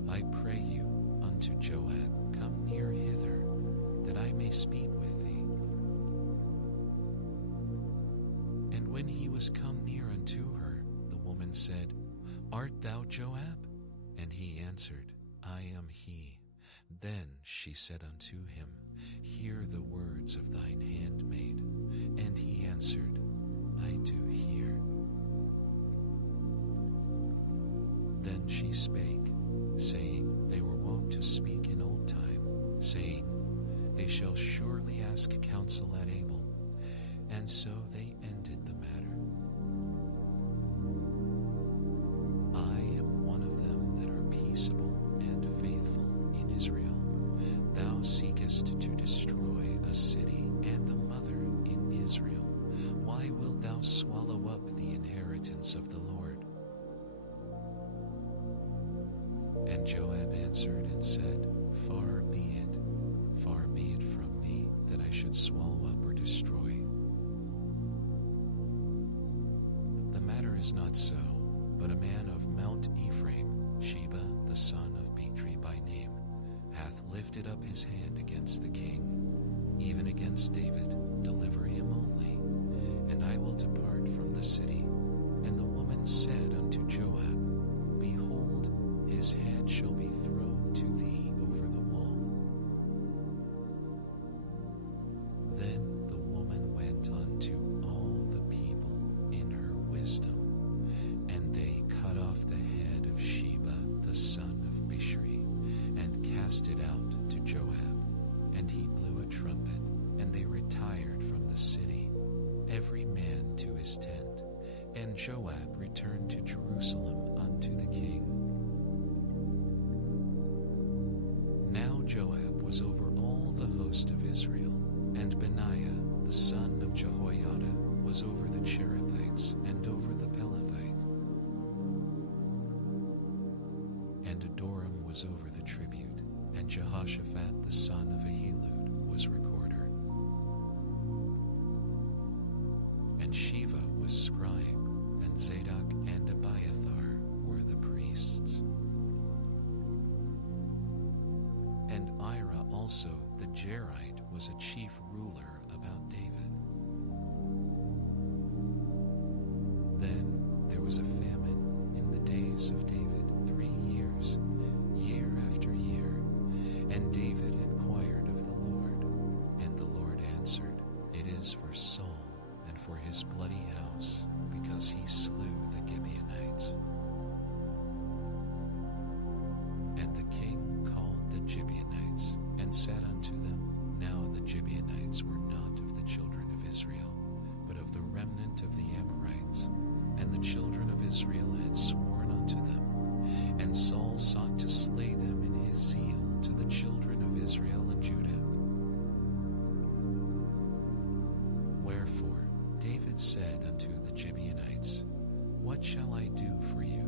I pray you unto Joab, Come near hither, that I may speak with thee. And when he was come near unto her, the woman said, Art thou Joab? And he answered, I am he. Then she said unto him, Hear the words of thine handmaid. And he answered, I do hear. Then she spake, saying, They were wont to speak in old time, saying, They shall surely ask counsel at Abel. And so they ended the matter. I am one of them that are peaceable and faithful in Israel. Thou seekest to destroy a city and a mother in Israel. Why wilt thou swallow up the inheritance of the Lord? And Joab answered and said, Far be it from me that I should swallow up or destroy. The matter is not so, but a man of Mount Ephraim, Sheba the son of Bichri by name, hath lifted up his hand against the king, even against David. Deliver him only, and I will depart from the city. And the woman said unto Joab, Behold, his head shall be thrown to thee over the wall. Then the woman went unto all the people in her wisdom, and they cut off the head of Sheba the son of Bichri, and cast it out to Joab. And he blew a trumpet, and they retired from the city, every man to his tent. And Joab returned to Jerusalem unto the king. Now Joab was over all the host of Israel, and Benaiah the son of Jehoiada was over the Cherethites and over the Pelethites. And Adoram was over the tribute, and Jehoshaphat the son of Ahilud was recorder. And Sheva was scribe, and Zadok and Abiathar were the priests. And Ira also the Jerite was a chief ruler about David. Then there was a famine in the days of David 3 years, year after year. And David inquired of the Lord, and the Lord answered, It is for Saul and for his bloody house, because he slew the Gibeonites. And the king called the Gibeonites, and said unto them, Now the Gibeonites were not of the children of Israel, but of the remnant of the Amorites. And the children of Israel had sworn unto them. And Saul sought to slay them in his zeal to the children of Israel and Judah. Wherefore David said unto the Gibeonites, What shall I do for you?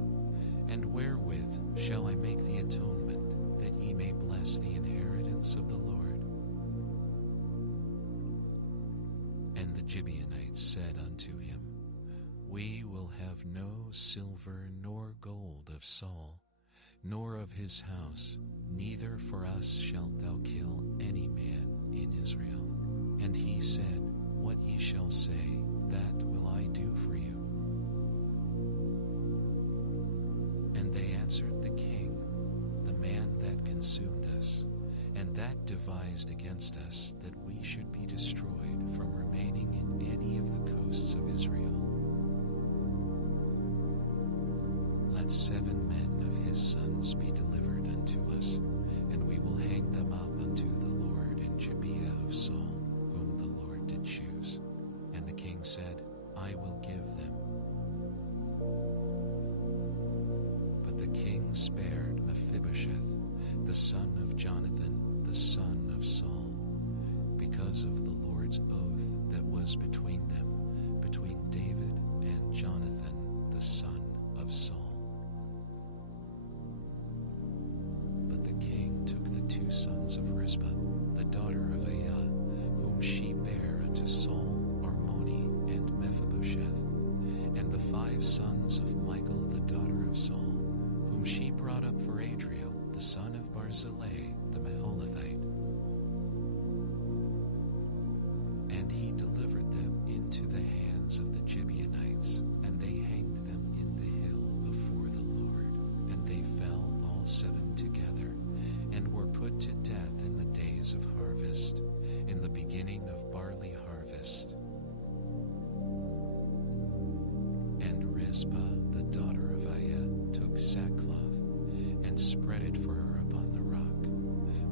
And wherewith shall I make the atonement, that ye may bless the inheritance of the Lord? And the Gibeonites said unto him, We will have no silver nor gold of Saul, nor of his house, neither for us shalt thou kill any man in Israel. And he said, What ye shall say, that will I do for you. And they answered the king, "The man that consumed us, and that devised against us that we should be destroyed from remaining in any of the coasts of Israel. Let 7 men of his sons be delivered unto us, and we will hang them up unto the Lord in Gibeah of Saul, whom the Lord did choose." And the king said, "I will give them." But the king spared Mephibosheth, the son of Jonathan, the son of Saul, because of the Lord's oath that was between them, between David and Jonathan, the son of Saul. But the king took the 2 sons of Rizpah, the daughter of Aiah, whom she bare unto Saul, Armoni and Mephibosheth, and the 5 sons of Michal, the daughter of Saul, whom she brought up for Adriel, the son of Barzillai, the Meholathite. And he delivered them into the hands of the Gibeonites, and they hanged them in the hill before the Lord. And they fell all 7 together, and were put to death in the days of harvest, in the beginning of barley harvest. And Rizpah, the daughter of Aiah, took sackcloth, and spread it for her upon the rock,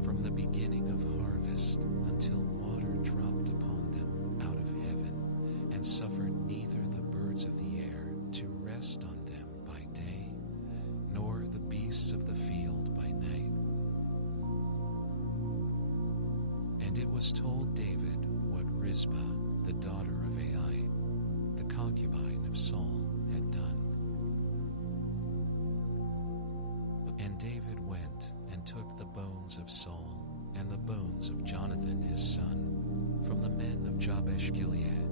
from the beginning of harvest until water dropped upon them out of heaven, and suffered neither the birds of the air to rest on them by day, nor the beasts of the field by night. And it was told David what Rizpah, the daughter of Aiah, the concubine of Saul, had done. And David went and took the bones of Saul and the bones of Jonathan his son from the men of Jabesh Gilead,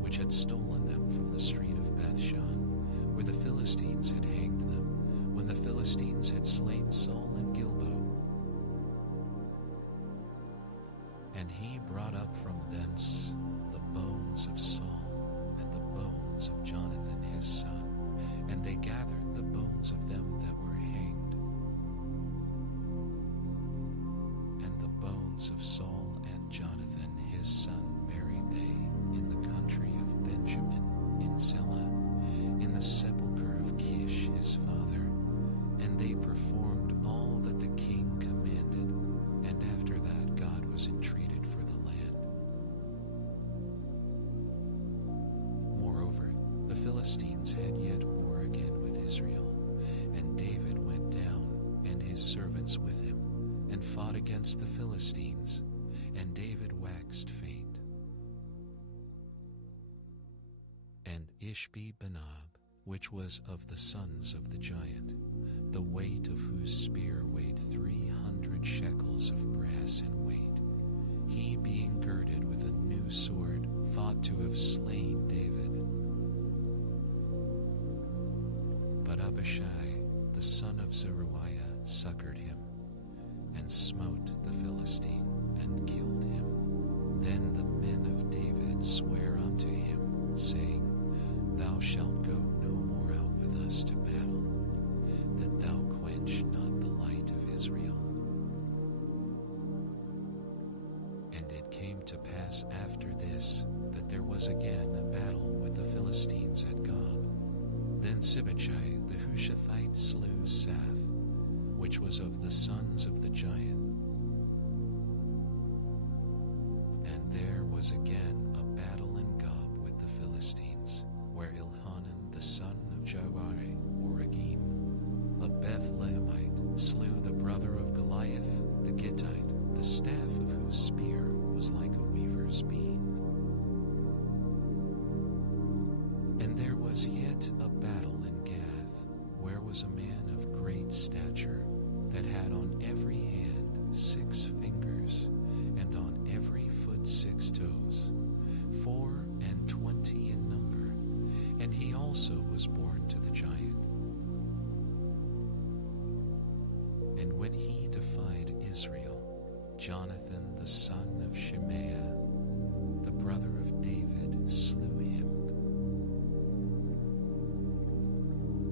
which had stolen them from the street of Bethshan, where the Philistines had hanged them, when the Philistines had slain Saul in Gilboa. And he brought up from thence the bones of Saul and the bones of Jonathan his son, and they gathered the bones of them that were hanged, and the bones of Saul and Jonathan his son buried they in the country of Benjamin in Selah, in the sepulchre of Kish his father. And they performed all that the king commanded, and after that God was entreated for the land. Moreover, the Philistines had yet war again with Israel, and David went down, and his servants with him, and fought against the Philistines, and David waxed faint. And Ishbi-Benob, which was of the sons of the giant, the weight of whose spear weighed 300 shekels of brass in weight, he being girded with a new sword, thought to have slain David. But Abishai, the son of Zeruiah, succored him, and smote the Philistine, and killed him. Then the men of David sware unto him, saying, Thou shalt go no more out with us to battle, that thou quench not the light of Israel. And it came to pass after this, that there was again a battle with the Philistines at Gob. Then Sibbechai the Hushathite slew Saph, which was of the sons of the giant. And there was again a battle in Gob with the Philistines, where Elhanan the son of Jawari, or Regim, a Bethlehemite, slew the brother of Goliath the Gittite, the staff of whose spear was like a weaver's beam. And there was yet a battle in Gath, where was a man of great stature, that had on every hand 6 fingers, and on every foot 6 toes, 24 in number, and he also was born to the giant. And when he defied Israel, Jonathan the son of Shimea, the brother of David, slew him.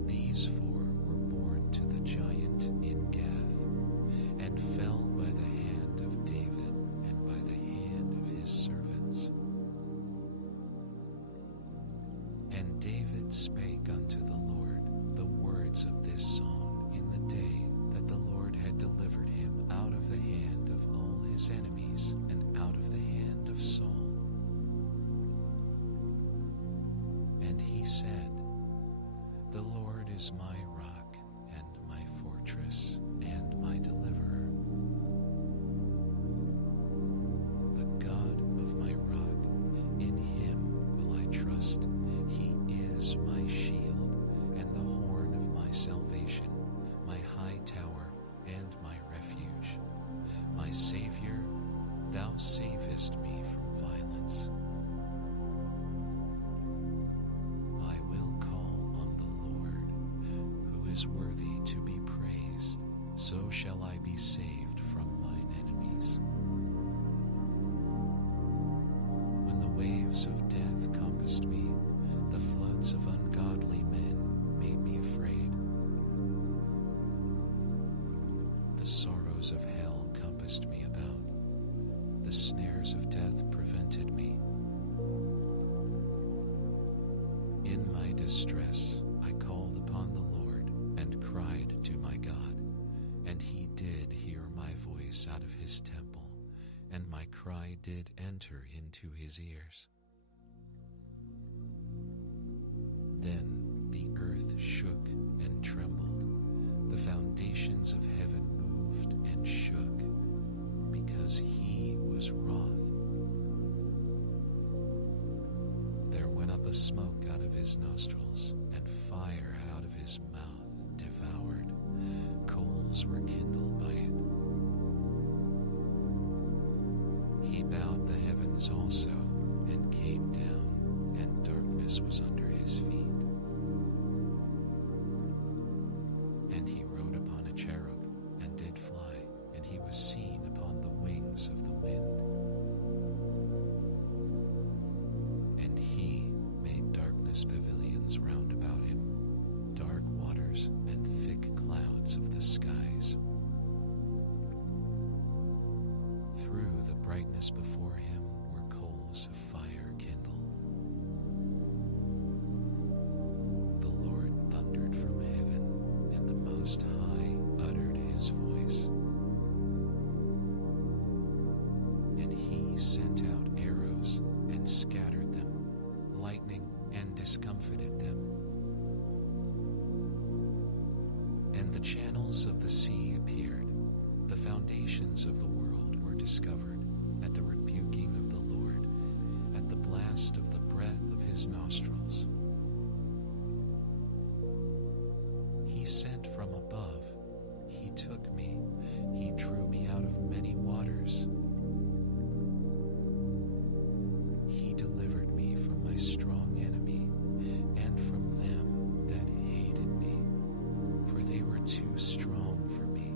These 4 were born to the giant. his enemies and out of the hand of Saul. And he said, "The Lord is my rock and my fortress and my deliverer, the God of my rock. In him will I trust. He is my shield and the horn of my salvation, my high tower and my refuge. My Savior, thou savest me from violence. I will call on the Lord, who is worthy to be praised. So shall I be saved from mine enemies. When the waves of death compassed me, the floods of ungodly men made me afraid. The sorrows of hell compassed me about. The snares of death prevented me. In my distress I called upon the Lord and cried to my God, and he did hear my voice out of his temple, and my cry did enter into his ears. Then the earth shook and trembled. The foundations of heaven moved and shook, because he was wroth. There went up a smoke out of his nostrils, and fire out of his mouth devoured. Coals were kindled by it. He bowed the heavens also, and came down, and darkness was under his feet. And he rode upon a cherub, and did fly, and he was seen upon the wings of the wind. And he made darkness pavilions round about him, dark waters and thick clouds of the skies. Through the brightness before him were coals of fire kindled. The Lord thundered from heaven, and the Most High uttered his voice. And he sent out arrows and scattered them, lightning and discomfited them. And the channels of the sea appeared. The foundations of the world were discovered at the rebuking of the Lord, at the blast of the breath of his nostrils. He sent from above. He took me. He drew me out of many waters. He delivered me from my strong enemy and from them that hated me, for they were too strong for me.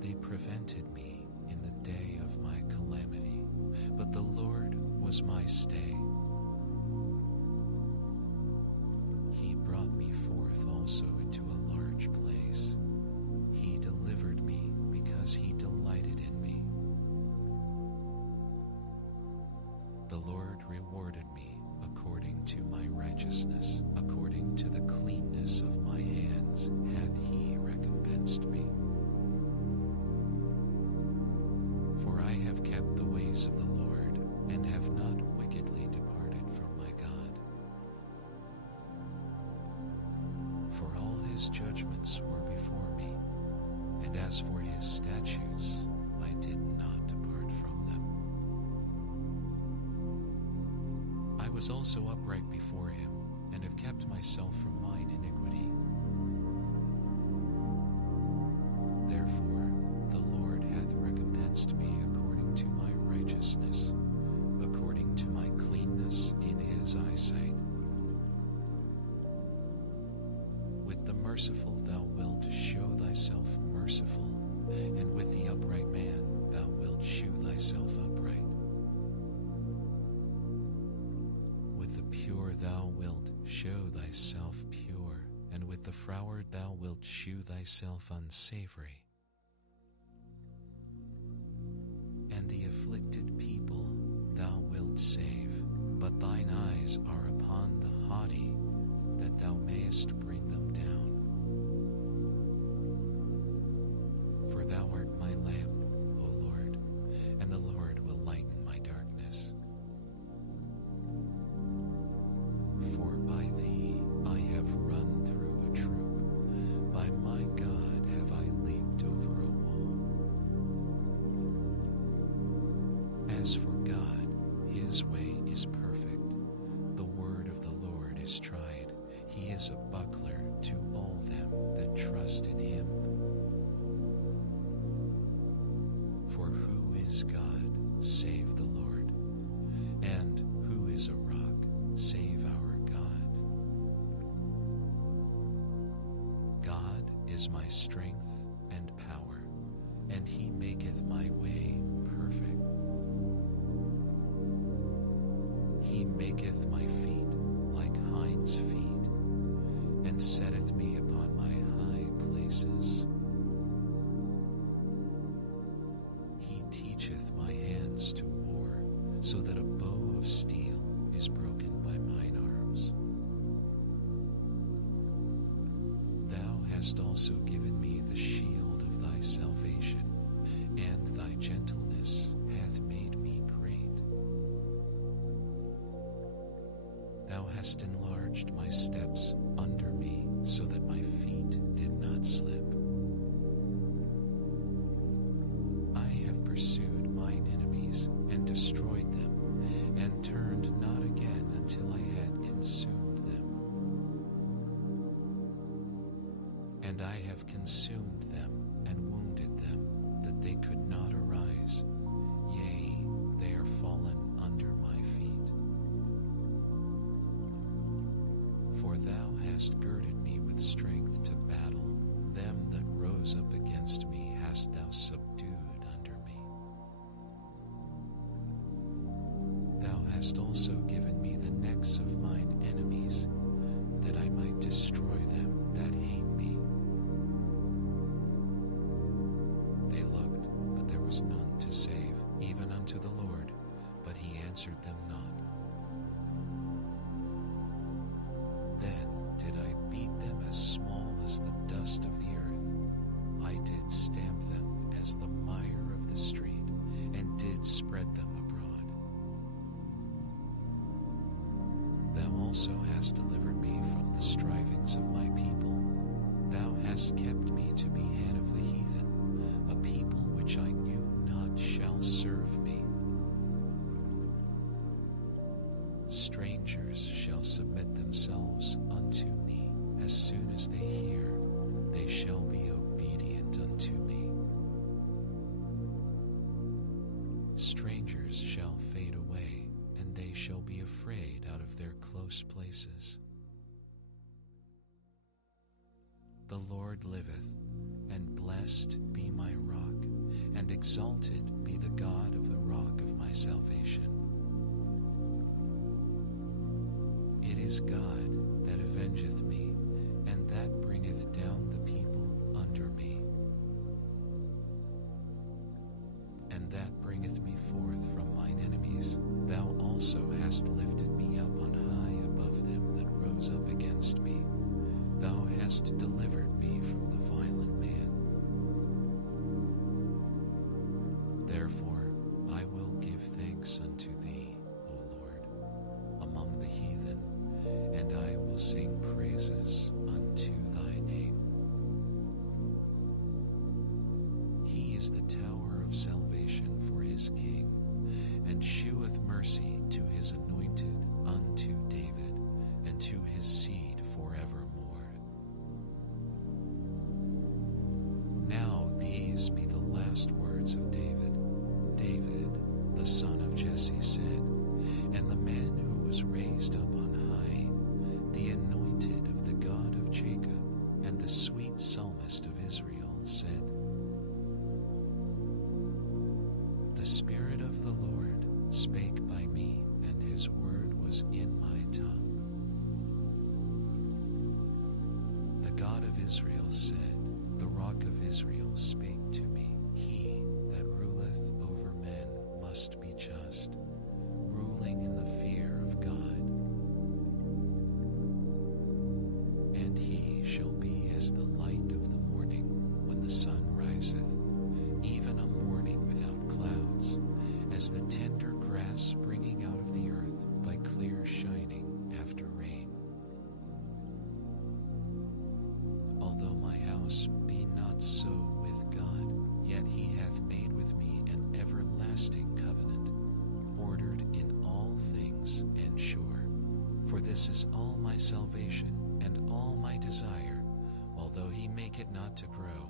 They prevented me in the day of my calamity, but the Lord was my stay. He brought me forth also into a large place. He delivered me because he delighted in me. The Lord rewarded me according to my righteousness, according to the cleanness of my hands hath he recompensed me. For I have kept the ways of the Lord, and have not wickedly departed from my God. For all his judgments were before me, and as for his statutes, I did not depart from them. I was also upright before him, and have kept myself from mine iniquity. Therefore the Lord hath recompensed me according to my righteousness, according to my cleanness in his eyesight. With the merciful thou wilt show thyself merciful, and with the upright man thou wilt shew thyself upright. With the pure thou wilt show thyself pure, and with the froward thou wilt shew thyself unsavory. And the afflicted people thou wilt save, but thine eyes are upon the haughty, that thou mayest bring them down. For thou art His way is perfect. The word of the Lord is tried. He is a buckler to all them that trust in Him. For who is God, save the Lord? And who is a rock, save our God? God is my strength and power, and He maketh my way perfect. He maketh my feet like hinds' feet, and setteth me upon my high places. He teacheth my hands to war, so that a bow of steel is broken by mine arms. Thou hast also given me the shield of thy salvation, and thy gentleness hath made me great. Thou hast enlarged my steps under me, so that my feet did not slip. I have pursued mine enemies and destroyed them, and turned not again until I had consumed them. And I have consumed them and wounded them, that they could not arise. Yea, they are fallen under my feet. For thou hast girded me with strength to battle. Them that rose up against me hast thou subdued under me. Thou hast also given me the necks of mine enemies, that I might destroy them that hate me. They looked, but there was none to save, even unto the Lord, but He answered them not. Then did I beat them as small as the dust of the earth. I did stamp them as the mire of the street, and did spread them abroad. Thou also hast delivered me from the strivings of my people. Thou hast kept me to be head of the heathen. A people which I knew not shall serve me. Strangers shall submit themselves unto me. As soon as they hear, they shall be obedient unto me. Strangers shall fade away, and they shall be afraid out of their close places. The Lord liveth, and blessed be my rock, and exalted be the God of the rock of my salvation. It is God that avengeth me, and that bringeth down the people under me, and that bringeth me forth from mine enemies. Thou also hast lifted me up on high above them that rose up against me. Thou hast delivered me from the violent man. Therefore I will give thanks unto Thee, O Lord, among the heathen, and I will sing praises unto Thy name. He is the tower of salvation for His king, and sheweth mercy to His anointed, unto David, and to His seed forevermore. Now these be the last words of David. David, the son of Jesse, said, and the man who was raised up on high, the anointed of the God of Jacob, and the sweet psalmist of Israel, said, The Spirit of the Lord spake by me, and His word was in my tongue. The God of Israel said, The rock of Israel spake to me. He that ruleth over men must be just, ruling in the fear of God. And He shall be as the light of the morning when the sun riseth, even a morning without clouds, as the tender grass springing out of the earth by clear shining after rain. Although my house be not so with God, yet For this is all my salvation and all my desire, although he make it not to grow.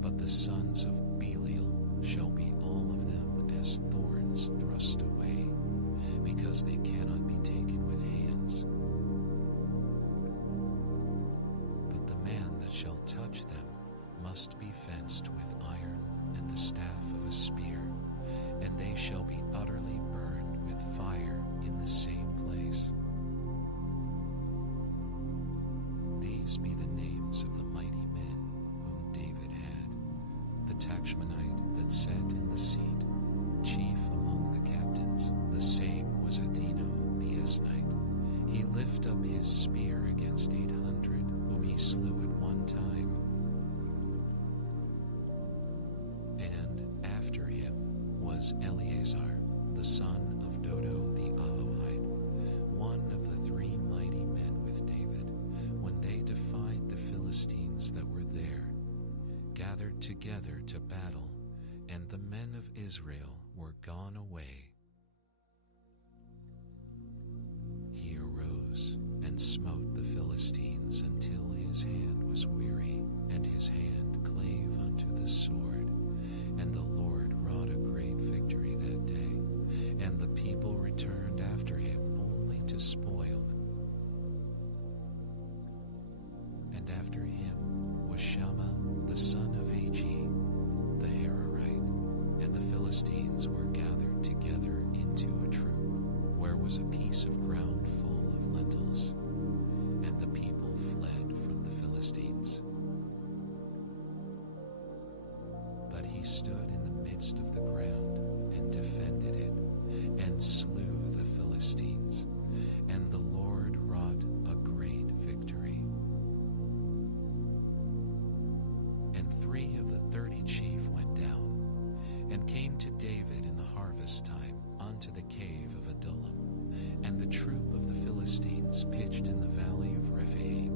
But the sons of Belial shall be all of them as thorns thrust away, because they cannot be taken with hands. But the man that shall touch them must be fenced with iron and the staff of a spear, and they shall be utterly burned with fire in the same place. These be the names of the mighty men whom David had: the Tachmonite that sat in the seat, chief among the captains, the same was Adino the Esnite. He lift up his spear against 800, whom he slew at one time. And after him was Eleazar, the son of Dodo the Ahohite, one of the three mighty men with David, when they defied the Philistines that were there, gathered together to battle, and the men of Israel were gone away. He arose and smote the Philistines until his hand was weary, and his hand clave unto the sword. And the Lord wrought a great victory that day, and the people returned after him only to spoil. And after him was Shammah the son of Agi, the Hararite, and the Philistines were gathered together into a troop, where was a piece of ground full of lentils, and the people fled from the Philistines. But he stood in the midst of the ground and defended it, and slew the Philistines, and the Lord wrought a great victory. And 3 of the 30 chief went down, and came to David in the harvest time unto the cave of Adullam, and the troop of the Philistines pitched in the valley of Rephaim.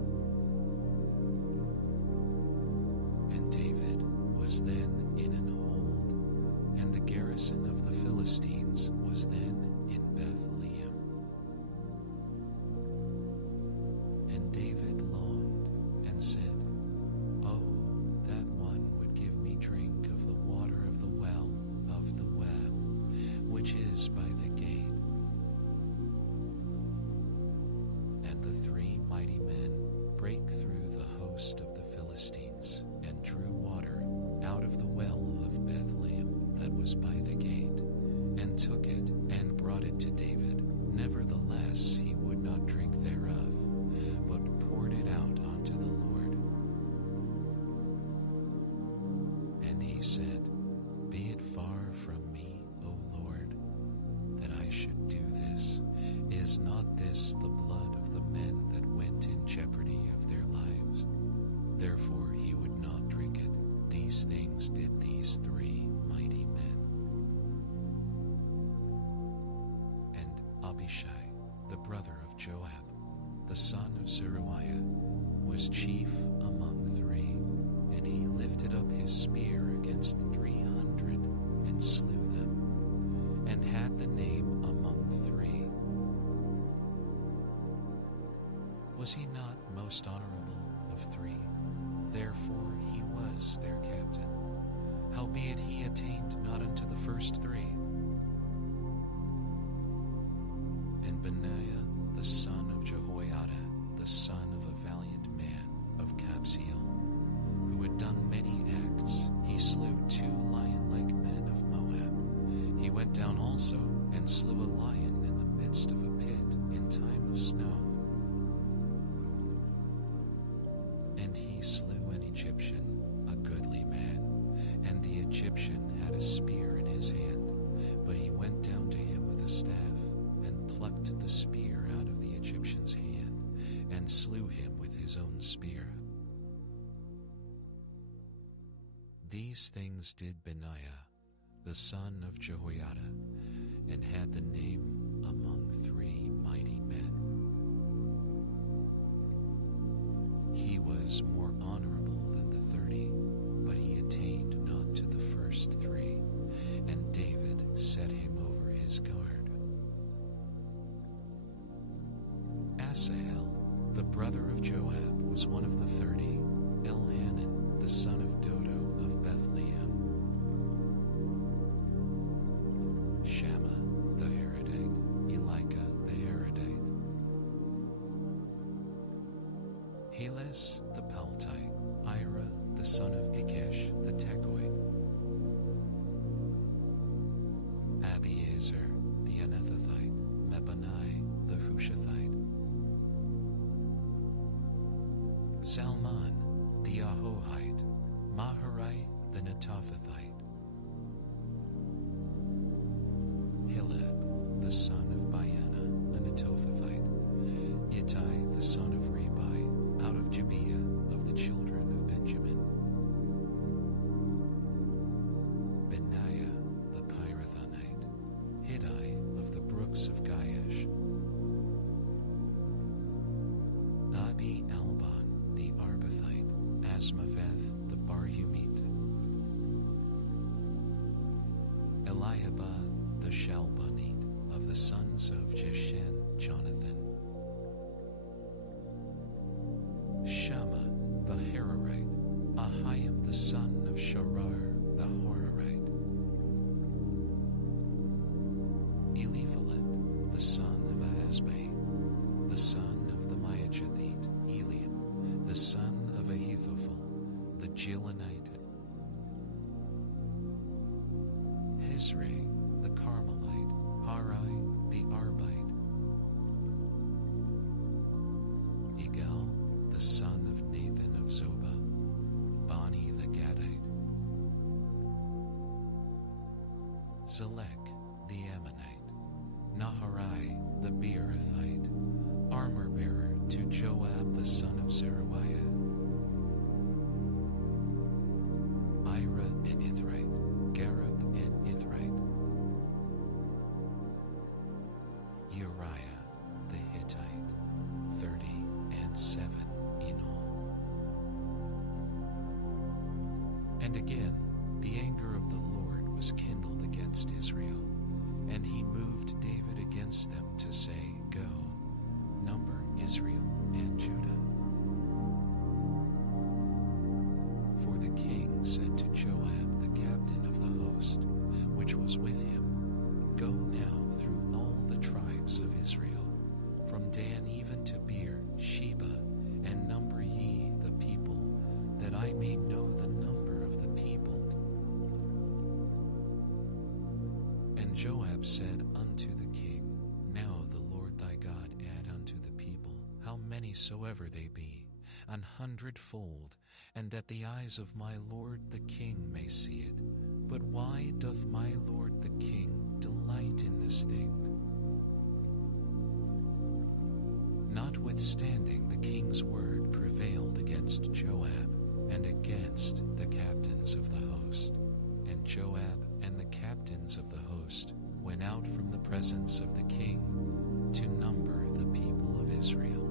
And David was then in an hold, and the garrison of the Philistines was then in Bethlehem. And David longed and said, "Oh, that one would give me drink of the water of the well of the Web, which is by the gate." And the 3 mighty men brake through the host of the Philistines, and drew water out of the well of Bethlehem that was by the gate, and took it, and brought it to David. Nevertheless he would not drink thereof, but poured it out unto the Lord. And he said, "Be it far from me, O Lord, that I should do this. Is not this the blood of the men that went in jeopardy of their lives?" Therefore he would not drink it. These things did these 3 mighty men. And Abishai, the brother of Joab, the son of Zeruiah, was chief among 3, and he lifted up his spear against 300, and slew them, and had the name among 3. Was he not most honorable of 3? Therefore he was their captain. Howbeit he attained not unto the first 3. And Benaiah the son of Jehoiada, the son of a valiant man of Kabzeel, who had done many acts, he slew 2 lion-like men of Moab. He went down also and slew a lion in the midst of a pit in time of snow. And he slew an Egyptian, a goodly man, and the Egyptian had a spear in his hand, but he went down to him with a staff, and plucked the spear out of the Egyptian's hand, and slew him with his own spear. These things did Benaiah, the son of Jehoiada, and had the name among 3 mighty men. He was more honorable than the 30, but he attained not to the first 3, and David set him over his guard. brother of Joab, was one of the 30, Elhanan, the son of Dodo of Bethlehem. Shammah the Harodite, Elika the Harodite. Helez the Paltite, Ira the son of Ikesh the Tekoite. Abiezer the Anethathite, Mebonai the Hushathite. Salmon the Ahohite, Maharai the Netophathite. Hileb the son of Baana, a Netophathite. Ittai the son of Ribai, out of Gibeah of the children of Benjamin. Benaiah the Pirathonite, Hiddai of the brooks of Gaiash. Abi Albon the Arbathite, Asmaveth the Barhumite. Eliabah the Shalbonite, of the sons of Jeshen, Jonathan. Shammah the Hararite, Ahiam the son of Sharar the Horarite. Eliphalet the son of Ahasbai, the son of the Maachathite, Eliam, the son of Ahithophel, the Gilonite. Hizri the Carmelite, Harai the Arbite. Igal the son of Nathan of Zobah, Bani the Gadite. Zelek the Ammonite, Naharai the Beerothite, armor-bearer to Joab the son of Zeruiah. Ira and Ithrite, Gareb and Ithrite. Uriah the Hittite, 37 in all. And again, the anger of the Lord was kindled against Israel, and he moved David against them to say, Go, number Israel and Judah. For the king said to Joab, the captain of the host, which was with him, Go now through all the tribes of Israel, from Dan even to Beer, Sheba, and number ye the people, that I may know the number of the people. And Joab said unto the king, Now the Lord thy God add unto the people, how many soever they be, 100-fold, and that the eyes of my lord the king may see it. But why doth my lord the king delight in this thing? Notwithstanding, the king's word prevailed against Joab and against the captains of the host. And Joab and the captains of the host went out from the presence of the king to number the people of Israel.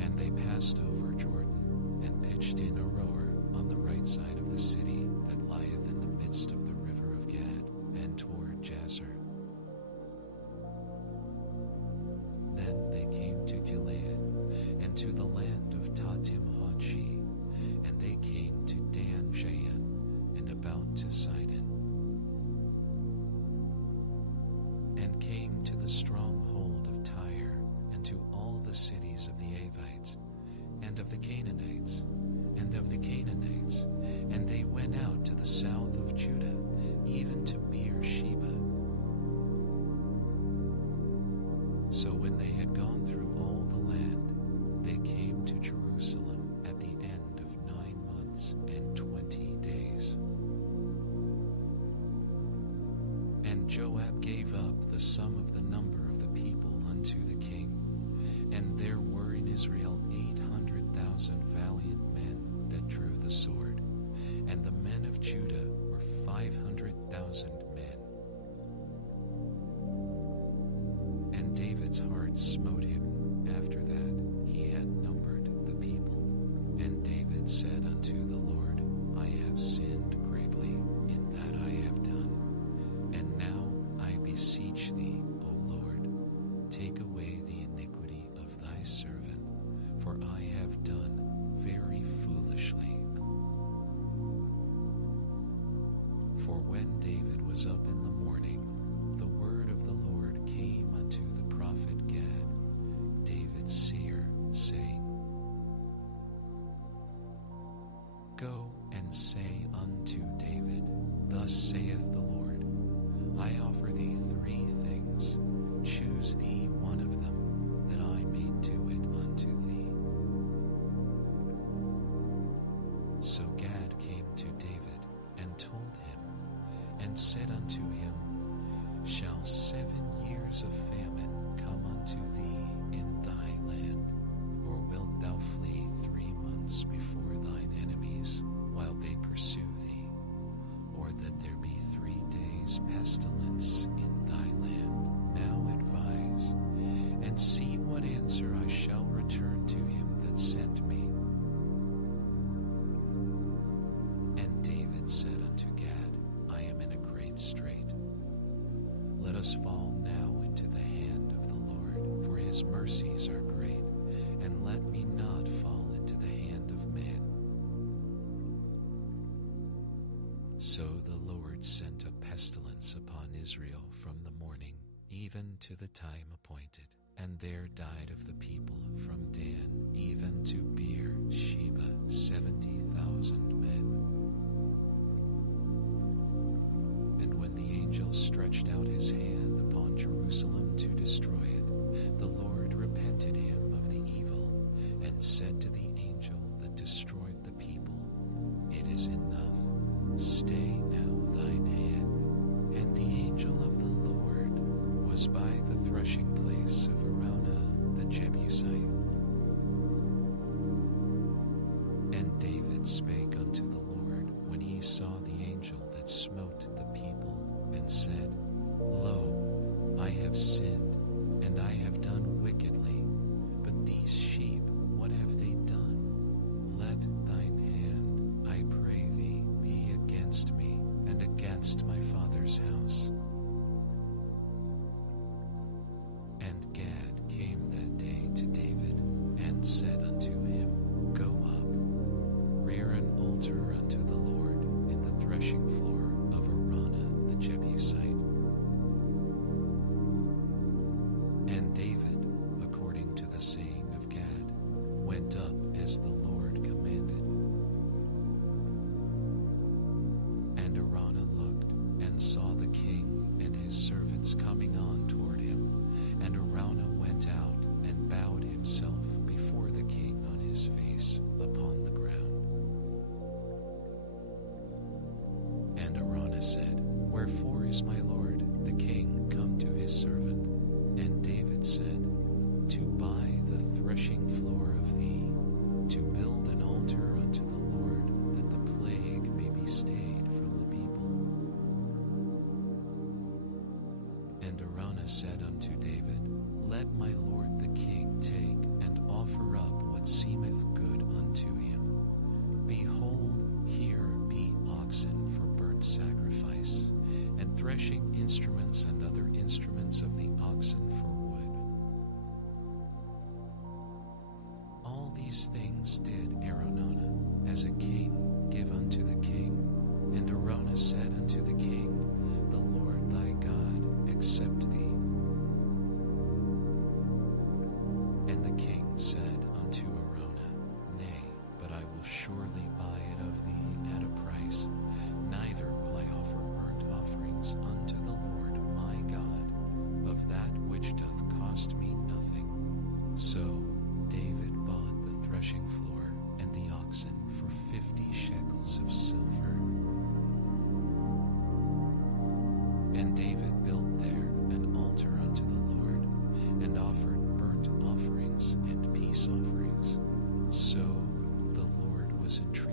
And they passed over Jordan and pitched in Aroer on the right side of the city that lieth in the midst of the river of Gad, and toward Jazer. Then they came to Gilead, and to the land of Tatim Hodshi, and they came to Dan Jayan, and about to Sidon, and came to the stronghold of Tyre, and to all the cities of the Avites, and of the Canaanites, and of the Canaanites, and they went out to the south of Judah, even to Beersheba. So when they had gone through all the land, they came to Jerusalem at the end of 9 months and 20 days. And Joab gave up the sum of the number of the people unto the king, and there were in Israel 800,000 valiant men that drew the sword, and the men of Judah were 500,000 men. And David's heart smote him after that he had numbered the people. And David said unto the Lord, I have sinned greatly in that I have done. And now I beseech thee, O Lord, take away the rose up in the morning, the word of the Lord came unto the prophet Gad, David's seer, saying, Go and say unto David, Thus saith the Lord, I offer thee 3 things. Choose thee one of them, that I may do it unto thee. So Gad came to David, and told him, and said unto him, Shall 7 years of famine come unto thee in thy land? Or wilt thou flee 3 months before thine enemies, while they pursue thee? Or that there be 3 days pestilence in thy land? Now advise, and see what answer I shall return to him that sent me. And David said unto Gad, I am in a great strait. Let us fall now into the hand of the Lord, for his mercies are great, and let me not fall into the hand of man. So the Lord sent a pestilence upon Israel from the morning even to the time appointed, and there died of the people from Dan even to Beer-sheba 70,000 men. And when the angel stretched out his hand upon Jerusalem to destroy it, the Lord repented him of the evil, and said to the angel that destroyed the people, It is enough, stay now thine hand. And the angel of the Lord was by the threshing place of Araunah the Jebusite. And David spake unto the Lord when he saw the angel that smote the people, and said, Lo, I have sinned, and I have done wickedly. But these sheep, what have they done? Let thine hand, I pray thee, be against me, and against my father's house. And Gad came that day to David, and said unto him, Go up, rear an altar unto the Lord in the threshing floor of Araunah the Jebusite. And David, according to the saying of Gad, went up as the Lord commanded. And Araunah looked, and saw the king and his servants coming on toward him. And Araunah went out, and bowed himself before the king on his face upon the ground. And Araunah said, Wherefore is my lord the king come to his servant? And David said, To buy the threshing floor of thee, to build an altar unto the Lord, that the plague may be stayed from the people. And Araunah said unto David, Let my lord the king take and offer up what seemeth good unto him. Behold, here be oxen for burnt sacrifice, and threshing instruments and other instruments of the oxen for wood. All these things did Araunah, as a king, give unto the king. And Araunah said unto the king, The Lord thy God accept thee. And the king said unto Araunah, Nay, but I will surely buy it of thee at a price, neither will I offer burnt offerings unto the Lord my God of that which doth cost me nothing. So David bought the threshing floor and the oxen for 50 shekels of silver. And David built there an altar unto the Lord, and offered burnt offerings and peace offerings. So the Lord was entreated